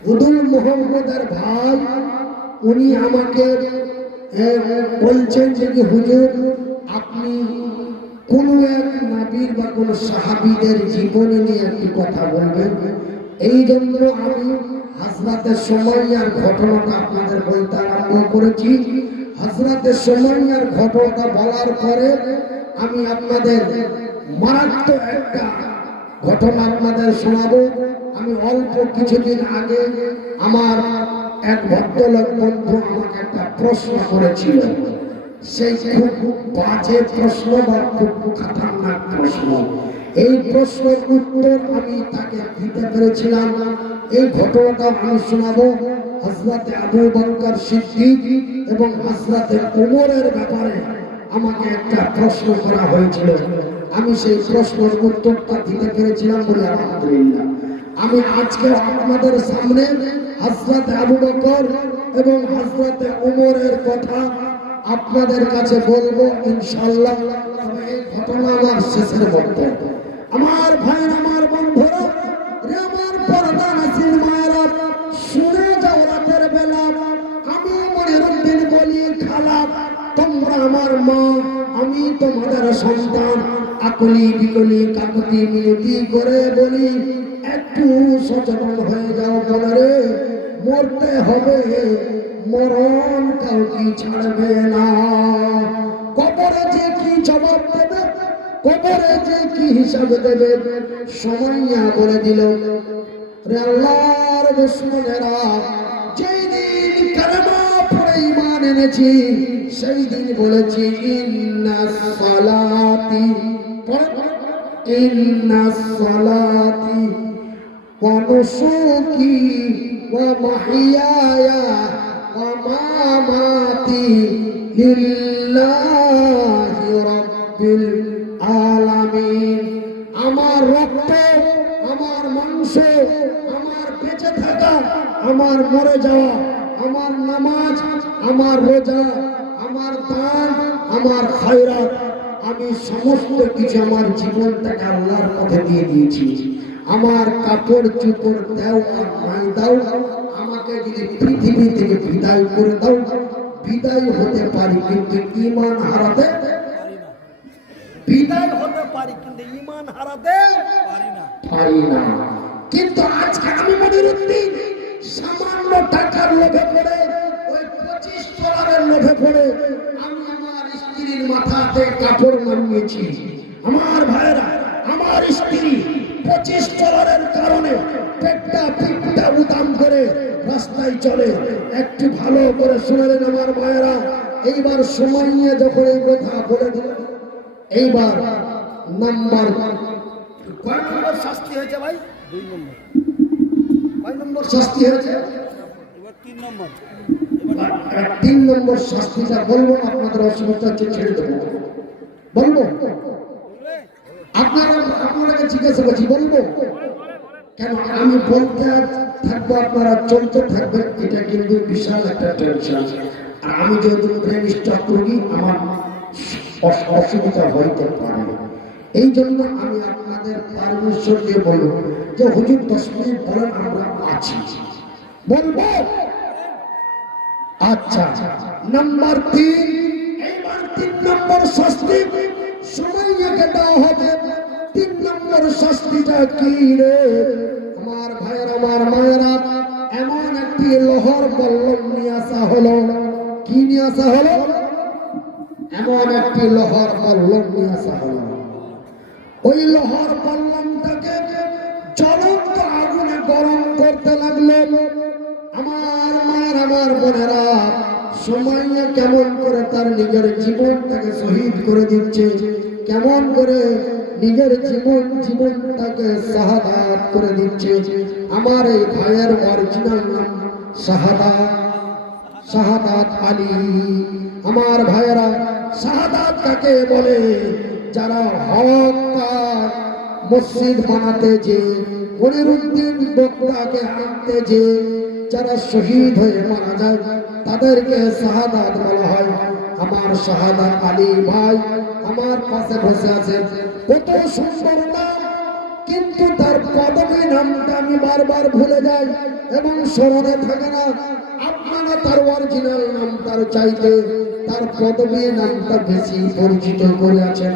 হুদুল মোহাম্মদের ভাই, উনি আমাকে বলছেন যে কি হুজুর, আপনি কোন এক নবীর বা কোন সাহাবীদের জীবনী নিয়ে একটি কথা বলবেন। এই জন্য আমি হযরতে সুমাইয়ার ঘটনাটা আপনাদের বলতে আরম্ভ করেছি। হযরতে সুমাইয়ার ঘটনাটা বলার পরে আমি আপনাদের মারাত্মক একটা ঘটনা আপনাদের শোনাবো। আমি অল্প কিছুদিন আগে আমার এক ভদ্রলোক বন্ধু আমাকে একটা প্রশ্ন করেছিল। সেই খুব বাজে প্রশ্ন বা খুব খতরনাক প্রশ্ন। এই প্রশ্নের উত্তর আমি তাকে দিতে পেরেছিলাম। এই ঘটনাটা আমি শোনাবো। হযরতে আবু বকর সিদ্দিক এবং হযরতে ওমরের ব্যাপারে আমাকে একটা প্রশ্ন করা হয়েছিল। আমি সেই প্রশ্নের উত্তরটা দিতে পেরেছিলাম বলে আলহামদুলিল্লাহ। আমি আজকে আপনাদের সামনে হযরতে আবু বকর এবং হযরতে ওমরের কথা আপনাদের কাছে বলবো ইনশাআল্লাহ। তবে এই ঘটনা আমার শেষের মধ্যে। আমার ভাই, আমার বন্ধুরা, আমার পর্দা নাসির মায়েরা, শুনে যাও রাতের বেলা আমি মনিরুদ্দিন বলি, খালা তোমরা আমার মা, আমি তোমাদের সন্তান। আকলি বিকলি কাকুতি মিনতি করে বলি, একটু সচেতন হয়ে যাও বলে, মরতে হবে, মরণ কাউকে ছাড়বে না। কবরে যে কি জবাব দেবে, কবরে যে কি হিসাব দেবে, সুমাইয়া বলে দিল, রে আল্লাহর দুশমনেরা, যেই দিন কালেমা পড়ে ঈমান এনেছি, সেই দিন বলেছি ইন্নাস সালাতি, ইন্নাস সালাতি ওয়া নুসুকি ওয়া মাহইয়ায়া ওয়া মামাতি লিল্লাহি রাব্বিল আলামিন। আমার রক্ত, আমার মাংস, আমার বেঁচে থাকা, আমার মরে যাওয়া, আমার নামাজ, আমার রোজা, আমার দান, আমার খায়রাত, আমি সমস্ত কিছু আমার জীবনটাকে আল্লাহর পথে দিয়ে দিয়েছি। আমার কাপড় চোপড় দাও আর নাই দাও, আমাকে যদি পৃথিবী থেকে বিদায় করে দাও, বিদায় হতে পারি কিন্তু ঈমান হারাতে বিদায় হতে পারি কিন্তু ঈমান হারাতে পারি না। কিন্তু আজকে আমি মনিরুদ্দিন সামান্য টাকার লোভে পড়ে, ওই 25 ডলারের লোভে পড়ে আমি আমার স্ত্রীর মাথাতে কাপড় মানিয়েছি। আমার ভাইরা, আমার স্ত্রী 25 ডলারের কারণে পেটটা পিঠটা উদাম করে রাস্তায় চলে। একটু ভালো করে শুনলেন আমার ভাইরা। এইবার সুমাইয়া যখন এই কথা বলে দিল, এইবার নাম্বার কয় নম্বর শাস্তি হয়েছে ভাই? 2 নম্বর। কয় নম্বর শাস্তি হয়েছে? এবার 3 নম্বর। এবার 3 নম্বর শাস্তিটা বলবো, আপনাদের অসুবিধা হচ্ছে ছেড়ে দেবো। বলবো আপনাকে জিজ্ঞাসা করছি, বলবো কেন? আমি বলতে থাকবো, আপনারা চলতে থাকবেন, এটা কিন্তু বিশাল একটা টেনশন। আর আমি যেহেতু ব্রেন স্ট্রোক রোগী, আমার অসুবিধা হইতে পারে। এই জন্য আমি আপনাদের পারমিশন দিয়ে বলবো যে হুজুর 10 মিনিট বলেন, আমরা আছি, বলবো। আচ্ছা, নাম্বার 3, এইবার 3 নম্বর শাস্তি সুমাইয়াকে দেওয়া হবে। 3 নম্বর শাস্তিটা কি রে আমার ভাইয়ের, আমার মায়েরা? এমন একটি লোহার বল্লম নিয়ে আসা হলো। কি নিয়ে আসা হলো? এমন একটি লোহার বল্লম নিয়ে আসা হলো। ওই লোহার পল্লমটাকে জ্বলন্ত আগুনে গরম করতে লাগলেন। আমার মায়ের, আমার বোনেরা, সুমাইয়া কেমন করে তার নিজের জীবনটাকে শহীদ করে দিচ্ছে, কেমন করে নিজের জীবনটাকে শাহাদাত করে দিচ্ছে। আমার এই ভাইয়ের অরিজিনাল নাম শাহাদাত আলী। আমার ভাইয়েরা, শাহাদাত কাকে বলে? যারা হক মসজিদ বানাতে যে, মনিরুদ্দিন বক্তাকে আনতে যে যারা শহীদ হয়ে মারা যায় তাদেরকে শাহাদাত বলা হয়। আমার শাহাদাত আলী ভাই আমার পাশে বসে আছে, কত সুন্দর নাম, কিন্তু তার পদবী নামটা আমি বারবার ভুলে যাই এবং স্মরণে থাকে না। আপনারা তার অরিজিনাল নামটার চাইতে তার পদবী নামটা বেশি পরিচিত করে আছেন।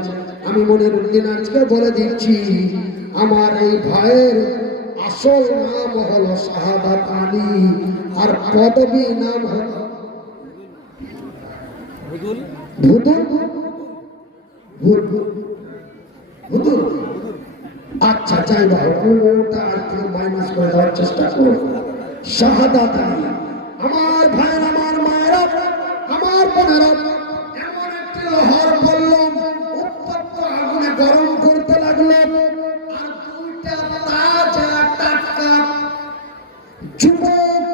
আমি মনিরুদ্দিন আজকে বলে দিচ্ছি, আমার এই ভাইয়ের আসল নাম হলো শাহাদাত আলী, আর পদবী নাম হলো হুদুর। আচ্ছা, যাই না, ওটা আর একটু মাইনাস করে দেওয়ার চেষ্টা করো। শাহাদাত আলী, আমার ভাইয়ের, আমার মায়েরা, আমার বোনেরা, এমন একটি লোহার বললাম উত্তপ্ত আগুনে গরম করতে লাগলো, আর দুইটা তাজা টাটকা যুবক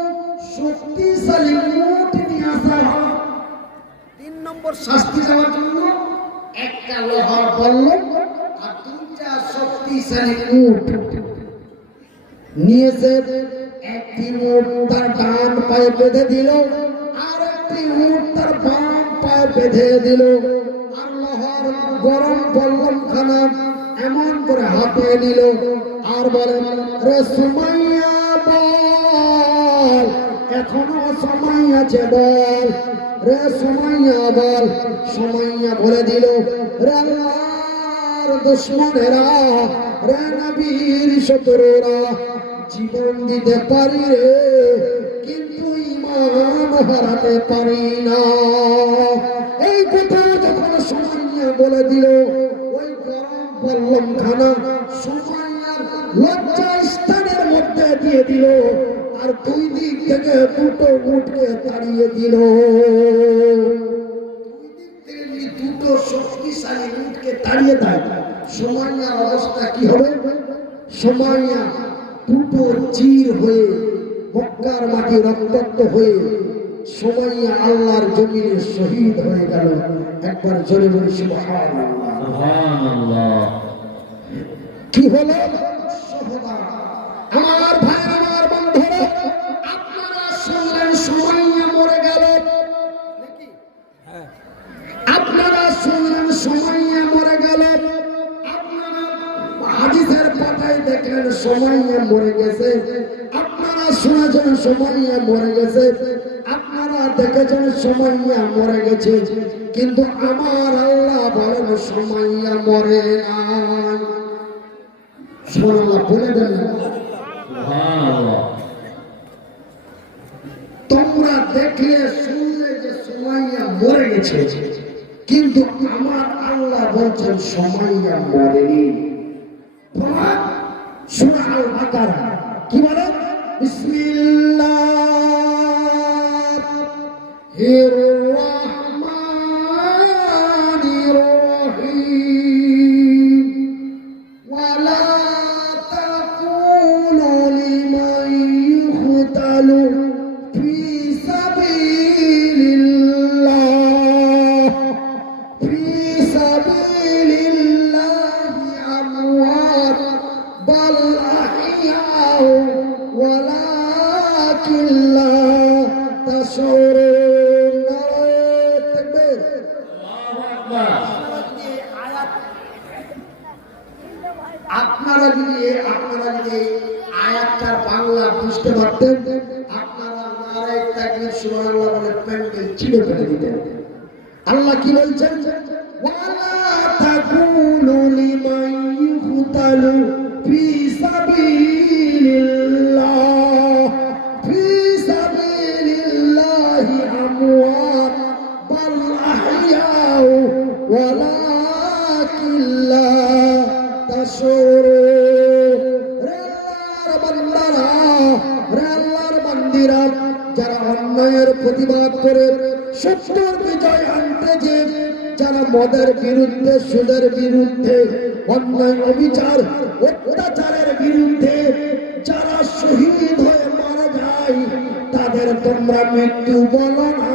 শক্তিশালী উট নিয়ে আসা হয় 3 নম্বর শাস্তি দেওয়ার জন্য। একটা লোহার বললাম আর দুইটা শক্তিশালী উট নিয়েছে। একটি উট তার ডান পায়ে বেঁধে দিল, আর একটি উট তার বাম পায়ে বেঁধে দিল, আর লোহার গরম বল্লম খানা এমন করে হাতে নিল আর বলেন, রে সুমাইয়া বল, এখনো সময় আছে, বল রে সুমাইয়া বল। সুমাইয়া বলে দিল, রে আল্লাহর দুশমনেরা, রে নবীর শত্রুরা, জীবন দিতে পারি রে, কিন্তু ঈমান হারাতে পারি না। এই কথা যখন সুমাইয়া বলে দিল, ওই গরম বল্লম খানা সুমাইয়ার লজ্জা স্থানের মধ্যে দিয়ে দিল, আর দুই দিক থেকে দুটো উটকে তাড়িয়ে দিল। দুটো শক্তিশালী উটকে তাড়িয়ে দেয়। সুমাইয়ার অবস্থা কি হবে? সুমাইয়া দুটো চির হয়ে, মক্কার মাটি রক্তাক্ত হয়ে সুমাইয়া আল্লাহর জমিনে শহীদ হয়ে গেল। একবার জোরে বলি সুবহানাল্লাহ। সুবহানাল্লাহ। কি হলো? আমার ভাই, আমার বন্ধুরা, আপনারা শুনলেন সুমাইয়া মরে গেল, আপনারা শুনলেন সুমাইয়া মরে গেল, আপনারা হাদিসের পাতায় দেখলেন সুমাইয়া মরে গেছে, আপনারা শুনেছেন সুমাইয়া মরে গেছে, আপনারা দেখেছেন সুমাইয়া মরে গেছে, কিন্তু আমার আল্লাহ বলেন সুমাইয়া মরে নাই। সুবহানাল্লাহ বলে দেন। তোমরা দেখলে শুনলে যে সুমাইয়া মরে গেছে, কিন্তু আমার আল্লাহ বলছেন সুমাইয়া মরেনি। সূরা আল বাকারা কি বলে? বিসমিল্লাহির রাহমানির রহিম। ওয়ালা তাকুলু লিমান ইউকতালু ফি সাবিলিল্লাহ, ফি সাবিলিল্লাহি আমওয়াত বাল আহইয়াউ ওয়ালাকিন লা তাশউরুন। তাকবীর। আপনারা যদি আয়াতটার বাংলা বুঝতে পারতেন, আপনারা নারায়ে তাকবীর সুবহানাল্লাহ বলে প্যান্ডেল ছিঁড়ে ফেলে দিতেন। আল্লাহ কি বলছেন? ওয়ালা তাকুলু লিমান ইউকতালু ফি সাবিলিল্লাহ, ফি সাবিলিল্লাহি আমওয়াত বাল আহইয়াউ ওয়ালাকিন লা অন্যায়ের প্রতিবাদ করে সত্যের বিজয় আনতে যে যারা মদের বিরুদ্ধে, সুদের বিরুদ্ধে, অন্যায় অবিচার অত্যাচারের বিরুদ্ধে যারা শহীদ হয়ে মারা যায়, তাদের তোমরা মৃত্যু বলো না।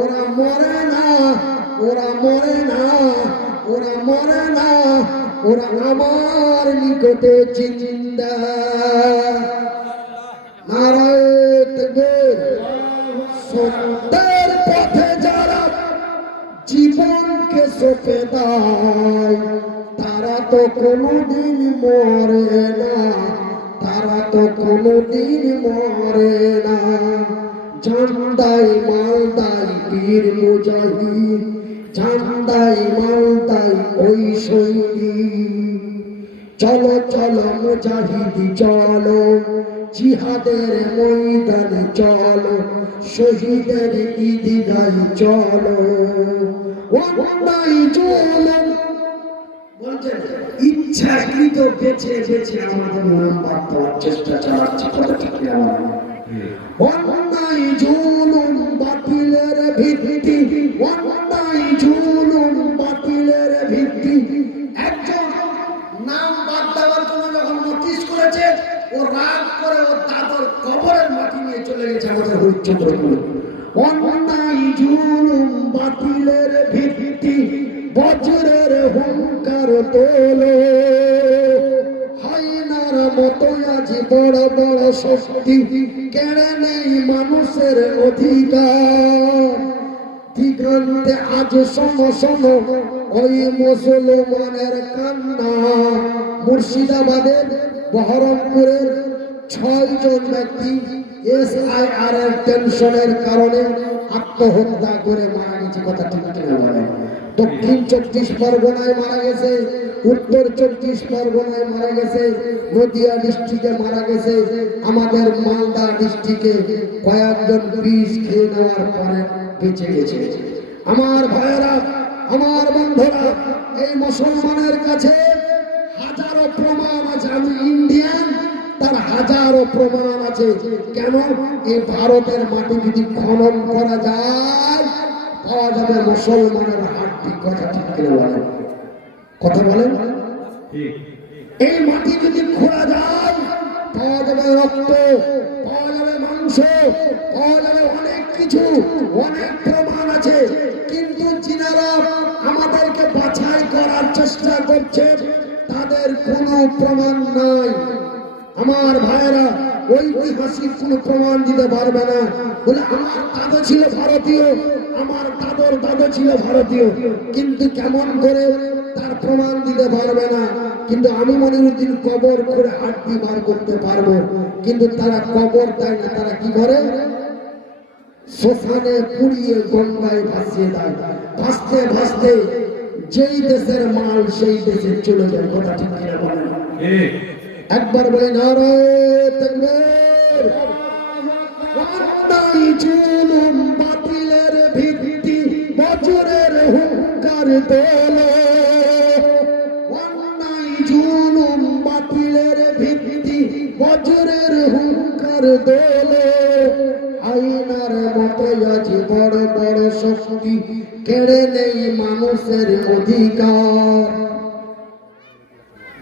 ওরা মরে না, ওরা মরে না, ওরা মরে না, ওরা আমার নিকটে জিন্দা। নারায়ে তাকবীর। সত্যের পথে যারা জীবনকে সঁপে দেয়, তারা তো কোনোদিন মরে না, তারা তো কোনোদিন মরে না। জান্দাই মালদাই বীর মুজাহিদ, জান্দাই মালদাই ওই সৈনিক। চলো চলো মুজাহিদি চলো, জিহাদের ময়দানে চলো, শহীদের ঈদগাহ চলো। অন্যায় জুলুম বলছেন ইচ্ছাকৃত বেছে বেছে আমাদের নাম বাদ দেওয়ার চেষ্টা চালাচ্ছে, কথা ঠিক না? অন্যায় জুলুম বাতিলের ভিত্তি, অন্যায় জুলুম বাতিলের ভিত্তি। একজন নাম বাদ দেওয়ার জন্য যখন নোটিশ করেছে, ও রাগ করে ও দাদর কবরের মাটি নিয়ে চলে গেছে আমাদের হরিশ্চন্দ্রপুরে। অন্যায় জুলুম বাতিলের ভিত্তি, বজ্রের হুঙ্কার তোলো। হায়নার মতো আজ বড় বড় শক্তি কেড়ে নেই মানুষের অধিকার। দিগন্তে আজ শোনো শোনো ওই মুসলমানের কান্না। মুর্শিদাবাদের বহরমপুরের 6 জন ব্যক্তি SIR এর টেনশনের কারণে আত্মহত্যা করে মারা গেছে, কথা ঠিক কিনা বলেন? দক্ষিণ 24 পরগনায় মারা গেছে, উত্তর 24 পরগনায় মারা গেছে, নদিয়া ডিস্ট্রিক্টে মারা গেছে, আমাদের মালদা ডিস্ট্রিক্টে কয়েকজন বিষ খেয়ে নেওয়ার পরে বেঁচে গেছে। আমার ভাইয়েরা, আমার বন্ধুরা, এই মুসলমানের কাছে হাজারো প্রমাণ আছে। আমি ইন্ডিয়ান, তার হাজারো প্রমাণ আছে। কেন? এই ভারতের মাটি যদি খনন করা যায়, পাওয়া যাবে মুসলমানের হাড্ডি, কথা ঠিক কিনা বলেন? কথা বলেন? এই মাটি যদি খোঁড়া যায়, পাওয়া যাবে রক্ত, পাওয়া যাবে মাংস, পাওয়া যাবে অনেক কিছু, অনেক প্রমাণ আছে। কিন্তু যিনারা আমাদেরকে বাছাই করার চেষ্টা করছে, তাদের কোনো প্রমাণ নাই। আমার ভাইয়েরা ঐতিহাসিক কোনো প্রমাণ দিতে পারবে না। বলে আমার দাদা ছিল ভারতীয়, আমার দাদর দাদা ছিল ভারতীয়, কিন্তু কেমন করে তার প্রমাণ দিতে পারবে না। কিন্তু আমি মনিরুদ্দিন কবর করে হাড্ডি বার করতে পারবো। কিন্তু তারা কবর দেয় না, তারা কি করে? শ্মশানে পুড়িয়ে গঙ্গায় ভাসিয়ে দেয়। ভাসতে ভাসতে যেই দেশের মাল সেই দেশে চলে যায়, কথা ঠিক কিনা বলেন? একবার বলে নারায়ে তাকবীর। অন্যায় জুলুম বাতিলের ভিত্তি, বজ্রের হুঙ্কার তোলো। অন্যায় জুলুম বাতিলের ভিত্তি, বজ্রের হুঙ্কার তোলো। আয়নার মতো আজ বড় বড় শক্তি কেড়ে নেই মানুষের অধিকার।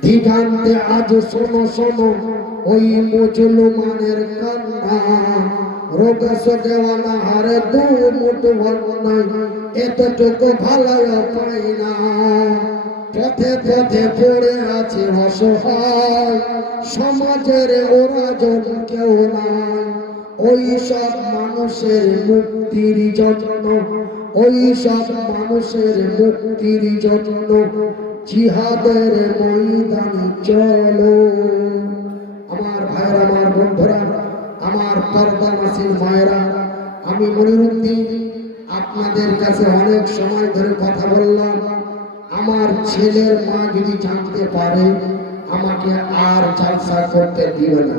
দিগান্তে আজ শোনো শোনো ওই মুসলমানের কান্না। রোগস দেওয়ানা হারে দু মুঠ নাই, এতটুকু ভালো পাই না। পথে পথে পড়ে আছে অসহায়, সমাজের ওরা জন কেউ নাই। ওই সব মানুষের মুক্তির জন্য, ওই সব মানুষের মুক্তির জন্য জিহাদের ময়দানে চলো। আমার ভাইরা, আমার বন্ধুরা, আমার পর্দানাসীর মায়েরা, আমি মনিরুদ্দিন আপনাদের কাছে অনেক সময় ধরে কথা বললাম। আমার ছেলের মা যদি জানতে পারে, আমাকে আর জালসা করতে দিবে না।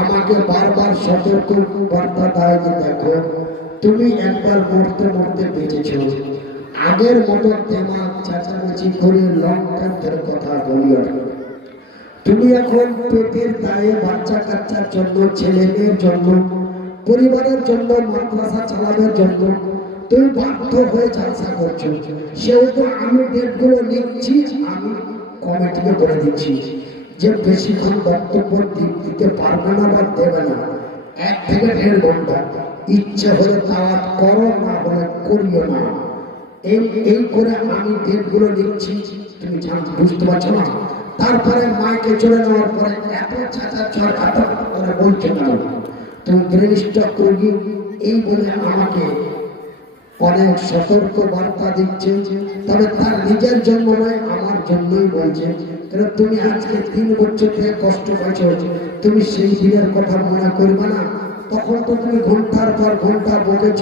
আমাকে বারবার সতর্ক বার্তা দেয় যে দেখো, তুমি একবার মরতে মরতে বেঁচেছ, আগের মতো তেমাক চাচামেচি করে লং টাইম ধরে কথা বলিও না। তুমি এখন পেটের দায়ে বাচ্চা কাচ্চার জন্য, ছেলে মেয়ের জন্য পরিবারের জন্য, মাদ্রাসা চালানোর জন্য তুমি বাধ্য হয়ে জালসা করছো, সেহেতু আমি ডেটগুলো নিচ্ছি, আমি কমিটিকে বলে দিচ্ছি যে বেশিক্ষণ বক্তব্য দিতে পারবে না বা দেবে না, 1 থেকে 1.5 ঘন্টা। ইচ্ছে হলে দাওয়াত করো, না হলে করিও না। এই করে আমি ডেটগুলো নিচ্ছি, তুমি বুঝতে পারছো না? তারপরে মাইকে চলে যাওয়ার পরে এত চাচার এত করে বলছো না, তুমি ব্রেন স্ট্রোক করবি, এই বলে আমাকে অনেক সতর্ক বার্তা দিচ্ছে। তবে তার নিজের জন্য নয়, আমার জন্যই বলছে। কারণ তুমি আজকে 3 বছর থেকে কষ্ট পাইছো, তুমি সেই দিনের কথা মনে করবে না? তখন তো তুমি ঘন্টার পর ঘন্টা বকেছ,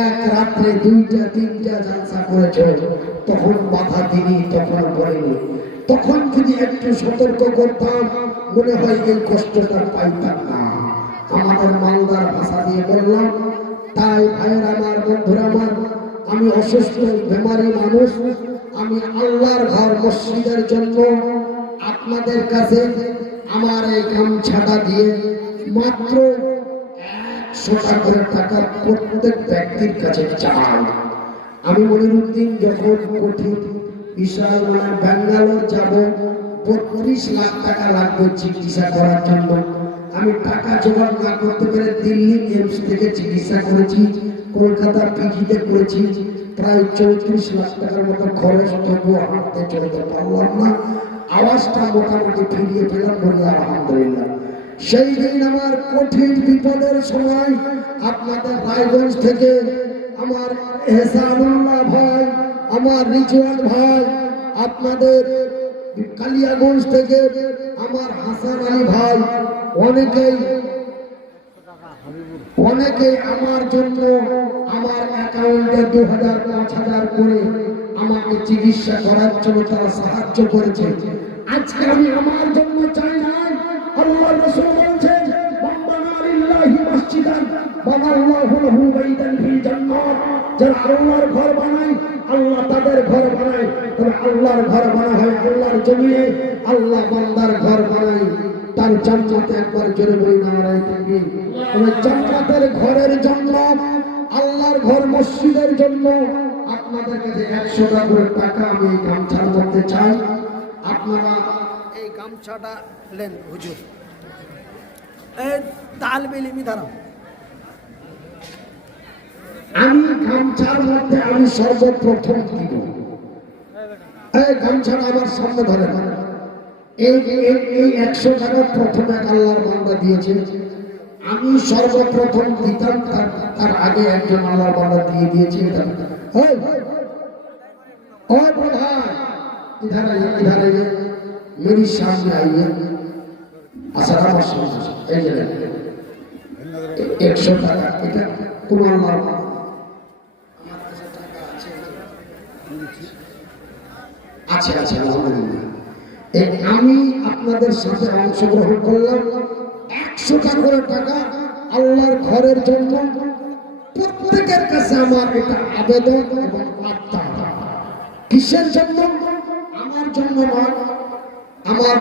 এক রাত্রে 2টা 3টা জালসা করেছ, তখন বাধা দিনি, তখন বলিনি। তখন যদি একটু সতর্ক করতাম, মনে হয় এই কষ্টটা পাইতাম না। আমাদের মালদার ভাষা দিয়ে বললাম। তাই ভাইয়ের আমার, বন্ধুরা আমার, আমি অসুস্থ বেমারি মানুষ, আমি আল্লাহর ঘর মসজিদের জন্য আপনাদের কাছে আমার এই গামছাটা দিয়ে মাত্র 100 করে টাকা প্রত্যেক ব্যক্তির কাছে চাই। আমি মনিরুদ্দিন যখন কঠিন বিশাল ব্যাঙ্গালোর যাব, 32 লাখ টাকা লাগবে চিকিৎসা করার জন্য। আমি টাকা জোগাড় না করতে পেরে দিল্লি এইমস থেকে চিকিৎসা করেছি, কলকাতা পিজিতে করেছি, প্রায় 34 লাখ টাকার মতো খরচ, তবুও হাঁটতে চলতে পারলাম না। আওয়াজটা মোটামুটি ফিরিয়ে পেলাম, বলি আলহামদুলিল্লাহ। সেই দিন আমার কঠিন বিপদের সময় আপনাদের রায়গঞ্জ থেকে আমার এহসানুল্লাহ ভাই, আমার রিজওয়ান ভাই, আপনাদের কালিয়াগঞ্জ থেকে আমার হাসান আলী ভাই, অনেকেই আমার জন্য আমার অ্যাকাউন্টে 2000 5000 করে আমাকে চিকিৎসা করার জন্য তারা সাহায্য করেছে। আজকে আমি আমার জন্য চাই না, আল্লাহ রাসূল বলেছেন, বান্দানা লিল্লাহি মসজিদান বানাল্লাহু লাহু বাইতান ফিল জান্নাত। যারা আল্লাহর ঘর বানায়, আল্লাহ তাদের ঘর বানায়। তবে আল্লাহর ঘর বানা হয় আল্লাহর জমিনে, আল্লাহ বান্দার ঘর বানায় তার জান্নাতে। একবার জোরে বলি নারায়ে তাকবীর। তবে জান্নাতের ঘরের জন্য, আল্লাহর ঘর মসজিদের জন্য আপনাদের কাছে 100 করে টাকা আমি এই গামছার মধ্যে চাই। আপনারা এই গামছাটা নেন হুজুর, এই তালবে লিমি দাঁড়াও। আমি গামছার মধ্যে আমি সর্বপ্রথম দিব, এই গামছাটা আমার সামনে ধরে, এই 100 টাকা প্রথমে আল্লাহর বান্দা দিয়েছে, আমি সর্বপ্রথম দিতাম, তার আগে একজন আল্লাহর বান্দা দিয়ে দিয়েছে। इधर आइए, मेरी सामने आइए। आसाराम 100 টাকা, এটা তোমার আমার কাছে টাকা আছে, আলহামদুলিল্লাহ। আমি আপনাদের সাথে অংশগ্রহণ করলাম। 100 করে টাকা আল্লাহর ঘরের জন্য। প্রত্যেকের কাছে আমার এটা আবেদন এবং আত্মা। কিসের জন্য? আমার জন্য নয়, আমার